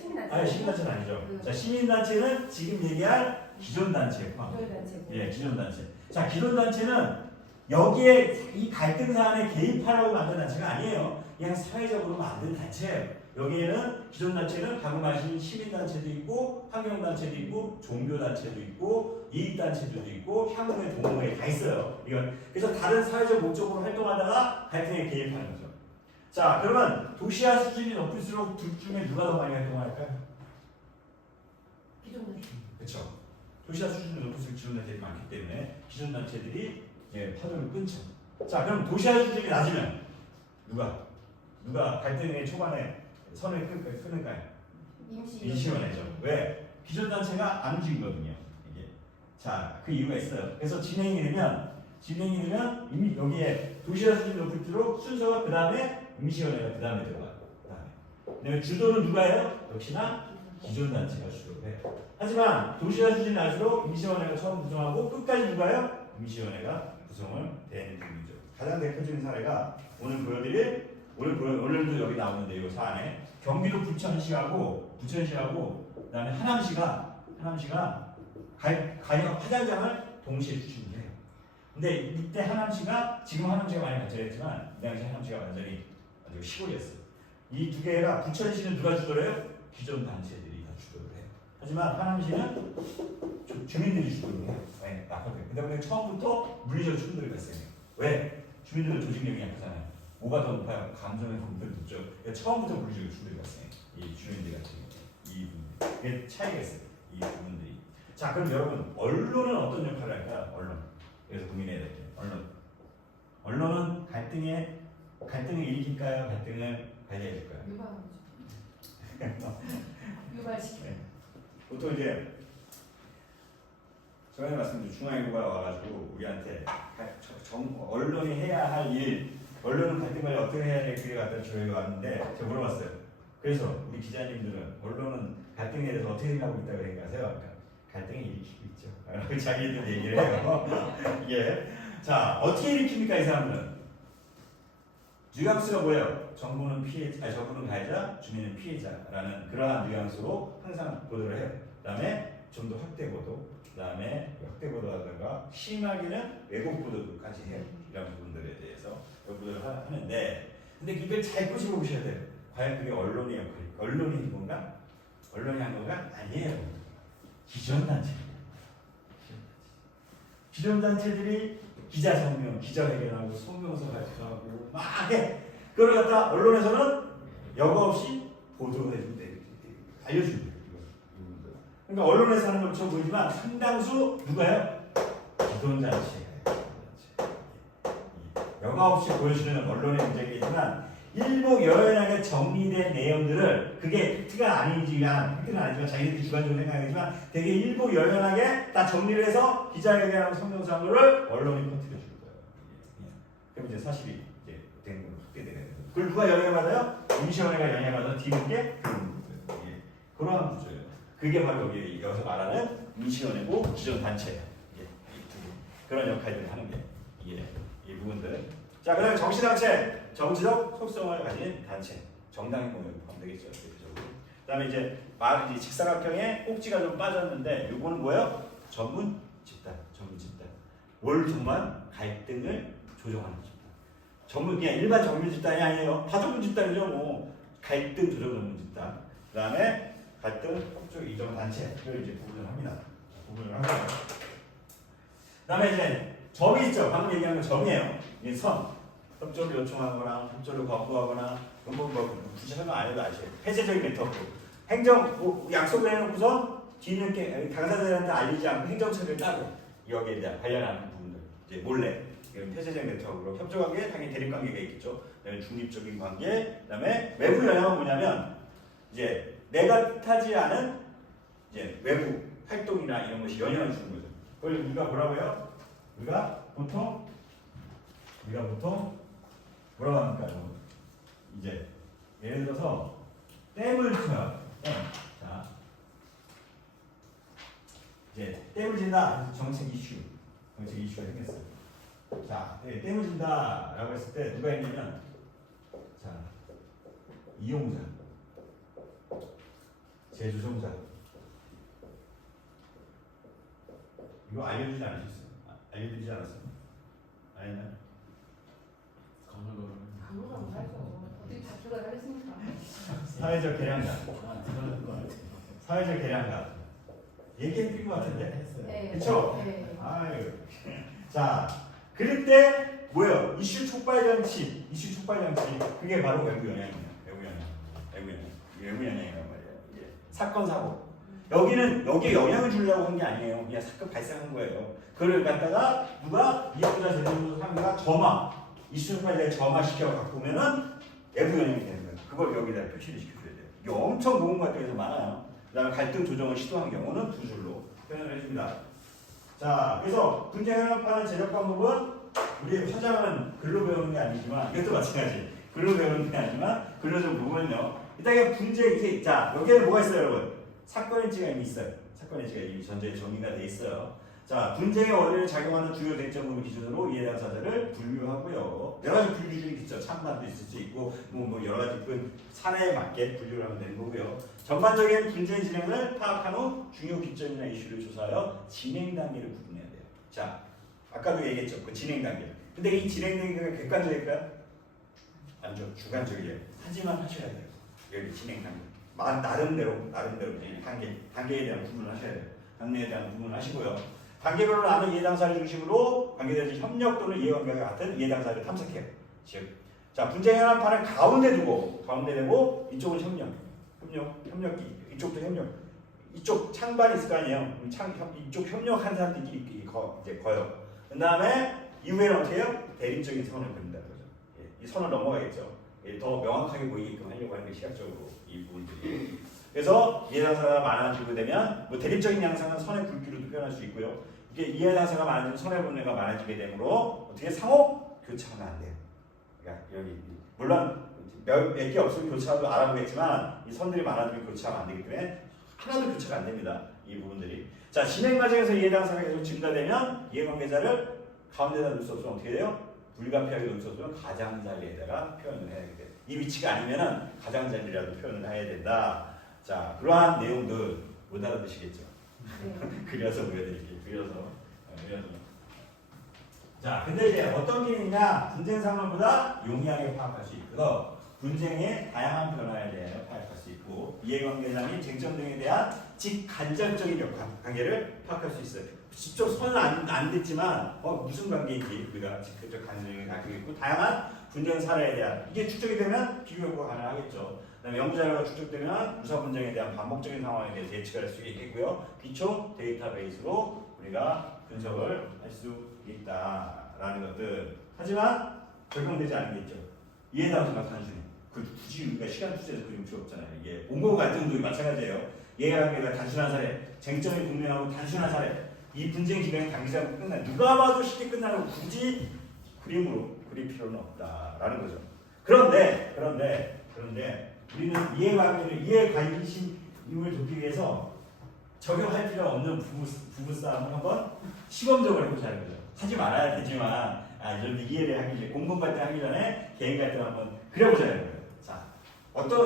시민단체. 아니 시민단체는 아니죠. 자, 시민단체는 지금 얘기할 기존 단체에 포함. 기존 단체고. 예, 기존 단체. 자, 기존 단체는 여기에 이 갈등 사안에 개입하라고 만든 단체가 아니에요. 그냥 사회적으로 만든 단체예요. 여기에는 기존 단체는 방금 하신 시민 단체도 있고, 환경 단체도 있고, 종교 단체도 있고, 이익 단체도 있고, 향후회, 동호회 다 있어요. 이건 그래서 다른 사회적 목적으로 활동하다가 갈등에 개입하는 거죠. 자, 그러면 도시화 수준이 높을수록 둘 중에 누가 더 많이 활동할까요? 기존 단체. 그렇죠. 도시화 수준이 높을수록 기존 단체들이 많기 때문에 기존 단체들이 파도를 끊죠. 자, 그럼 도시화 수준이 낮으면 누가 갈등의 초반에 선을 끄는가요? 임시위원회죠. 왜? 기존 단체가 안 움직이거든요. 이게. 자, 그 이유가 있어요. 그래서 진행이 되면 이미 여기에 도시화 수준이 높을수록 순서가 그 다음에 임시위원회가 그 다음에 들어가요. 그다음에 주도는 누가 해요? 역시나 기존 단체가 주도를 해요. 하지만 도시화 수준이 날수록 임시위원회가 처음 구성하고 끝까지 누가 해요? 임시위원회가 구성을 되는 중이죠. 가장 대표적인 사례가 오늘도 여기 나오는데 이 사안에 경기도 부천시하고 그다음에 하남시가 가역 화장장을 동시에 추진을 해요. 근데 이때 지금 하남시가 많이 발전했지만 이 당시 하남시가 완전히 시골이었어요. 이 두 개가 부천시는 누가 주도를 해요? 기존 단체들이 다 주도를 해요. 하지만 하남시는 주민들이 주도를 해요. 왜? 낙하게. 그 때문에 처음부터 물리적 충돌이 발생해요. 왜? 주민들은 조직력이 약하잖아요. 뭐가 더 높아요? 감정의 분들이 높죠. 그러니까 처음부터 물리적 충돌이 발생해요. 이 주민들 같은 경우. 이 부분들. 이게 차이가 있어요. 이 부분들이. 자, 그럼 여러분, 언론은 어떤 역할을 할까요? 언론. 그래서 고민해야 될게요. 언론은 갈등을 일으킬까요? 갈등을 관리해줄까요? 유발시켜. 보통 이제 전에 말씀드린 중앙일보가 와가지고 우리한테 언론이 해야 할 일, 언론은 갈등 관리 어떻게 해야 될 그에 갖다 저희가 왔는데 제가 물어봤어요. 그래서 우리 기자님들은 언론은 갈등에 대해서 어떻게 생각하고 있다고 생각하세요? 그러니까 갈등을 일으키고 있죠. 자기들 얘기를 해요. 이게 자 어떻게 일으킵니까 이 사람들은? 뉘앙스가 뭐예요? 정부는 정부는 가해자, 주민은 피해자라는 그러한 뉘앙스로 항상 보도를 해요. 그다음에 좀 더 확대 보도, 그다음에 확대 보도라든가 심하게는 왜곡 보도까지 해요. 이런 부분들에 대해서 보도를 하는데, 근데 이걸 잘 꼬집어 보셔야 돼요. 과연 그게 언론의 역할일까? 언론이 한 건가? 언론이 한 건가? 아니에요. 기존 단체입니다. 기존 단체들이 기자 성명, 기자회견하고 성명서 발표하고 막 해. 그걸 갖다 언론에서는 여과 없이 보도를 해준대, 알려준대. 그러니까 언론에서 하는 것처럼 보이지만 상당수 누가요? 기존 단체예요. 여과 없이 보여주는 언론의 문제이지만 일부 여연하게 정리된 내용들을 그게 팩트가 아니지만 자기들이 주관적으로 생각하지만 되게 일부 여연하게 다 정리를 해서 기자회견하고 성명서를 언론이 퍼뜨려 줄 거예요. 그럼 이제 사실이 이제 된 걸로 확대되게 돼요. 그걸 누가 영향받아요? 임시위원회가 영향받아서 뒤늦게 그러한 구조예요. 그게 바로 여기서 말하는 임시위원회고 기존 단체예요. 그런 역할들을 하는 게 이 부분들. 자, 그다음에 정치단체, 정치적 속성을 가진 단체, 정당의 공연이 포함되겠죠. 대표적으로. 그다음에 이제 직사각형에 꼭지가 좀 빠졌는데, 이거는 뭐예요? 전문 집단. 뭘 통한 갈등을 조정하는 집단. 그냥 일반 전문 집단이 아니에요. 다 전문 집단이죠. 뭐 갈등 조정 전문 집단. 그다음에 갈등 협조 이전 단체를 이제 구분을 합니다. 그다음에 이제 점이 있죠. 방금 얘기한 건 점이에요. 이게 협조를 요청하거나 협조를 거부하거나 굳이 설명 안 해도 아시죠. 폐쇄적인 네트워크. 약속을 해놓고서 뒤늦게 당사자들한테 알리지 않고 행정처리를 따고 여기에 이제 관련하는 부분들 이제 몰래 이런 폐쇄적 네트워크로 협조관계, 당연히 대립관계가 있겠죠. 그다음에 중립적인 관계, 그다음에 외부 영향은 뭐냐면 이제 내가 뜻하지 않은 이제 외부 활동이나 이런 것이 영향을 주는 거죠. 그걸 우리가 뭐라고 해요? 우리가 보통 뭐라고 합니까? 이제 예를 들어서 댐을 쳐요. 자, 이제 댐을 진다. 정책 이슈가 생겼어요. 자, 댐을 진다라고 했을 때 누가 있냐면 자, 이용자, 제조종자, 이거 알려주지 않으셨어요? 알려드리지 않았어요? 아니나? 아무도 안 알죠. 어떻게 다수가 하겠습니까? 사회적 계량감. 사회적 계량감. 얘기해드린 것 같은데? 했어요. 네. 그쵸? 네. 아유. 자, 그럴 때 뭐예요? 이슈 촉발 장치. 이슈 촉발 장치. 그게 바로 외부 영향입니다. 외부 영향이란 말이에요. 이게 사건 사고. 여기에 영향을 주려고 한 게 아니에요. 그냥 사건 발생한 거예요. 그걸 갖다가 누가 이해보다 제대로 상대가 점화, 이슈 촉발자에 점화시켜 갖고 오면은 외부 영향이 되는 거예요. 그걸 여기다 표시를 시켜줘야 돼요. 이게 엄청 녹음 과정에서 많아요. 그 다음에 갈등 조정을 시도한 경우는 두 줄로 표현을 해줍니다. 자, 그래서 분쟁을 합하는 제작 방법은 우리 화장은 글로 배우는 게 아니지만 이것도 마찬가지. 글로 배우는 게 아니지만 글로 좀 보면요. 이따가 분쟁 이게 자 여기에는 뭐가 있어요, 여러분? 사건 일지가 이미 있어요. 사건 일지가 이미 전제에 정리가 돼 있어요. 자, 분쟁의 원리를 작용하는 주요 쟁점을 기준으로 이해당사자를 분류하고요. 여러 가지 분류 중에 있죠. 찬반도 있을 수 있고 뭐 여러 가지 그 사례에 맞게 분류를 하면 되는 거고요. 전반적인 분쟁 진행을 파악한 후 중요 기점이나 이슈를 조사하여 진행 단계를 구분해야 돼요. 자, 아까도 얘기했죠. 그 진행 단계. 근데 이 진행 단계가 객관적일까요? 아니죠. 주관적이에요. 하지만 하셔야 돼요. 여기 진행 단계. 나름대로 이 단계에 대한 구분을 하셔야 돼요. 단계에 대한 구분을 하시고요. 단계별로 나눈 이해당사를 중심으로 관계자의 협력 또는 이해관계가 같은 이해당사를 탐색해요. 즉, 자 분쟁 현안판을 가운데 두고 이쪽은 협력기, 이쪽도 협력. 이쪽 창반이 있을 거 아니에요. 이쪽 협력한 사람들끼리 이제 거요. 그 다음에 이후에는 어떻게 해요? 대립적인 선을 그린다는 거죠. 이 선을 넘어가겠죠. 더 명확하게 보이게끔 하려고 하는 게 시각적으로 이 부분들이. 그래서 이해당사가 많아지게 되면 뭐 대립적인 양상은 선의 굵기로도 표현할 수 있고요. 이게 이해당사가 많아지면 선의 분해가 많아지게 되므로 어떻게 상호 교차가 안 돼요. 그러니까 여기 물론 몇 개 없으면 교차도 알아보겠지만 이 선들이 많아지면 교차가 안 되기 때문에 하나도 교차가 안 됩니다. 이 부분들이. 자, 진행 과정에서 이해당사가 계속 증가되면 이해관계자를 가운데다 놓을 수 없으면 어떻게 돼요? 불가피하게 놓을 수 없으면 가장자리에다가 표현을 해야 돼요. 이 위치가 아니면은 가장자리라도 표현을 해야 된다. 자, 그러한 내용들 못 알아듣시겠죠? 네. 그려서 보여드릴게요. 그려서. 자, 근데 이제 어떤 기능이냐? 분쟁 상황보다 용이하게 파악할 수 있고요. 분쟁의 다양한 변화에 대해 파악할 수 있고 이해관계자 및 쟁점 등에 대한 직간접적인 관계를 파악할 수 있어요. 직접 손은 안 댔지만 무슨 관계인지 우리가 직접적 관계를 가지고 있고 다양한 분쟁 사례에 대한 이게 추적이 되면 비교 효과가 가능하겠죠. 그다음에 연구자료가 추적되면 유사 분쟁에 대한 반복적인 상황에 대해 예측할 수 있겠고요. 기초 데이터베이스로 우리가 분석을 할 수 있다라는 것들. 하지만 적용되지 않겠죠. 이해당사가 단순히 굳이 우리가 시간 투자해서 그릴 필요 없잖아요. 이게 온고 갈등도 마찬가지예요. 이해관계가 단순한 사례, 쟁점이 분명하고 단순한 사례. 이 분쟁 진행이 단기적으로 끝나. 누가 봐도 쉽게 끝나는 거 굳이 그림으로 그릴 필요는 없다라는 거죠. 그런데 우리는 이해관심임을 돕기 위해서 적용할 필요 없는 부부싸움을 한번 시범적으로 해보자는 거죠. 하지 말아야 되지만 이런 이해를 하기 전에 공동 갈등 하기 전에 개인 갈등 한번 그려보자는 거예요. 자,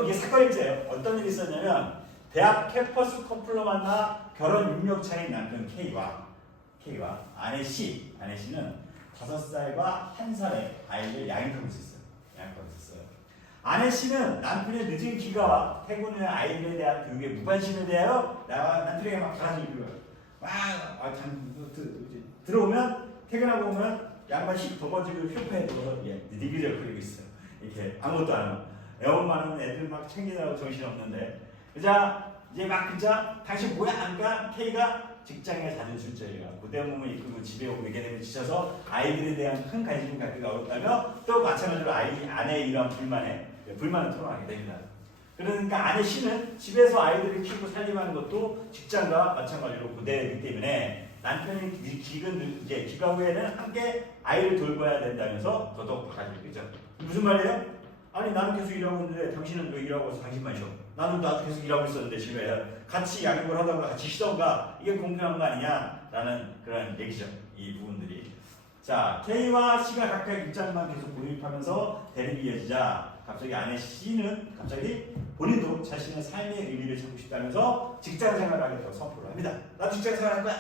이게 사건일지예요. 어떤 일이 있었냐면 대학 캠퍼스 커플로 만나 결혼 6년 차인 남편 K와 아내 C는 5살과 1살의 아이를 양육하고 있었어요. 아내 C는 남편의 늦은 귀가와 퇴근 후의 아이들에 대한 교육에 무관심에 대하여 남편에게 막 가라앉는 거예요. 들어오면 퇴근하고 오면 양말 씩 덮어지고 쇼파에 들어서 니기를 그리고 있어요. 이렇게 아무것도 안 하고 애원 많은 애들 막 챙기느라고 정신없는데 이제 당신 뭐야? 하니까 K가 직장에 잦은 술자리가 고된 몸을 이끌고 집에 오게 되면 지쳐서 아이들에 대한 큰 관심을 갖기가 어렵다며 또 마찬가지로 아내의 이러한 불만을 토론하게 됩니다. 그러니까 아내 C는 집에서 아이들을 키우고 살림하는 것도 직장과 마찬가지로 고되기 때문에 남편이 귀가 후에는 함께 아이를 돌봐야 된다면서 더더욱 바가지를 끄죠. 무슨 말이에요? 아니 나는 계속 일하고 있는데 당신은 왜 일하고 있어? 당신만 쉬어. 나도 계속 일하고 있었는데 집에 같이 양육을 하다가 같이 쉬던가 이게 공평한 거 아니냐라는 그런 얘기죠. 이 부분들이. 자, K와 C가 각각 입장만 계속 고립하면서 대립이 이어지자 갑자기 아내 C는 본인도 자신의 삶의 의미를 찾고 싶다면서 직장 생활을 하겠다고 선포를 합니다. 나도 직장 생활 할 거야!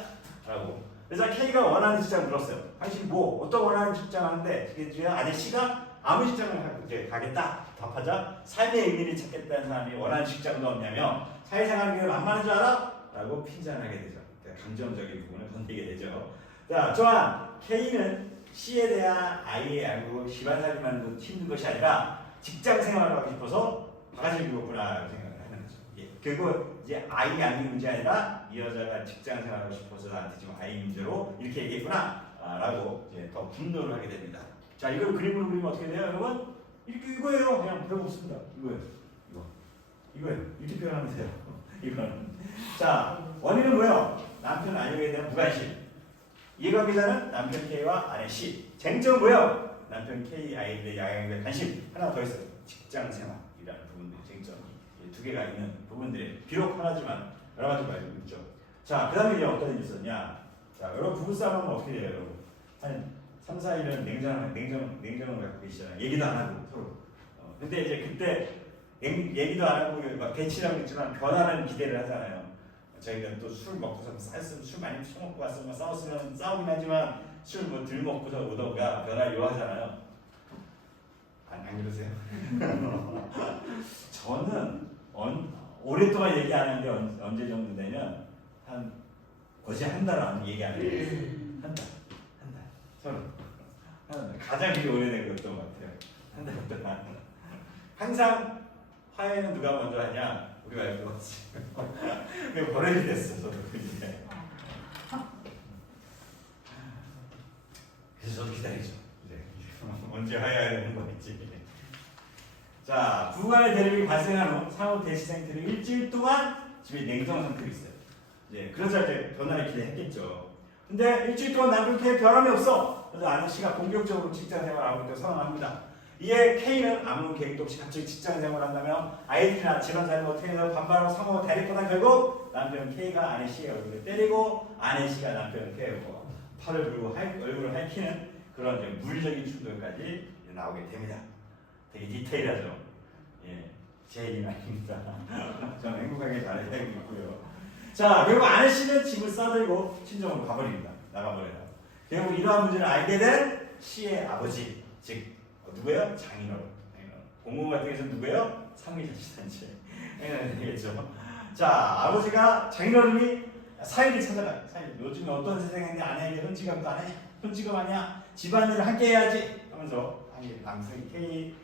라고. 그래서 K가 원하는 직장을 물었어요. 당신 뭐 어떤 원하는 직장 하는데 그게 아내 C가 아무 직장을 이제 가겠다 답하자 삶의 의미를 찾겠다는 사람이 원하는 직장도 없냐며 사회생활이 만만한 줄 알아? 라고 핀잔하게 되죠. 감정적인 부분을 건드리게 되죠. 자, 또한 K는 C에 대한 I의 알고 집안살림하는 것 힘든 것이 아니라 직장 생활을 하고 싶어서 바가지를 입었구나 생각을 하는 거죠. 예. 그리고 이제 I 양이 문제 아니라 이 여자가 직장 생활하고 싶어서 나한테 지금 I 문제로 이렇게 얘기했구나 라고 이제 더 분노를 하게 됩니다. 자, 이걸 그림으로 그리면 어떻게 돼요, 여러분? 이거예요. 그냥 별거 없습니다. 이거예요. 이렇게 표현하면 돼요. 이거는. 자, 원인은 뭐예요? 남편 아내에 대한 무관심. 이해관계자는 남편 K와 아내 C. 쟁점은 뭐예요? 남편 K 아이에 대한 양에 대한 관심. 하나 더 있어요. 직장 생활이라는 부분들 쟁점이 두 개가 있는 부분들이 비록 하나지만 여러 가지 말고 있죠. 자, 그 다음에 이제 어떤 일이 있었냐? 자, 여러분 부부싸움은 어떻게 돼요, 여러분? 한 3, 4일은 냉정을 갖고 계시잖아요. 얘기도 안 하고 서로. 근데 이제 그때 얘기도 안 하고 막 대치라고 했지만 변화는 기대를 하잖아요. 저희가 또 술 먹고서 술 많이 처먹고 와서 막 싸웠으면 싸우긴 하지만 술 뭐 덜 먹고서 오던가 변화를 요하잖아요. 안 그러세요? 저는 오랫동안 얘기 안 하는데 언제 정도 되면 거의 한 달 안 얘기 안 해요. 한 달. 서로. 가장 오래된 것도 같아요. 한 달 동안. 항상 화해는 누가 먼저 하냐? 우리가 알고 왔지. 그게 버릇이 됐어, 저도 이제. 그래서 저도 기다리죠. 네. 언제 화해하는 거겠지. 자, 부부간의 대립이 발생한 후 상호 대시 상태로 일주일 동안 집에 냉정 상태로 있어요. 이제 그래서 이제 변화를 기대했겠죠. 근데 일주일 동안 남편 K에 변함이 없어. 그래서 아내 C가 공격적으로 직장 생활하고 있다고 선언합니다. 이에 K는 아무 계획도 없이 갑자기 직장 생활을 한다며 아이들이나 집안살림 어떻게 해서 반발하고 상호가 대립하다 결국 남편 K가 아내 C의 얼굴을 때리고 아내 C가 남편 K하고 팔을 들고 얼굴을 핥히는 그런 이제 물리적인 충돌까지 나오게 됩니다. 되게 디테일하죠. 예, 제 일은 아닙니다. 저는 행복하게 잘 살고 있고요. 자, 그리고 아내 C는 집을 싸들고 친정으로 가버립니다. 나가버려요. 결국 이러한 문제를 알게 된 C의 아버지, 즉 누구예요? 장인어른. 공공가정에서 누구예요? 상위자치단체. 되겠죠. 자, 아버지가 장인어른이 사위를 찾아가요. 요즘에 어떤 세상인데 아내에게 현지감도 안 해? 현지감 아니야? 집안일을 함께 해야지 하면서 남성이 K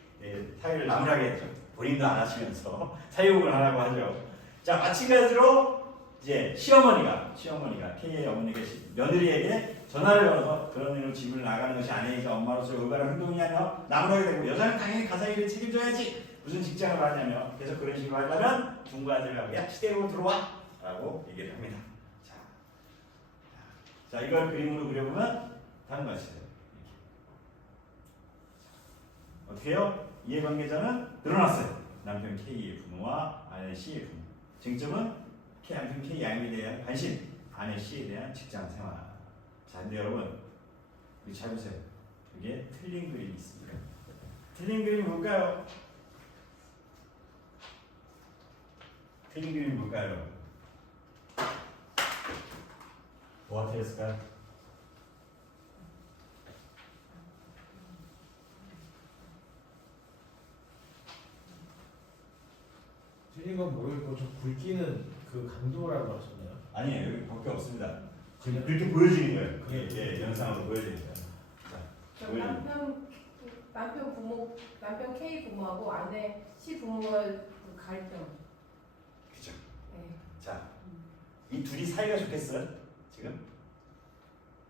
사위를 나무라게 했죠. 본인도 안 하시면서 사유욕을 하라고 하죠. 자, 마찬가지로 이제 시어머니가 K의 어머니가 며느리에게 전화를 걸어서 그런 일로 집을 나가는 것이 아내이자 엄마로서의 올바른 행동이냐며 나무라게 되고 여자는 당연히 가사 일을 책임져야지 무슨 직장을 하냐며 계속 그런 식으로 하려면 중과들하고 야 시대로 들어와 라고 얘기를 합니다. 자, 이걸 그림으로 그려보면 다른 거 아시죠? 어떻게 해요? 이해관계자는 늘어났어요. 남편 K의 부모와 아내 C의 부모. 쟁점은 남편 K 양에 대한 관심, 아내 C에 대한 직장 생활. 자, 근데 여러분, 여기 잘 보세요. 여기에 틀린 그림이 있습니다. 틀린 그림이 뭘까요? 틀린 그림이 뭘까요? 뭐가 틀렸을까요? 틀린 건 모르겠고 좀 굵기는 그 강도라고 하셨나요? 아니에요. 여기 밖에 없습니다. 지금 그렇게 보여지는 거예요. 그게 영상으로 보여지는 거예요. 남편 K 부모하고 아내 C 부모의 그 갈등. 그죠. 네. 자, 이 둘이 사이가 좋겠어요? 지금?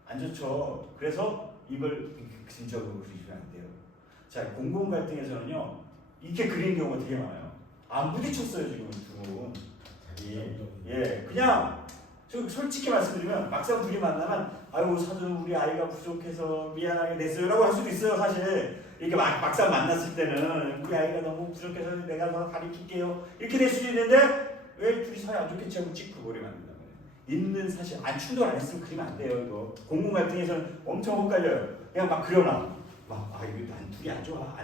안 좋죠. 그래서 이걸 그림적으로 그리시면 안 돼요. 자, 공공 갈등에서는요, 이렇게 그리는 경우가 되게 많아요. 안 부딪혔어요, 지금 두 분. 예, 그냥 솔직히 말씀드리면 막상 둘이 만나면 아유 사돈 우리 아이가 부족해서 미안하게 됐어요라고 할 수도 있어요. 사실 이렇게 막상 만났을 때는 우리 아이가 너무 부족해서 내가 더 가르칠게요 이렇게 될 수도 있는데 왜 둘이 사이 안 좋겠지 하고 찍고 버리면 안 된다 말이에요. 있는 사실 충돌 안 했으면 그리면 안 돼요. 이거 공공 갈등에서는 엄청 헷갈려요. 그냥 막 그려놔. 이거 난 둘이 안 좋아.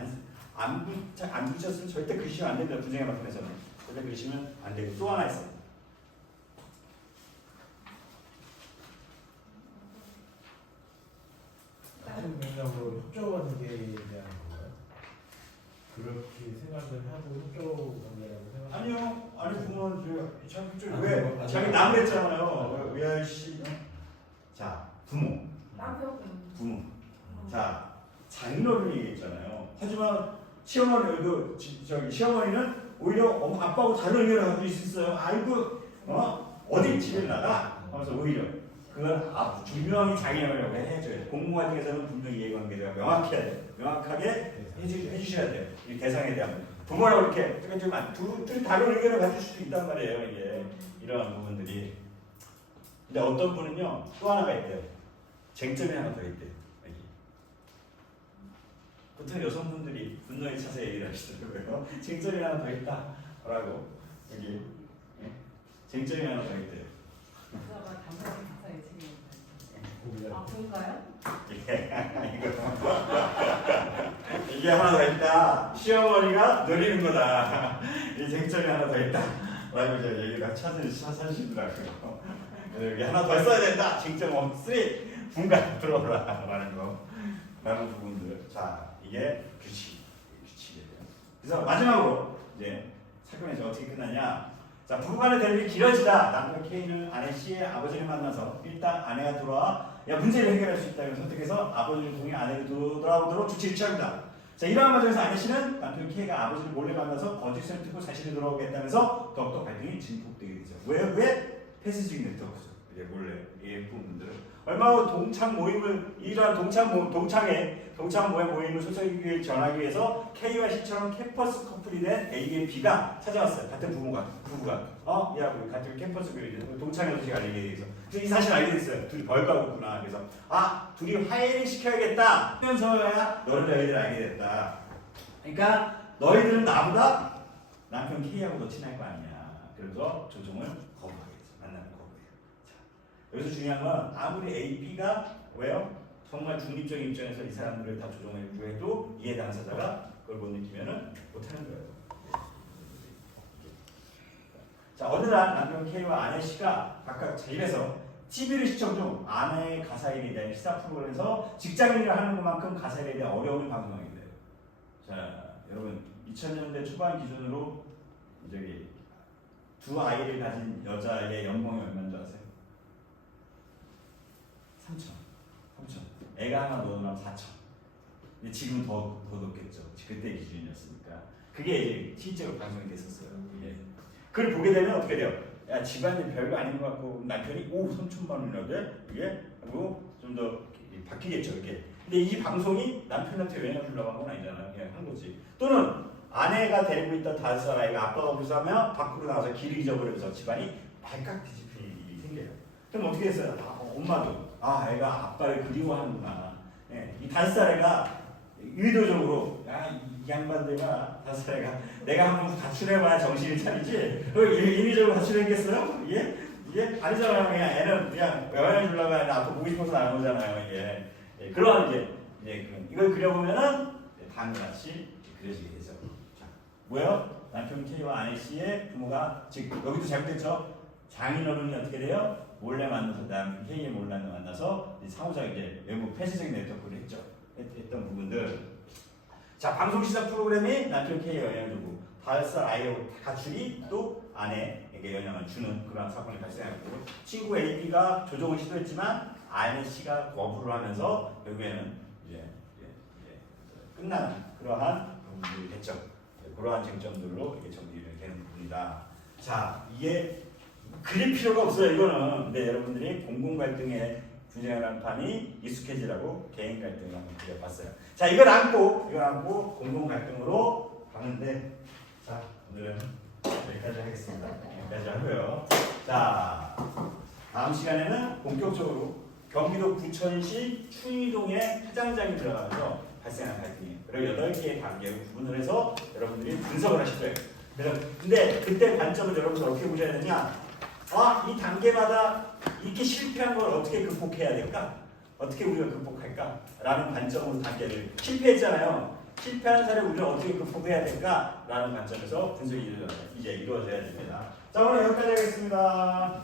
안 붙였으면 절대 그리시면 안 된다. 분쟁의 막판에서는 절대 그리시면 안 되고 또 하나 있어요. 왜 자기 나무랬잖아요. 왜 씨? 자 부모. 부모. 자 장인어른이 얘기했잖아요. 하지만 시어머니 저기 시어머니는 오히려 엄마 아빠하고 다른 의견을 가지고 있었어요. 아이고 어디 집에 나가 하면서 오히려 그건 분명히 장인어른이라고 해줘야 돼. 공무관직에서는 분명히 이해관계가 명확해야 돼. 명확하게 해주셔야 돼요. 이 대상에 대한 부모라고 이렇게 둘 다른 의견을 가질 수도 있단 말이에요. 이게 이러한 부분들이. 근데 어떤 분은요 또 하나가 있대요. 쟁점이 하나 더 있대요. 여기. 보통 여성분들이 분노에 차서 얘기를 하시더라고요. 쟁점이 하나 더 있다라고 여기 쟁점이 하나 더 있대요. 아 그런가요? 이게 하나 더 있다. 시어머니가 노리는 거다. 이 쟁점이 하나 더 있다. 라고 이제 얘기가 찾으시더라고요. 여기 하나 더 써야 된다. 쟁점 3 분간 들어오라 라는 거. 라는 부분들. 자, 이게 규칙이에요. 그래서 마지막으로 이제 사건이 어떻게 끝나냐. 자, 부부간의 대립이 길어지다. 남편 K는 아내 C의 아버지를 만나서 일단 아내가 돌아와 문제를 해결할 수 있다고 선택해서 아버지를 통해 아내를 돌아오도록 조치를 취합니다. 자, 이러한 과정에서 아내 C는 남편 K가 아버지를 몰래 만나서 거짓을 듣고 자신이 돌아오게 했다면서 더욱더 갈등이 증폭되게 되죠. 왜? 폐쇄적인 네트워크죠. 이제 몰래 이 부분들은 얼마 후 동창 모임을 이러한 동창 모임을 소속이 전하기 위해서 K와 C처럼 캠퍼스 커플이 된 A의 B가 찾아왔어요. 같은 부부가 야 우리 같은 캠퍼스 교육이죠. 동창 여자가 알게 돼서 그래서 이 사실 알게 됐어요. 둘이 벌까웠구나. 그래서 둘이 화해를 시켜야겠다 하면서야 너를 너희들 알게 됐다. 그러니까 너희들은 나보다 남편 K하고 더 친할 거 아니냐. 그래서 조종을 거부하겠죠. 만나는 거부해요. 자, 여기서 중요한 건 아무리 A, B가 왜요? 정말 중립적인 입장에서 이 사람들을 다 조종해 구해도 이해 당사자가 그걸 못 느끼면은 못하는 거예요. 자, 어느 날 남편 K와 아내 C가 각각 집에서 TV를 시청 중 아내의 가사일에 대한 시사 프로그램에서 직장인을 하는 것만큼 가사일에 대한 어려움을 방송하게 돼요. 자, 여러분 2000년대 초반 기준으로 저기 두 아이를 가진 여자의 연봉이 얼마인 줄 아세요? 3천. 애가 하나 넣으면 4천. 근데 지금 더 높겠죠. 그때 기준이었으니까. 그게 이제 실제로 방송이 됐었어요. 예. 그걸 보게 되면 어떻게 돼요? 야, 집안일 별거 아닌 것 같고 남편이 3천만 원이나 돼? 이게? 하고 좀 더 바뀌겠죠. 이게. 근데 이 방송이 남편한테 영향을 주려고 한 건 아니잖아요. 그냥 한 거지. 또는 아내가 데리고 있던 5살 아이가 아빠가 불쌍하면 밖으로 나가서 길을 잊어버려서 집안이 발칵 뒤집힐 일이 생겨요. 그럼 어떻게 했어요? 엄마도 애가 아빠를 그리워하는구나. 예, 이 5살 애가 의도적으로 이 양반들과 5살 애가 내가 한번 가출해봐야 정신이 차리지 인위적으로 가출했겠어요? 이게 아니잖아요. 그냥 애는 그냥 영향을 주려고 하는데 아빠 보고 싶어서 나온 거잖아요. 이게 그러한 이걸 그려보면은 다음과 같이 그려지게 되죠. 자, 뭐예요? 남편 K와 아내 C의 부모가 즉 여기도 잘못됐죠. 장인어른이 어떻게 돼요? 몰래 만나서 남편 K의 몰래 만나서 상호작용 외부 폐쇄적인 네트워크를 했던 부분들. 자, 방송 시사 프로그램이 남편 K에 영향을 주고 5살 아이의 가출이 또 아내에게 영향을 주는 그런 사건이 발생했고 친구 AB가 조종을 시도했지만 아내 C가 거부를 하면서 결국에는 이제 끝나는 그러한 부분들이 됐죠. 그러한 쟁점들로 이렇게 정리를 되는 부분이다. 자, 이게 그릴 필요가 없어요. 이거는. 근데 여러분들이 공공 갈등에 분쟁하는 판이 익숙해지라고 개인 갈등을 한번 그려봤어요. 자, 이걸 안고 공공 갈등으로 가는데, 자, 오늘은 여기까지 하겠습니다. 여기까지 하고요. 자, 다음 시간에는 본격적으로 경기도 부천시 충의동의 회장장이 들어가서 발생한 갈등이에요. 그리고 8개의 단계로 구분을 해서 여러분들이 분석을 하실 거예요. 그래서 근데 그때 관점을 여러분들 어떻게 보셔야 되냐? 이 단계마다 이렇게 실패한 걸 어떻게 극복해야 될까? 어떻게 우리가 극복할까? 라는 관점으로 단계를 실패했잖아요. 실패한 사례를 우리가 어떻게 극복해야 될까? 라는 관점에서 분석이 이제 이루어져야 됩니다. 자, 오늘 여기까지 하겠습니다.